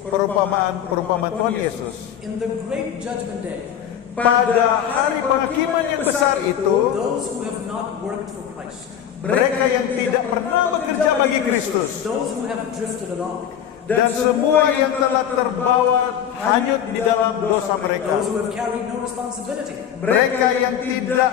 perumpamaan Tuhan Yesus. In the great judgment day, Pada hari penghakiman yang besar itu, those who have not worked for Christ, mereka yang tidak pernah bekerja bagi Kristus, those who have drifted along, dan semua yang telah terbawa hanyut di dalam dosa mereka, those who have carried no responsibility, mereka yang tidak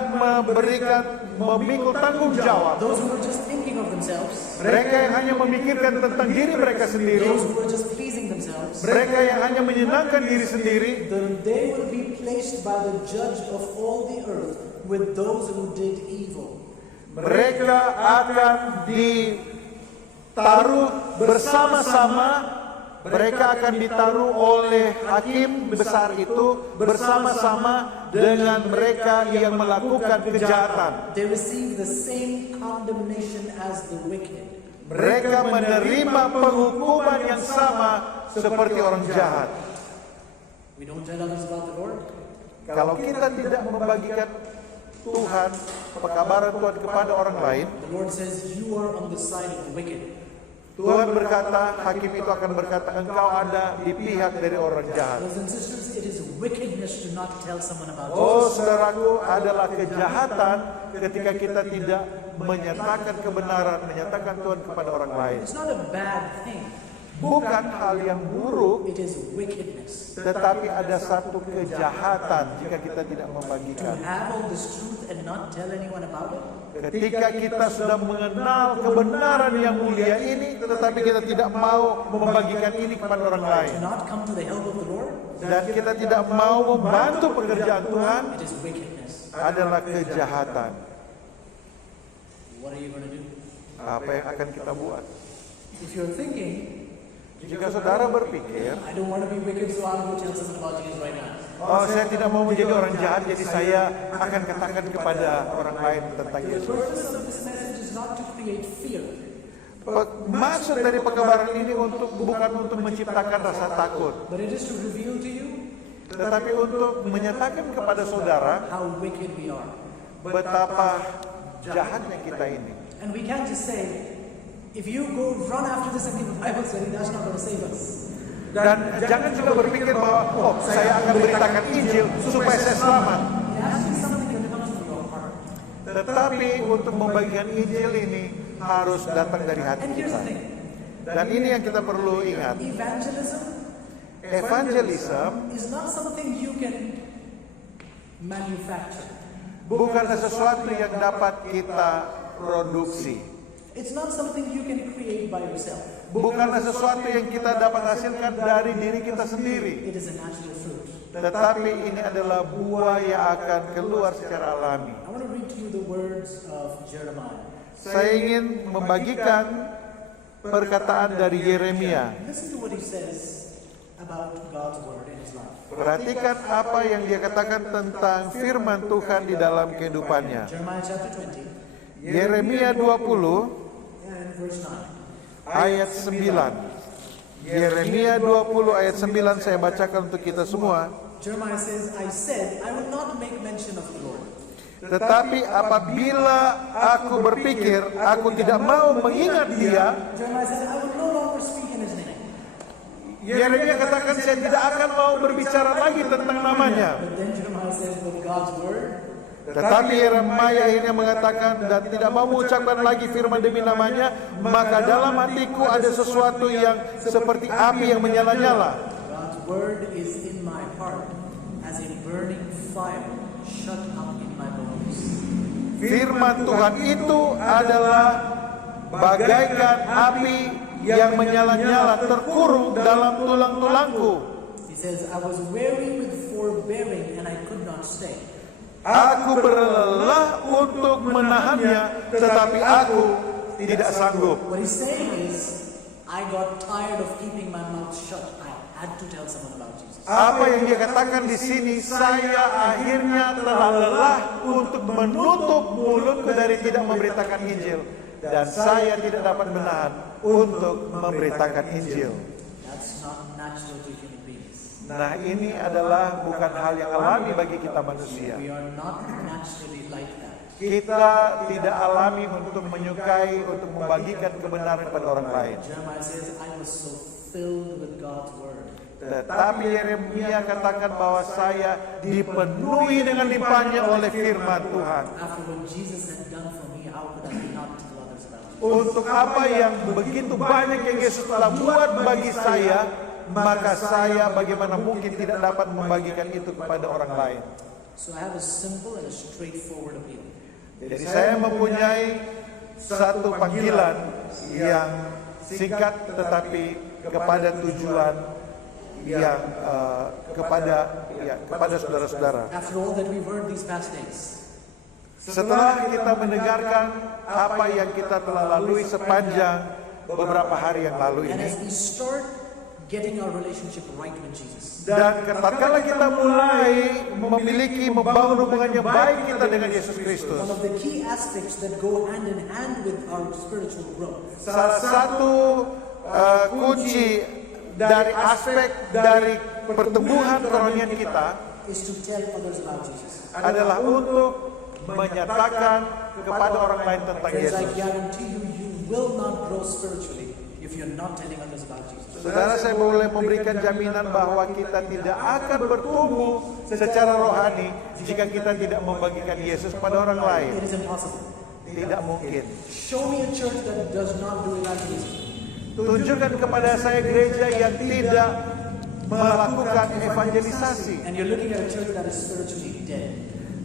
memikul tanggung jawab, those who were just thinking of themselves, mereka yang hanya memikirkan tentang diri mereka sendiri, those who were just pleasing themselves, mereka yang hanya menyenangkan diri sendiri, then they will be placed by the judge of all the earth with those who did evil. mereka akan ditaruh bersama-sama, mereka akan ditaruh oleh hakim besar itu bersama-sama dengan mereka yang melakukan kejahatan. They receive the same condemnation as the wicked. Mereka menerima penghukuman yang sama seperti orang jahat. We don't tell others about the Lord. Kalau kita tidak membagikan Tuhan, pekabaran Tuhan kepada orang lain, The Lord says you are on the side of the wicked. Tuhan berkata, hakim itu akan berkata, engkau ada di pihak dari orang jahat. Brothers and sisters, it is wickedness to not tell someone about Oh Jesus. saudaraku, adalah kejahatan ketika kita tidak menyatakan kebenaran, menyatakan Tuhan kepada orang lain. It's not a bad thing. Bukan hal yang buruk, It is wickedness. tetapi ada satu kejahatan jika kita tidak To membagikan. have all this truth and not tell anyone about it. Ketika kita sudah mengenal kebenaran yang mulia ini, tetapi kita tidak mau membagikan ini kepada orang lain, To not come to the help of the Lord. dan kita tidak mau membantu pekerjaan Tuhan, It is wickedness. adalah kejahatan. What are you going to do? Apa yang akan kita buat? If you're thinking, Jika saudara berpikir, I don't want to be wicked, so I'll go tell someone about Jesus right now. oh saya tidak mau menjadi orang jahat, jadi saya akan katakan kepada orang lain tentang The Yesus. purpose of this message is not to create fear. Maksud dari pekabaran ini bukan untuk menciptakan rasa takut, But it is to reveal to you tetapi untuk menyatakan kepada saudara how wicked we are. betapa jahatnya kita ini. And we can't just say, if you go run after this and give a Bible study, that's not going to save us. Dan jangan juga berpikir bahwa saya akan beritakan Injil supaya saya selamat. It has to be something that comes from your heart. Tetapi untuk membagikan Injil ini harus datang dari hati And here's kita. the thing. Dan ini yang kita perlu ingat. Evangelism is not something you can manufacture. bukanlah sesuatu yang dapat kita produksi. It's not something you can create by yourself. Bukanlah sesuatu yang kita dapat hasilkan dari diri kita sendiri. It is a natural fruit. Tetapi ini adalah buah yang akan keluar secara alami. I want to read to you the words of Jeremiah. Saya ingin membagikan perkataan dari Yeremia. Listen to what he says about God's word in his life. Perhatikan apa yang dia katakan tentang firman Tuhan di dalam kehidupannya. Jeremiah chapter 20 Yeremia 20 and verse 9. ayat 9. Yeremia 20 ayat 9 saya bacakan untuk kita semua. Jeremiah says, I said, I will not make mention of the Lord. Tetapi apabila aku berpikir, aku tidak mau mengingat dia. Jeremiah said, I will no longer speak in his name. Yeremia katakan, saya tidak akan mau berbicara lagi tentang namanya. But then Jeremiah says, but God's word, Tetapi Yeremia akhirnya mengatakan dan tidak mau mengucapkan lagi firman demi namanya, maka dalam hatiku ada sesuatu yang seperti api yang menyala-nyala. God's word is in my heart as a burning fire shut up in my bones. Firman Tuhan itu adalah bagaikan api yang menyala-nyala terkurung dalam tulang-tulangku. He says, I was weary with forbearing and I could not stay. Aku berlelah untuk menahannya, tetapi aku tidak sanggup. What he's saying is, I got tired of keeping my mouth shut. I had to tell someone about Jesus. Apa yang dia katakan di sini, saya akhirnya telah lelah untuk menutup mulutku dari tidak memberitakan Injil, dan saya tidak dapat menahan untuk memberitakan Injil. That's not natural to human beings. Nah, ini adalah bukan hal yang alami bagi kita manusia. We are not naturally like that. Kita tidak alami untuk menyukai, untuk membagikan kebenaran pada orang lain. Jeremiah says, I was so filled with God's word. Tetapi Yeremia katakan bahwa saya dipenuhi dengan limpahnya oleh firman Tuhan. After what Jesus had done for me, how could I not tell others about it? Untuk apa yang begitu banyak yang Yesus telah buat bagi saya, maka saya bagaimana mungkin tidak dapat membagikan itu kepada orang lain. So I have a simple and a straightforward appeal. Jadi saya mempunyai satu panggilan yang singkat tetapi kepada tujuan yang kepada saudara-saudara. After all that we've heard these past days, Setelah kita mendengarkan apa yang kita telah lalui sepanjang beberapa hari yang lalu and ini, as we start getting our relationship right with Jesus, dan tatkala kita mulai membangun hubungan yang baik kita dengan Yesus Kristus, one of the key aspects that go hand in hand with our spiritual growth salah satu kunci dari aspek dari pertumbuhan kerohanian kita is to tell others about Jesus. adalah untuk menyatakan kepada orang lain tentang Friends, I Yesus. guarantee you, you will not grow spiritually if you're not telling others about Jesus. Saudara, saya boleh memberikan jaminan bahwa kita tidak akan bertumbuh secara rohani jika kita tidak membagikan Yesus pada orang lain. It is impossible. Tidak mungkin. Show me a church that does not do evangelism. Tunjukkan kepada saya gereja yang tidak melakukan evangelisasi. And you're looking at a church that is spiritually dead.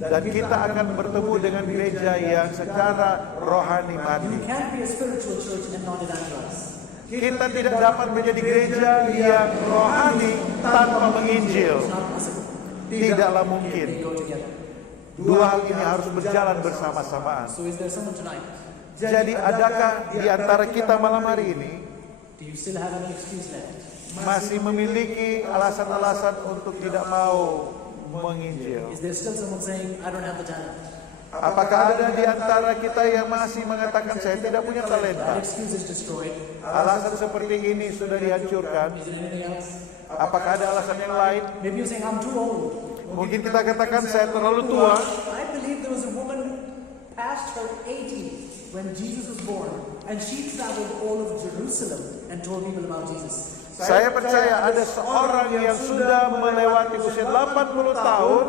Dan kita akan bertemu dengan gereja yang secara rohani mati. You can't be a spiritual church and not evangelize. Kita tidak dapat menjadi gereja yang rohani tanpa menginjil. It's not possible. Tidaklah mungkin. They go together. Dua hal ini harus berjalan bersama-samaan. So is there someone tonight? Jadi adakah di antara kita malam hari ini Do you still have any excuse left? masih memiliki alasan-alasan untuk tidak mau menginjil? Is there still someone saying, I don't have the talent? Apakah ada di antara kita yang masih mengatakan saya tidak punya That talenta? excuse is destroyed. Alasan seperti ini sudah dihancurkan. Is there anything else? Apakah ada alasan yang lain? Maybe you're saying, I'm too old. Mungkin kita katakan saya terlalu tua. I believe there was a woman past her 80s when Jesus was born, and she traveled all of Jerusalem and told people about Jesus. Saya percaya ada seorang yang sudah melewati usia 80 tahun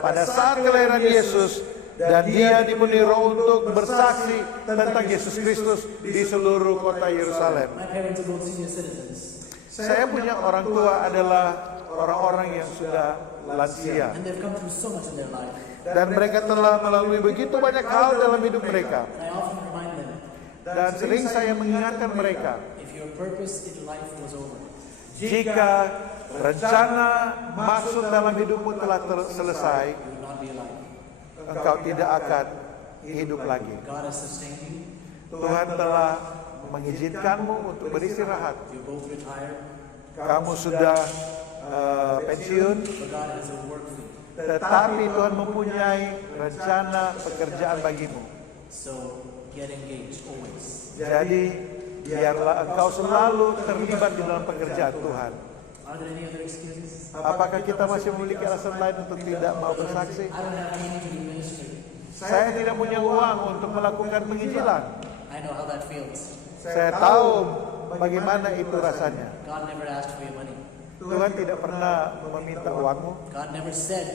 pada saat kelahiran Yesus, dan dia dipenuhi Roh untuk bersaksi tentang Yesus Kristus di seluruh kota Yerusalem. My parents are both senior citizens, Saya punya orang tua adalah orang-orang yang sudah lansia, and they've come through so much in their life. dan mereka telah melalui begitu banyak hal dalam hidup mereka. And I often remind them, Dan sering saya mengingatkan mereka, if your purpose in life was over, jika rencana maksud dalam hidupmu telah selesai, you would not be alive. engkau tidak akan hidup lagi. God has sustained you. Tuhan telah mengizinkanmu untuk beristirahat. You're both retired, Kamu sudah pensiun, but God has a work for you. tetapi Tuhan mempunyai rencana pekerjaan bagimu. So get engaged always. Jadi biarlah engkau selalu terlibat di dalam pekerjaan Tuhan. Are there any other excuses? Apakah kita masih memiliki alasan lain untuk tidak mau bersaksi? I don't have money to do ministry. Saya tidak punya uang untuk melakukan penginjilan. I know how that feels. Saya tahu bagaimana itu rasanya. God never asked for your money. Tuhan tidak pernah meminta uangmu. God never said,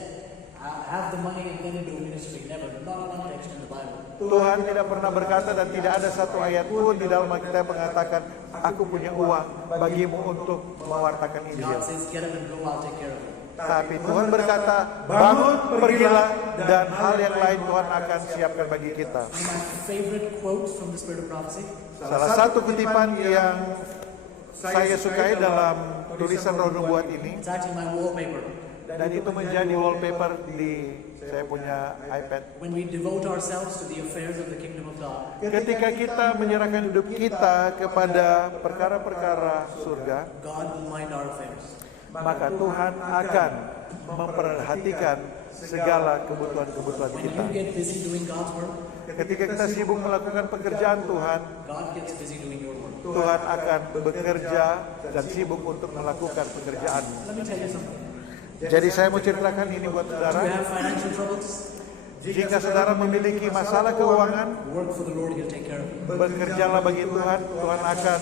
have the money and then do ministry. Never. Not one text in the Bible. Tuhan tidak pernah berkata dan tidak ada satu ayat pun di dalam Alkitab mengatakan, aku punya uang bagimu untuk mewartakan Injil. God says, get up and go, I'll take care of it. Tapi Tuhan berkata, bangun, pergilah, dan hal yang lain Tuhan akan siapkan bagi kita. One of my favorite quotes from the Spirit of Prophecy, Salah satu kutipan yang saya sukai dalam tulisan Roh Nubuat ini, it's actually my wallpaper. dan itu menjadi wallpaper di saya punya iPad. When we devote ourselves to the affairs of the kingdom of God, Ketika kita menyerahkan hidup kita kepada perkara-perkara surga, God will mind our affairs. maka Tuhan akan memperhatikan segala kebutuhan-kebutuhan When kita. you get busy doing God's work, Ketika kita sibuk melakukan pekerjaan Tuhan, God gets busy doing your work. Tuhan akan bekerja dan sibuk untuk melakukan pekerjaanmu. Let me tell you something. Jadi saya mau ceritakan ini buat Do saudara. you have financial troubles? Jika saudara memiliki masalah keuangan, Work for the Lord, He'll take care of it. bekerjalah bagi Tuhan. Tuhan akan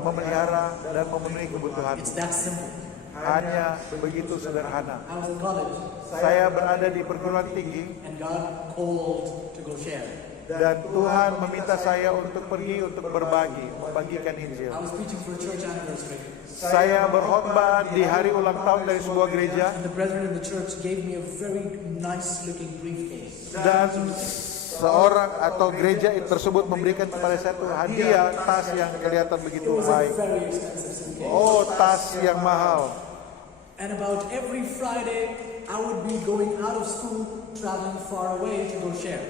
memelihara dan memenuhi kebutuhan. It's that simple. Hanya begitu sederhana. I was in college, Saya berada di perguruan tinggi and God called to go share. dan Tuhan meminta saya untuk pergi untuk berbagi, membagikan Injil. I was preaching for a church anniversary, Saya berkhotbah di hari ulang tahun dari sebuah gereja, and the brethren in the church gave me a very nice-looking briefcase. dan seorang atau gereja tersebut memberikan kepada saya tuh hadiah tas yang kelihatan It begitu was a baik. very expensive suitcase. Oh, tas yang mahal. And about every Friday, I would be going out of school, traveling far away to go share.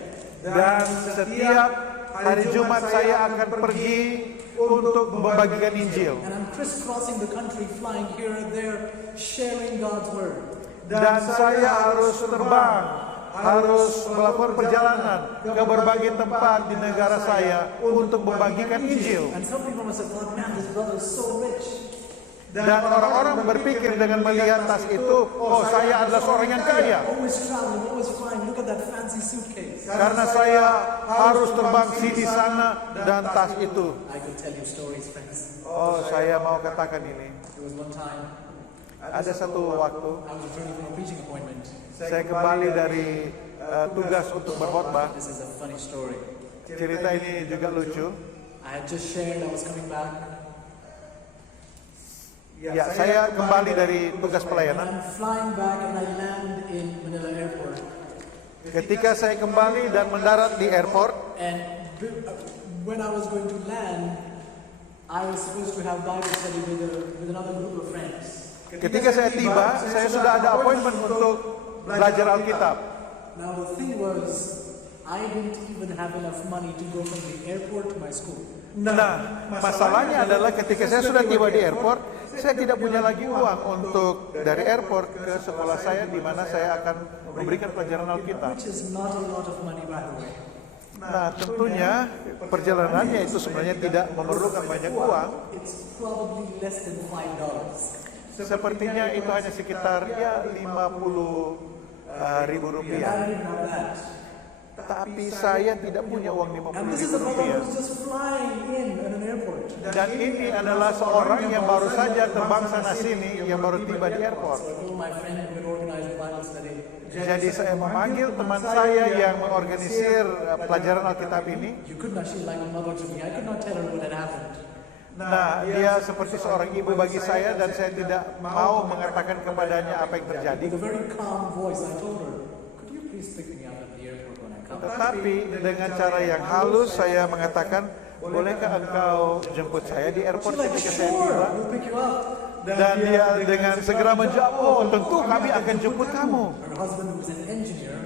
Dan setiap hari Jumat saya akan pergi untuk membagikan Injil. And I'm crisscrossing the country, flying here and there, sharing God's word. Dan saya harus terbang, harus melakukan perjalanan ke berbagai tempat di negara saya untuk membagikan Injil. And some people must have thought, man, this brother is so rich. Dan orang-orang berpikir dengan melihat tas itu, oh saya adalah seorang yang kaya. Always traveling, always flying. Look at that fancy suitcase. Karena saya harus terbang sini sana dan tas itu. I could tell you stories, friends. Oh, saya mau katakan ini. There was one time Ada satu waktu I was returning from a preaching appointment. saya kembali dari tugas untuk berkhotbah. This is a funny story. Cerita ini juga lucu. I had just shared I was coming back, Ya, saya kembali dari tugas and pelayanan. I'm flying back, and I land in Manila Airport. Ketika saya kembali dan mendarat di airport, And when I was going to land, I was supposed to have Bible study with another group of friends. ketika saya tiba, saya sudah ada appointment untuk belajar Alkitab. Now the thing was, I didn't even have enough money to go from the airport to my school. Nah, masalahnya adalah ketika saya sudah tiba di airport, saya tidak punya lagi uang untuk dari airport ke sekolah saya di mana saya akan memberikan pelajaran Alkitab. Which is not a lot of money, by the way. Nah, tentunya perjalanannya itu sebenarnya tidak memerlukan banyak uang. It's probably less than $5. Sepertinya itu hanya sekitar ya 50 ribu And I rupiah. didn't know that. Tapi saya tidak punya uang 50 And this is ribu the fellow rupiah. who's just flying in at an airport. Dan ini adalah seorang yang baru saja terbang sana sini, yang baru tiba di airport. So I told my friend who had organized Bible study, Jadi saya memanggil teman saya yang mengorganisir pelajaran Alkitab ini. you couldn't actually like a mother to me. I could not tell her what had happened. Nah, dia seperti seorang ibu bagi saya dan saya tidak mau mengatakan kepadanya apa yang terjadi. With a very calm voice, I told her, could you please pick me up at the airport when I come? Tetapi dengan cara yang halus saya mengatakan, bolehkah engkau jemput saya di airport She's like, ketika saya sure, tiba? we'll pick you up. Dan dia dengan segera menjawab, oh tentu kami akan jemput kamu. Her husband, who was an engineer,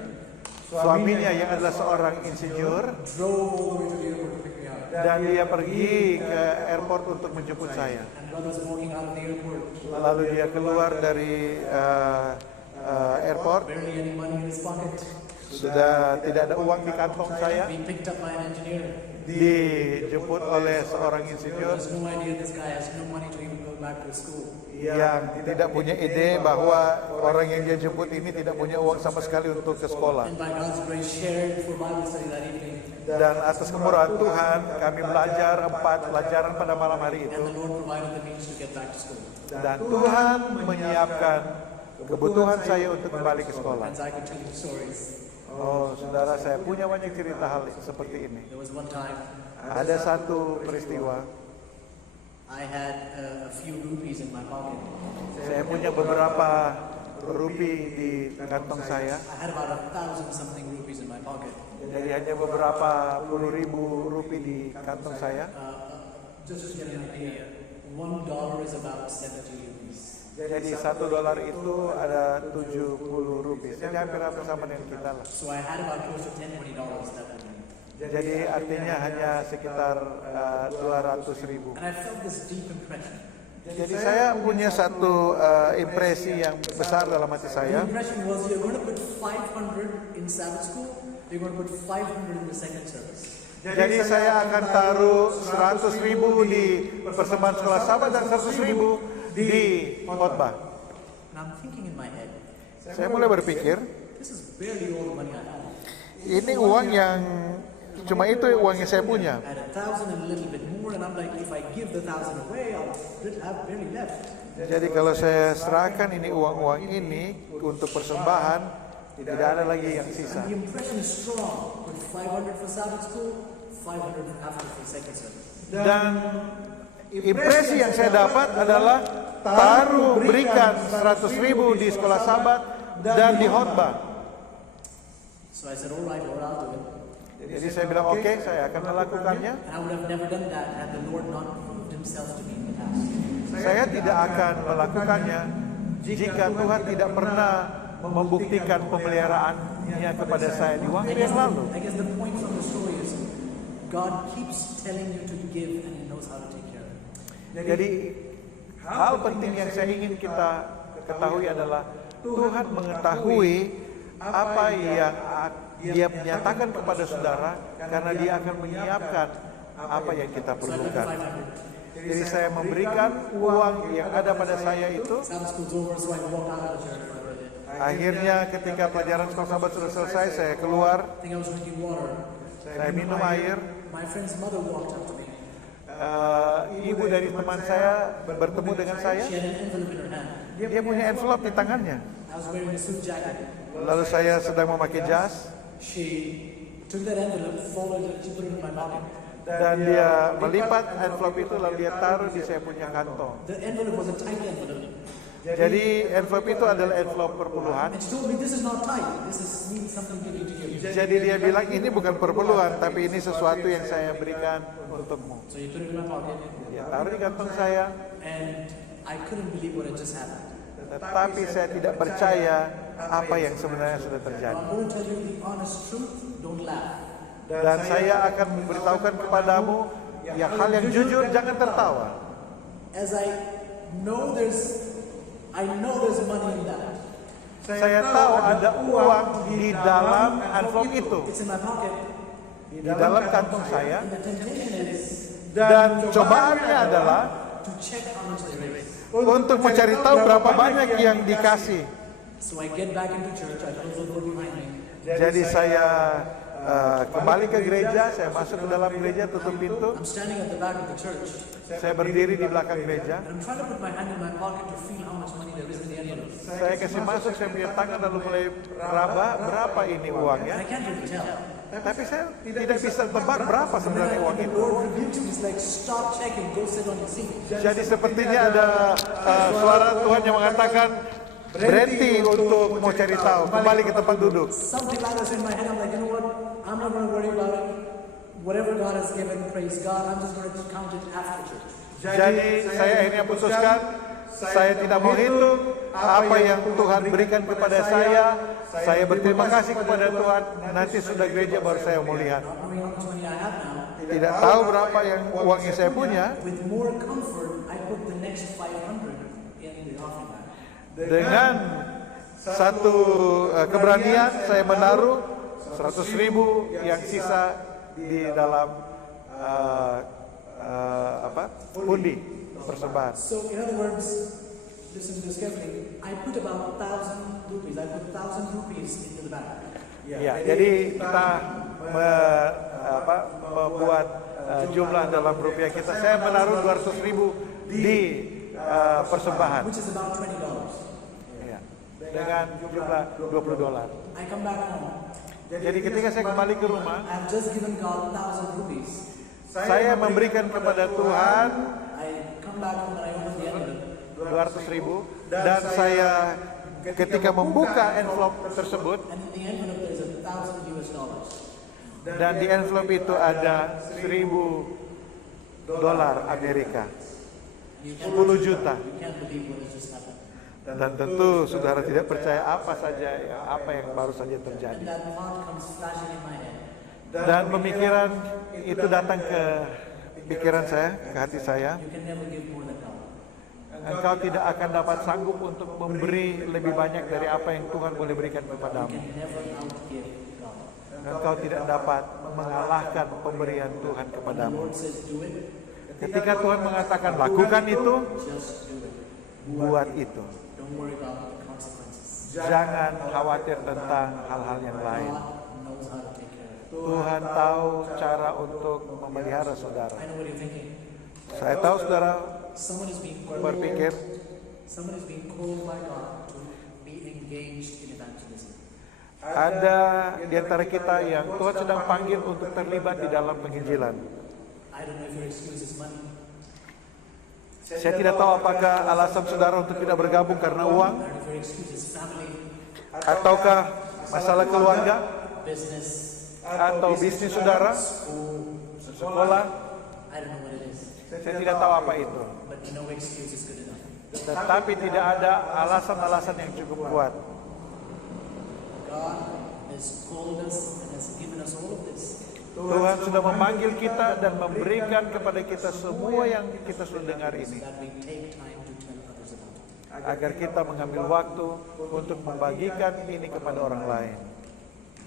Suaminya yang adalah seorang insinyur drove all the way to the airport to pick me up. dan dia pergi ke airport untuk menjemput saya. And brothers walking out of the airport, Lalu dia keluar dari airport, barely any money in his pocket, sudah tidak ada uang di kantong saya, being picked up by an engineer. dijemput oleh seorang He insinyur has no idea this guy has no money to even go back to school. yang tidak punya ide bahwa orang yang dia jemput ini tidak punya uang sama sekali untuk ke sekolah. And by God's grace, shared for Bible study that evening. Dan atas kemurahan Tuhan, kami belajar 4 pelajaran pada malam hari And itu. the Lord provided the means to get back to school. Dan Tuhan menyiapkan kebutuhan saya untuk kembali ke sekolah. And I could tell you stories. Oh, saudara, saya punya banyak cerita hal seperti ini. There was one time Ada satu peristiwa, I had a few rupees in my pocket. saya punya beberapa rupi di kantong saya. I had about 1,000 something rupees in my pocket. Jadi hanya beberapa puluh ribu rupiah di kantong saya. Just to get an idea, $1 is about 70 rupees. Jadi $1 itu ada 70 rupiah. Jadi hampir sama dengan kita lah. So I had about close to $10-20 that evening. Jadi artinya hanya sekitar 200.000. And I felt this deep impression. Jadi saya punya satu impresi yang besar dalam hati The saya. impression was you're going to put 500 in Sabbath school, you're going to put 500 in the second service. Jadi saya akan taruh 100.000 di persembahan sekolah Sabat dan 100.000 di khotbah. And I'm thinking in my head, Saya mulai berpikir, this is barely all the money I have. ini uang yang cuma itu uang yang saya punya. I had 1,000 and a little bit more, and I'm like, if I give the 1,000 away, I'll have barely left. Jadi kalau saya serahkan ini uang-uang ini untuk persembahan, tidak ada lagi yang sisa. The impression is strong. Put 500 for Sabbath school, 500 after for second service. Dan impresi yang saya dapat adalah berikan 100.000 di sekolah Sabat dan di khotbah. So I said, all right, Lord, I'll do it. Jadi saya bilang oke, saya akan melakukannya. And I would have never done that had the Lord not proved himself to me in the past. Saya tidak akan melakukannya jika Tuhan tidak pernah membuktikan pemeliharaannya kepada saya di waktu yang lalu. I guess the point from the story is God keeps telling you to give and he knows how to take care of it. Jadi hal penting yang saya ingin kita ketahui adalah Tuhan mengetahui apa yang Dia menyatakan kepada saudara karena Dia akan menyiapkan apa yang kita So I put the perlukan. 500. Jadi saya memberikan uang yang ada pada saya itu. Sabbath school's over, so I walked out of the church for a bit. Akhirnya ketika pelajaran sekolah Sabat sudah selesai, saya keluar, I think I was drinking water. saya minum air. My friend's mother walked up to me. Ibu dari teman saya bertemu dengan saya. She had an envelope in her hand. Dia punya envelope di tangannya. I was wearing a suit jacket. Lalu saya sedang memakai jas She took that envelope, folded it, she put it in my pocket. dan dia melipat envelope itu lalu dia taruh di saya punya kantong. The envelope was a tight envelope. Jadi envelope itu adalah envelope perpuluhan. And she told me, this is not tight. This is means something giving to you. Jadi dia bilang ini bukan perpuluhan tapi ini sesuatu yang saya berikan untukmu. So you put it in my pocket. Dia taruh di kantong saya, And I couldn't believe what had just happened. tetapi saya tidak percaya apa yang sebenarnya sudah Now, terjadi. I'm going to tell you the honest truth. Don't laugh. Dan saya akan memberitahukan kepadamu ya hal yang jujur, jangan tertawa. As I I know there's money in that. Saya tahu ada uang di dalam envelope itu, It's in my pocket. di dalam kantong saya, And the temptation is dan cobaannya adalah to check how much they raise. untuk mencari tahu berapa banyak yang dikasih. So I get back into church, I close the door behind me. Jadi saya kembali ke gereja, saya masuk ke dalam gereja, tutup pintu, I'm standing at the back of the church. saya berdiri di belakang gereja. And I'm trying to put my hand in my pocket to feel how much money there is in the envelope. Saya kasih masuk, saya punya tangan lalu mulai raba, berapa ini uangnya. And I can't really tell. Tapi saya tidak bisa tebak berapa sebenarnya uang The itu. Lord rebukes me, he's like, stop checking, go sit on your seat. Jadi sepertinya ada suara Tuhan yang mengatakan, berhenti untuk mau cari tahu, kembali ke tempat duduk. Something like this in my head, I'm like, you know what? I'm not going to worry about it. Whatever God has given, praise God. I'm just going to count it after church. Jadi saya akhirnya putuskan, saya tidak mau hitung apa yang Tuhan berikan kepada saya. Saya berterima kasih kepada Tuhan. Nanti sudah gereja baru saya mau lihat. Not knowing how much money I have now, Tidak tahu berapa yang uang yang saya punya. with more comfort, I put the next 500 in the offering bag. Dengan satu keberanian saya menaruh 100.000 yang sisa di dalam pundi persembahan. So, in other words, listen to this carefully. I put about 1,000 rupees. I put 1,000 rupees into the bag. Ya, jadi kita membuat jumlah dalam rupiah kita. Saya menaruh 200.000 di persembahan. Which is about $20. Ya, dengan jumlah $20. I come back home. Jadi ketika saya kembali ke rumah, I've just given God 1,000 rupees. saya memberikan kepada Tuhan I come back home and I open the envelope. 200.000 dan saya ketika membuka envelope tersebut And in the envelope there's $1,000. dan di envelope itu ada $1.000 Amerika, 10 juta. You can't believe what has just happened. Dan tentu saudara tidak percaya apa saja apa yang baru saja And terjadi. that thought comes flashing in my head. Dan pemikiran itu datang ke pikiran saya, ke hati saya. You can never give more than God. Engkau tidak akan dapat sanggup untuk memberi lebih banyak dari apa yang Tuhan boleh berikan You kepadamu. can never outgive God. Engkau tidak dapat mengalahkan pemberian Tuhan The kepadamu. Lord says do it, Ketika Tuhan mengatakan lakukan itu, just do it. buat itu. Don't worry about the consequences. Jangan khawatir tentang hal-hal yang lain. God knows how to take care of it. Tuhan tahu cara untuk memelihara saudara. I know what you're thinking. Saya tahu saudara Someone is being called. berpikir, Someone is being called by God to be engaged in evangelism. ada di antara kita yang Tuhan sedang panggil untuk terlibat di dalam penginjilan. I don't know if your excuse is money. Saya tidak tahu apakah alasan saudara untuk tidak bergabung karena uang, I don't know if your excuse is family, ataukah masalah keluarga, business, atau bisnis saudara, school. sekolah. I don't know what it is. Saya tidak tahu apa itu. But no excuse is good enough. Tetapi tidak ada alasan-alasan yang cukup kuat. God has called us and has given us all of this. Tuhan sudah memanggil kita dan memberikan kepada kita semua yang kita sudah dengar ini, That we take time to tell others about it. agar kita mengambil waktu untuk membagikan ini kepada orang lain.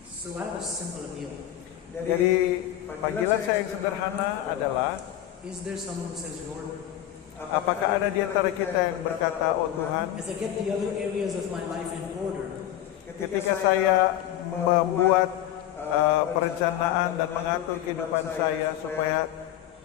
So I have a simple appeal. Jadi panggilan saya yang sederhana adalah, Is there someone who says, Lord, apakah ada di antara kita yang berkata, oh Tuhan, as I get the other areas of my life in order, ketika saya membuat perencanaan dan mengatur kehidupan saya supaya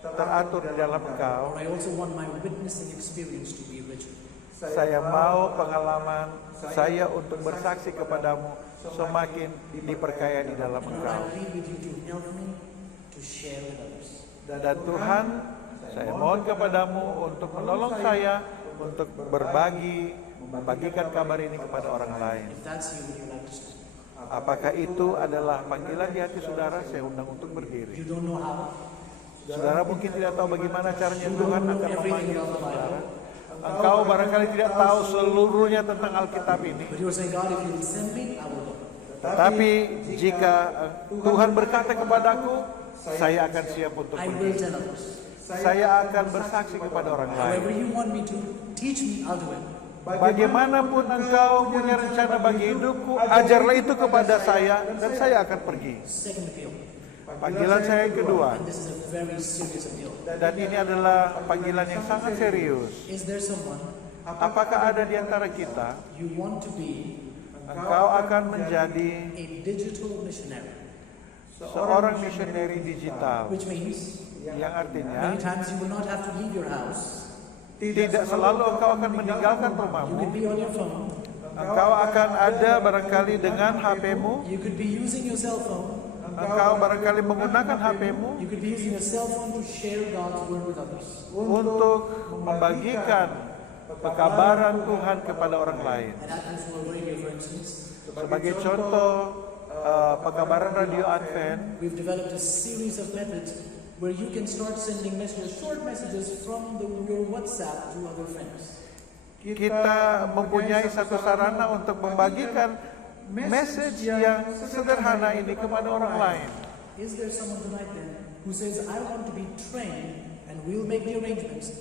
teratur di dalam Engkau, I also want my witnessing experience to be richer. saya mau pengalaman saya untuk bersaksi kepadamu semakin diperkaya di dalam And Lord, Engkau. I plead with you to help me to share with others. Dan Tuhan, saya mohon kepadamu untuk menolong saya untuk berbagi, membagikan kabar ini kepada orang lain. If that's you, would you like to stand? Apakah itu adalah panggilan di hati saudara? Saya undang untuk berdiri. You don't know how. Saudara mungkin tidak tahu bagaimana caranya Tuhan akan Everything memanggil about the saudara. Bible. Engkau barangkali tidak tahu seluruhnya tentang Alkitab ini. But you're saying, God, if you send me, I will go. Tetapi jika Tuhan berkata kepadaku, saya akan siap untuk I pergi. will tell others. saya akan bersaksi kepada orang lain. However you want me to, teach me, I'll do it. Bagaimanapun engkau punya rencana bagi hidupku, ajarlah itu kepada saya dan saya akan pergi. Second appeal. Panggilan saya yang kedua, And this is a very serious appeal. dan ini adalah panggilan yang sangat serius. Is there someone Apakah ada di antara kita, you want to be engkau akan menjadi a digital missionary? seorang misioneri digital, Which means yang artinya many times you will not have to leave your house. tidak selalu engkau akan meninggalkan You rumahmu. could be on your phone. Engkau akan ada barangkali dengan HP-mu, You could be using your cell phone. engkau barangkali menggunakan HP-mu You could be using your cell phone to share God's word with others. untuk membagikan pekabaran Tuhan kepada orang lain. And Adventist World Radio, for instance, Sebagai contoh, pekabaran Radio Advent, we've developed a series of methods where you can start sending messages, short messages from your WhatsApp to other friends. kita mempunyai satu sarana untuk membagikan message yang sederhana ini kepada orang lain. Is there someone tonight then who says, I want to be trained and we'll make the arrangements?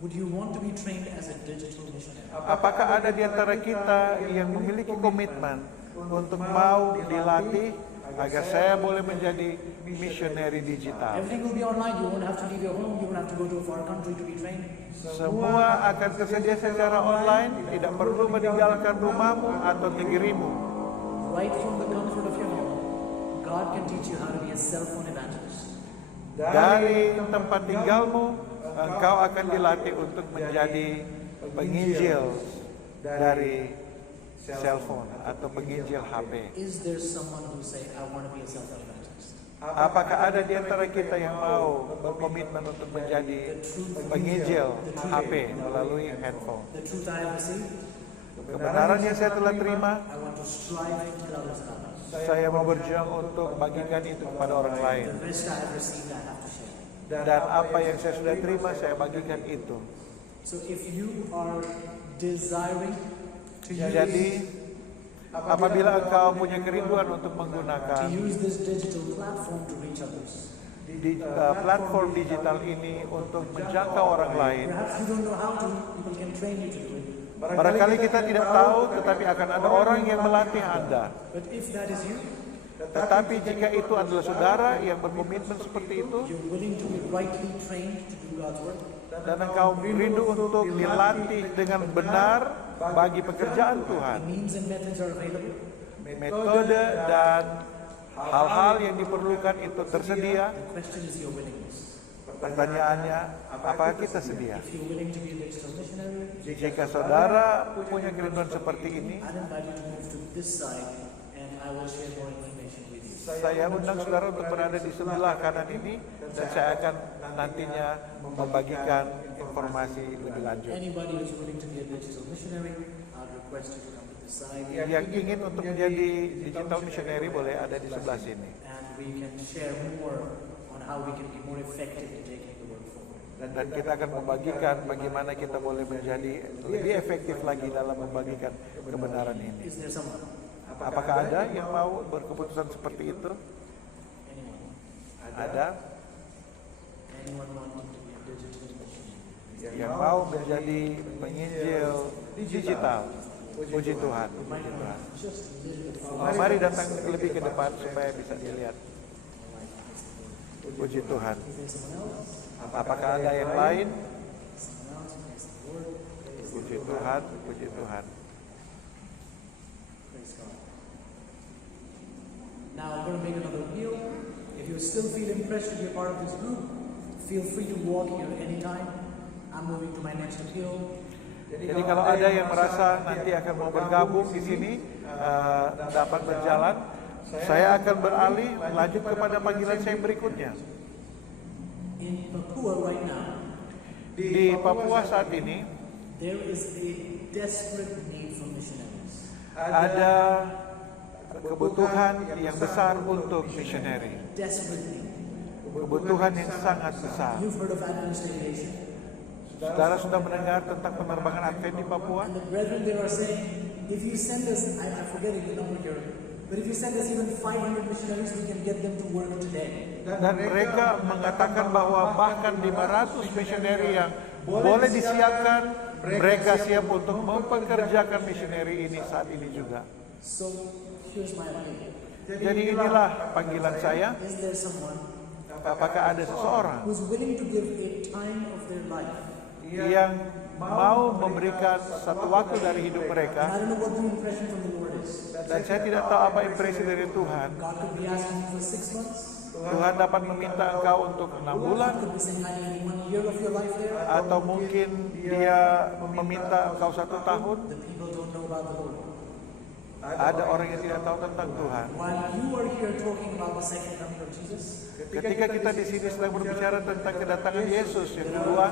Would you want to be trained as a digital missionary? Apakah ada di antara kita yang memiliki komitmen untuk mau dilatih agar saya boleh menjadi misioneri digital? Everything will be online. You won't have to leave your home. You won't have to go to a far country to be trained. Semua akan tersedia secara online, tidak perlu meninggalkan rumahmu atau negerimu. Right from the comfort of your home, God can teach you how to be a cell phone evangelist. Dari tempat tinggalmu, engkau akan dilatih untuk menjadi penginjil dari cellphone atau penginjil HP. Is there someone who say, I want to be a cell phone evangelist? Apakah ada di antara kita yang mau berkomitmen untuk menjadi penginjil HP melalui handphone? The truth I have received, Kebenaran yang saya telah terima, I want to strive to tell others about it. saya mau berjuang untuk bagikan itu kepada orang lain. The rest I have received, I have to share. Dan apa yang saya sudah terima, saya bagikan itu. So if you are desiring to Jadi, apabila engkau punya kerinduan untuk menggunakan use this digital platform to reach others, platform digital ini untuk menjangkau orang lain, perhaps you don't know how to, people can train you to do it. barangkali kita tidak tahu, tetapi akan ada orang yang melatih Anda. But if that is you, Tetapi jika itu adalah saudara yang berkomitmen seperti itu, you're willing to be rightly trained to do God's work, dan engkau rindu untuk dilatih dengan benar bagi pekerjaan Tuhan, the means and methods are available. metode dan hal-hal yang diperlukan itu tersedia. The question is your willingness. Pertanyaannya, apakah kita sedia? If you're willing to be a digital missionary, Jika saudara punya kerinduan seperti ini, I'd invite you to move to this side and I will share more information with you. saya undang saudara untuk berada di sebelah kanan ini, dan saya akan nantinya membagikan informasi lebih lanjut. Anybody who's willing to be a digital missionary, I'd request you to come to this side Yang ingin untuk menjadi digital missionary boleh ada di sebelah sini. and we can share more on how we can be more effective in taking the work forward. Dan kita akan membagikan bagaimana kita boleh menjadi lebih efektif lagi dalam membagikan kebenaran ini. Is there someone? Apakah ada yang mau berkeputusan seperti itu? Anyone? Ada Anyone wanting to be a digital missionary? yang mau menjadi penginjil digital. Puji Tuhan, puji Tuhan. Just a little bit further. Mari datang lebih ke depan supaya bisa dilihat. Puji Tuhan. Is there someone else? Apakah ada yang lain? Someone else? Praise the Lord. Puji Tuhan, puji Tuhan. Praise God. Now I'm going to make another appeal. If you still feel impressed to be a part of this group, feel free to walk here anytime. I'm moving to my next appeal. Jadi kalau ada yang merasa nanti akan mau bergabung di sini, dapat berjalan, saya akan beralih lanjut kepada panggilan saya berikutnya. In Papua right now, Di Papua saat ini there is a desperate need for missionaries. ada kebutuhan yang besar untuk misioneri. Desperate need. Kebutuhan yang sangat besar. You've heard of Adventist Aviation? Saudara sudah mendengar tentang penerbangan Advent di Papua? And the brethren there are saying, if you send us, I'm forgetting the number here, But if you send us even 500 missionaries, we can get them to work today. Dan mereka mengatakan bahwa bahkan 500 misioneri yang boleh disiapkan, mereka siap untuk mempekerjakan misioneri ini saat ini juga. So here's my opinion. Jadi inilah panggilan saya. Is there someone Apakah ada seseorang who's willing to give a time of their life? yang mau memberikan satu waktu dari hidup And mereka? I don't know what the impression from the Lord is. Dan saya tidak tahu apa impresi dari Tuhan. God could be asking you for 6 months. Tuhan dapat meminta engkau untuk 6 bulan, God could be saying, I need 1 year of your life there. atau mungkin dia meminta engkau 1 tahun. The people don't know about the Lord. Ada orang yang tidak tahu tentang Tuhan. While you are here talking about the second coming of Jesus, Ketika kita di sini sedang berbicara tentang kedatangan Yesus yang kedua,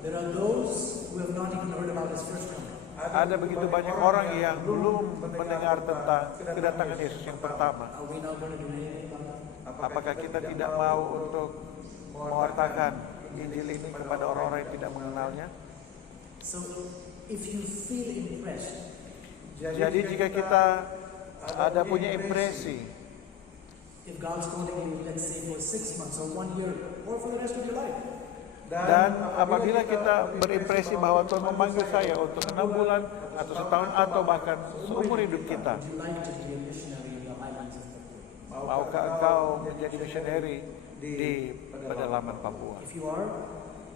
there are those who have not even heard about his first coming. ada begitu banyak orang yang belum mendengar tentang kedatangan Yesus yang pertama. Are we not going to do anything about that? Apakah kita tidak mau untuk mewartakan Injil ini kepada orang-orang yang tidak mengenalnya? So, if you feel impressed, Jadi jika kita ada punya impresi, if God's calling you, let's say for 6 months or 1 year or for the rest of your life, dan apabila kita berimpresi bahwa Tuhan memanggil saya untuk 6 bulan atau setahun atau bahkan seumur hidup kita, would you like to be a missionary in the highlands of Papua? maukah engkau menjadi misioneri di pedalaman Papua? If you are,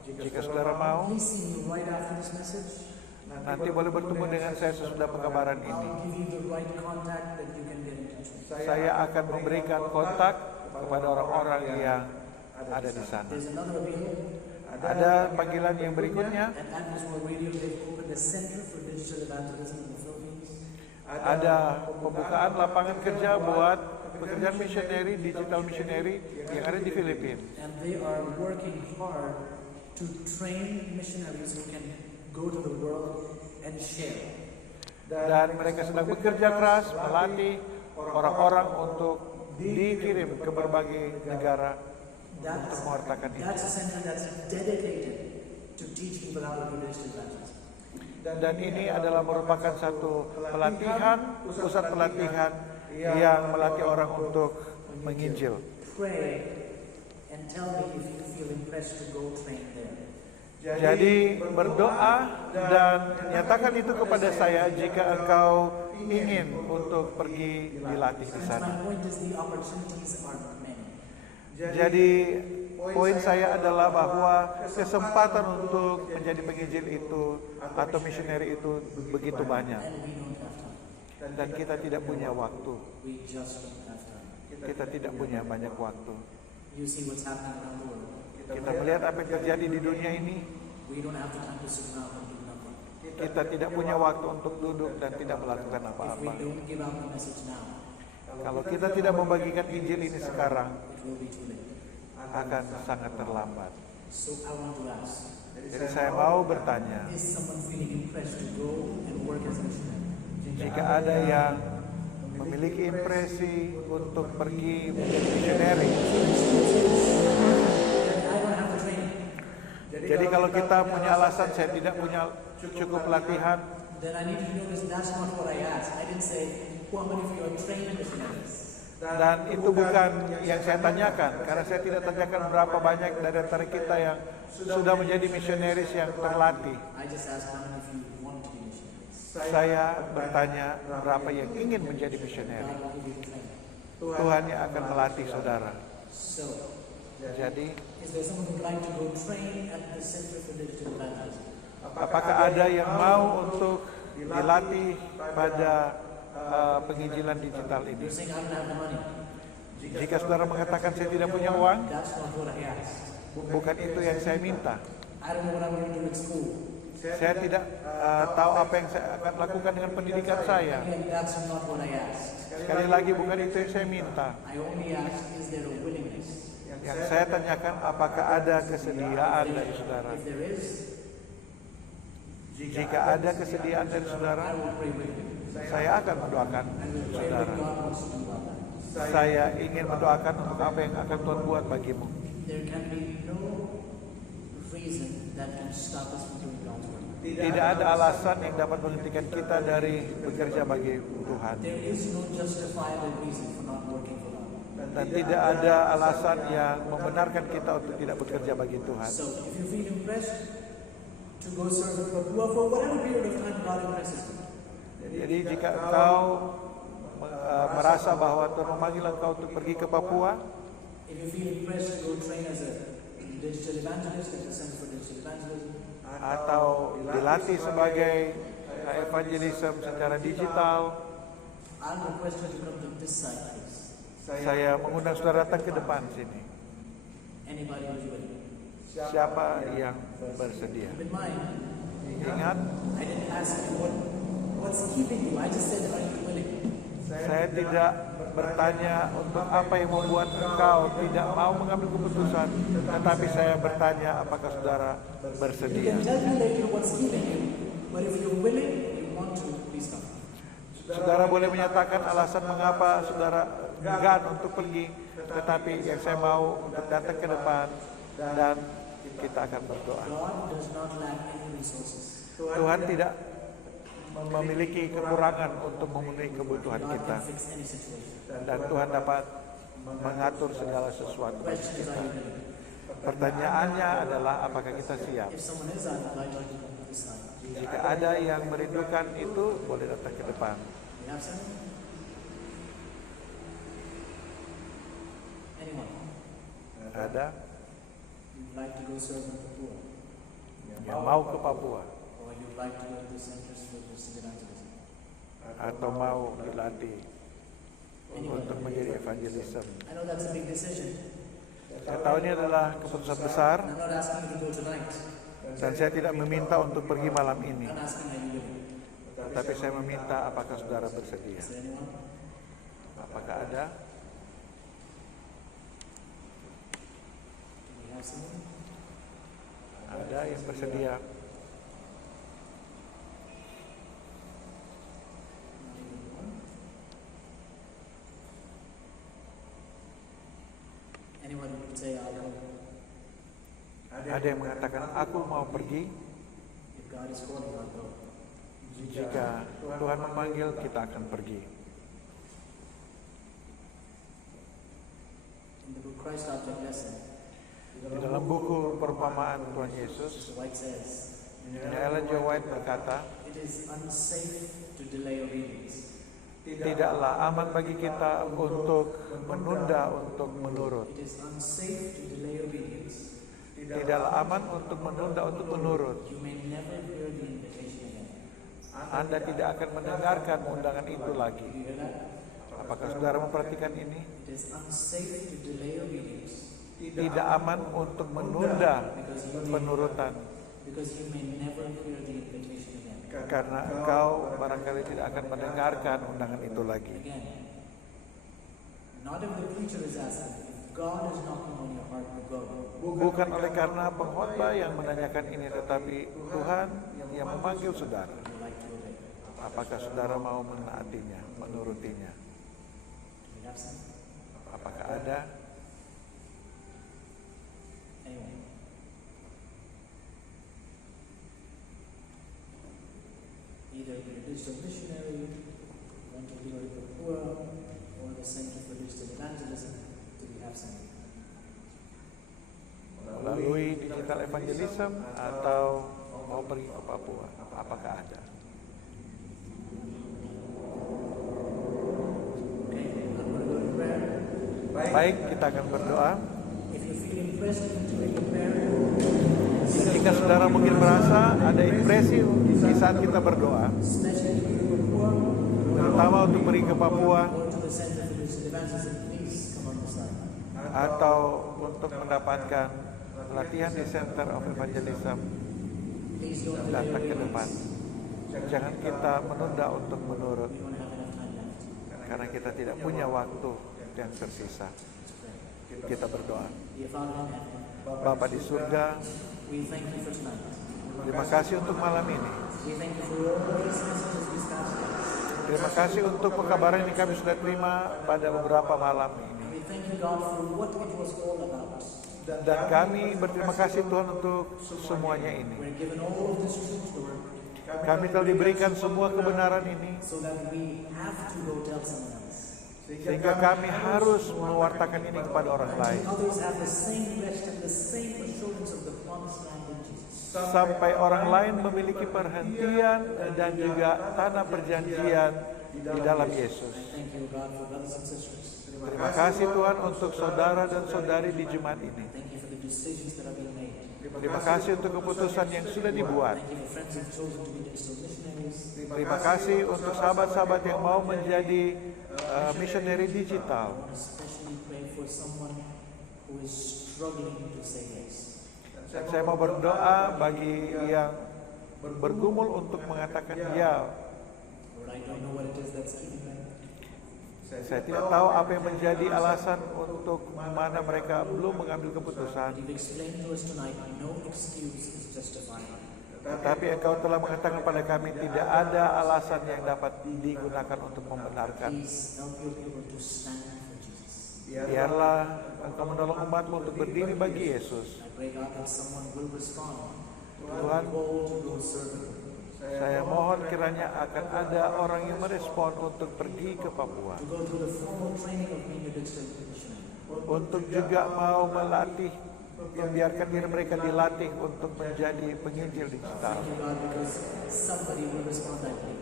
Jika saudara mau, please see me right after this message. nanti boleh bertemu dengan saya sesudah pengabaran ini. I'll give you the right contact that you can get in touch with. Saya akan memberikan kontak kepada orang-orang yang ada di sana. There's another appeal. Ada panggilan yang berikutnya. At Adventist World Radio, they've opened a center for digital evangelism in the Philippines. Ada pembukaan lapangan kerja buat pekerjaan misioneri, digital misioneri yang ada di Filipina. And they are working hard to train missionaries who can go to the world and share. Dan mereka sedang bekerja keras melatih orang-orang untuk dikirim ke berbagai negara untuk mewartakan ini. That's a center that's dedicated to teach people how to do digital evangelism. Dan ini adalah merupakan satu pelatihan, pusat pelatihan yang melatih orang untuk menginjil. Pray and tell me if you feel impressed to go train there. Jadi berdoa dan nyatakan itu kepada saya jika engkau ingin untuk pergi dilatih di My sana. point is the opportunities are many. Jadi poin saya adalah bahwa kesempatan untuk menjadi penginjil itu atau misioneri itu begitu banyak. And we don't have time. Dan kita tidak punya waktu. We just don't have time. Kita tidak punya banyak waktu. You see what's happening around the world. Kita melihat apa yang terjadi di dunia ini. We don't have the time to sit around and do nothing. Kita tidak punya waktu untuk duduk dan tidak melakukan If we apa-apa. don't give out the message now, Kalau kita tidak membagikan Injil ini sekarang, it will be too late. akan sangat terlambat. So I want to ask, Jadi saya mau bertanya, is someone feeling impressed to go and work as a missionary? jika ada yang memiliki impresi untuk pergi menjadi misioneri, And I don't have the training. jadi kalau kita punya alasan saya tidak punya cukup pelatihan, Then I need to notice that's not what I asked. I didn't say, how many of you are trained missionaries? dan itu bukan yang saya tanyakan, karena saya tidak tanyakan berapa banyak dari antara kita yang sudah menjadi misionaris yang terlatih. I just asked how many of you want to be missionaries. Saya bertanya berapa yang ingin menjadi misioneri. God will give you training. Tuhan yang akan melatih saudara. So, Jadi, is there someone who'd like to go train at the Center for Digital Evangelism? apakah ada yang mau untuk dilatih pada penginjilan digital ini? You're saying I don't have the money. Jika saudara mengatakan saya tidak punya uang, That's not what I asked. bukan itu yang saya minta. I don't know what I'm going to do at school. Saya tidak tahu apa yang saya akan lakukan dengan pendidikan saya. Again, that's not what I asked. Sekali lagi, bukan itu yang saya minta. I only asked, is there a willingness? Yang saya tanyakan, apakah ada kesediaan dari saudara? If there is, Jika ada kesediaan dari saudara, I will pray with you. saya akan mendoakan I will pray saudara. what God wants to do about that. Saya ingin mendoakan untuk apa yang akan Tuhan buat bagimu. There can be no reason that can stop us from doing God's work. Tidak ada alasan yang dapat menghentikan kita dari bekerja bagi Tuhan. There is no justifiable reason for not working for God. Dan tidak ada alasan yang membenarkan kita untuk tidak bekerja bagi Tuhan. So if you feel impressed to go serve in Papua for whatever period of time God impresses you, Jadi jika engkau merasa bahwa Tuhan memanggil engkau untuk pergi ke Papua, if you feel impressed to go train as a digital evangelist at the Center for Digital Evangelism, atau dilatih sebagai evangelism secara digital, I'll request you to come to this side, please. saya mengundang saudara datang ke depan sini. Anybody who's willing. Siapa yang bersedia? Keep in mind, Ingat, I didn't ask you what's keeping you. I just said, are you willing? saya tidak bertanya untuk apa yang membuat engkau tidak mau mengambil keputusan, tetapi saya bertanya apakah saudara You bersedia. can tell me later what's keeping you, but if you're willing, you want to, please come. Saudara boleh menyatakan alasan mengapa saudara enggan untuk pergi, tetapi yang saya mau untuk datang ke depan dan kita akan berdoa. God does not lack any resources. Tuhan tidak memiliki kekurangan untuk memenuhi kebutuhan God kita, can fix any situation. dan Tuhan dapat mengatur segala sesuatu. Question is, are you willing? Pertanyaannya adalah apakah kita siap? If someone is, I'd invite you to come to this side. Jika ada yang merindukan itu, boleh datang ke depan. We have something? Anyone? Ada You'd like to go serve in Papua? yang mau ke Papua Or you'd like to go to the Centers for Christian Evangelism? atau mau dilatih Anyone? untuk menjadi evangelism. I know that's a big decision. Saya tahu ini adalah keputusan besar, I'm not asking you to go tonight. dan saya tidak meminta untuk pergi malam ini, I'm asking, are you willing? tetapi saya meminta apakah saudara bersedia. Is there anyone? Apakah ada? Do we have someone? Ada yang bersedia? Anyone who could say, I'll go? Ada yang mengatakan aku mau pergi? If God is calling, I'll go. Jika Tuhan memanggil, kita akan pergi. In the book Christ Object Lesson, Di dalam buku perumpamaan Tuhan Yesus, Mr. White says, Ellen G. White berkata, it is unsafe to delay obedience. tidaklah aman bagi kita untuk menunda untuk menurut. It is unsafe to delay obedience. Tidaklah aman untuk menunda untuk menurut. You may never hear the invitation again. Anda tidak akan mendengarkan undangan itu lagi. Do you hear that? Apakah saudara memperhatikan ini? It is unsafe to delay obedience Tidak aman untuk menunda penurutan, because you may never hear the invitation again. karena engkau barangkali tidak akan mendengarkan undangan itu lagi. Again, not if the preacher is asking. If God is knocking on your heart to go, Bukan oleh karena pengkhotbah yang menanyakan ini, tetapi Tuhan yang memanggil saudara. would you like to obey? Apakah saudara mau menaatinya, menurutinya? Do we have some? Apakah ada? Anyway. Either you're a digital missionary, want to be with Papua, or the Center for Digital Evangelism, do we have some? Melalui digital evangelism atau mau pergi ke Papua? Apakah ada? Okay, I'm going to go to prayer. Baik, kita akan berdoa. If you feel impressed during the prayer, Jika saudara mungkin merasa ada impresi di saat kita berdoa, especially if you're Papua, terutama untuk pergi ke Papua or to the Center for Digital Evangelism, please come on the side. atau untuk mendapatkan latihan di Center of Evangelism, Please don't delay datang ke obedience. depan. Jangan kita menunda untuk menurut, We don't have enough time left. karena kita tidak punya waktu yang tersisa. Let's pray. Kita berdoa. Dear Father in heaven, Bapa di surga, we thank you for tonight. terima kasih untuk malam ini. We thank you for all these messages these past days. Terima kasih untuk pengkabaran yang kami sudah terima pada beberapa malam ini. We thank you, God, for what it was all about. Dan kami berterima kasih Tuhan untuk semuanya ini. We're given all of this truth, Lord, Kami telah diberikan semua kebenaran ini, so that we have to go tell someone else. sehingga kami harus mewartakan ini kepada orang lain. Others have the same rest and the same assurance of the promised land in Jesus. Sampai orang lain memiliki perhentian dan juga tanah perjanjian di dalam Yesus. Thank you, God, for brothers and sisters. Terima kasih Tuhan untuk saudara dan saudari di jemaat ini. Thank you for the decisions that are being made. Terima kasih untuk keputusan yang sudah dibuat. Thank you for friends who've chosen to be digital missionaries. Terima kasih untuk sahabat-sahabat yang mau menjadi misioneri digital. I want to especially pray for someone who is struggling to say yes. Dan saya mau berdoa bagi yang bergumul untuk mengatakan ya. Lord, I don't know what it is that's keeping them. Saya tidak tahu apa yang menjadi alasan untuk mana mereka belum mengambil keputusan. You've explained to us tonight, no excuse is justified. Tetapi Engkau telah mengatakan pada kami tidak ada alasan yang dapat digunakan untuk membenarkan. Please help your people to stand for Jesus. Biarlah Engkau menolong umat-Mu untuk berdiri bagi Yesus. I pray, God, that someone will respond. Tuhan, Call to go serve you. saya mohon kiranya akan ada orang yang merespon untuk pergi ke Papua. To go through the formal training of being a digital missionary. Untuk juga mau melatih, membiarkan diri mereka dilatih untuk menjadi penginjil digital. Thank you, God, because somebody will respond that way.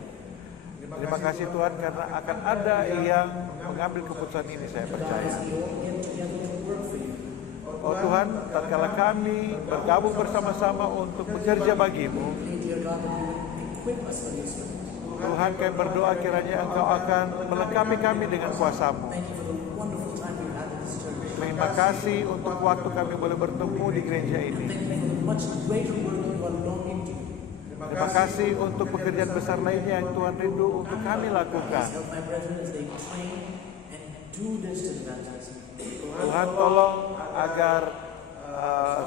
Terima kasih Tuhan karena akan ada yang mengambil keputusan ini, saya percaya. As we all get together to work for you, Oh Tuhan, tatkala kami bergabung bersama-sama untuk bekerja bagi-Mu, pray, dear God, that you will equip us with your spirit. Tuhan kami berdoa kiranya Engkau akan melengkapi kami dengan kuasa-Mu. Thank you for the wonderful time we've had in this church. Terima kasih untuk waktu kami boleh bertemu di gereja ini. Thank you for the much greater work that you are longing to do. Terima kasih untuk pekerjaan besar lainnya yang Tuhan rindu untuk kami lakukan. Help my brethren as they train and do digital evangelism. Tuhan tolong agar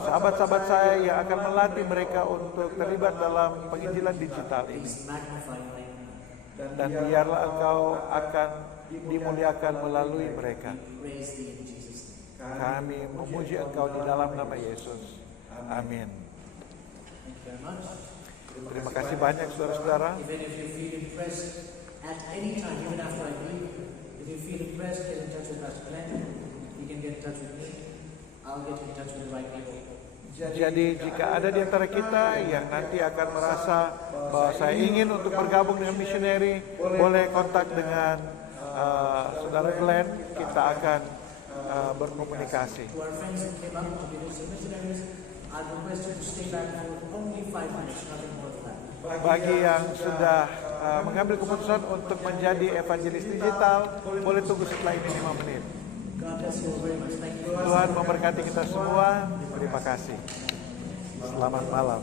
sahabat-sahabat saya yang akan melatih mereka untuk terlibat dalam penginjilan digital ini. Please magnify your name. Dan biarlah Engkau akan dimuliakan melalui mereka. Praise thee in Jesus' name. Kami memuji Engkau di dalam nama Yesus. Amin. Thank you very much. Terima kasih banyak saudara-saudara. If any of you feel impressed at any time, even after I leave, if you feel impressed, get in touch with Pastor Glenn. You can get in touch with me. I'll get in touch with the right people. Jadi jika ada di antara kita yang nanti akan merasa bahwa saya ingin untuk bergabung dengan missionary, boleh kontak dengan saudara Glenn, kita akan berkomunikasi. To our friends who came up to be digital missionaries, I'd request you to stay back for only 5 minutes, nothing more than that. Bagi yang sudah mengambil keputusan untuk menjadi evangelis digital, boleh tunggu setelah ini 5 menit. God bless you all very much. Thank you. Tuhan memberkati kita semua. Terima kasih. Selamat malam.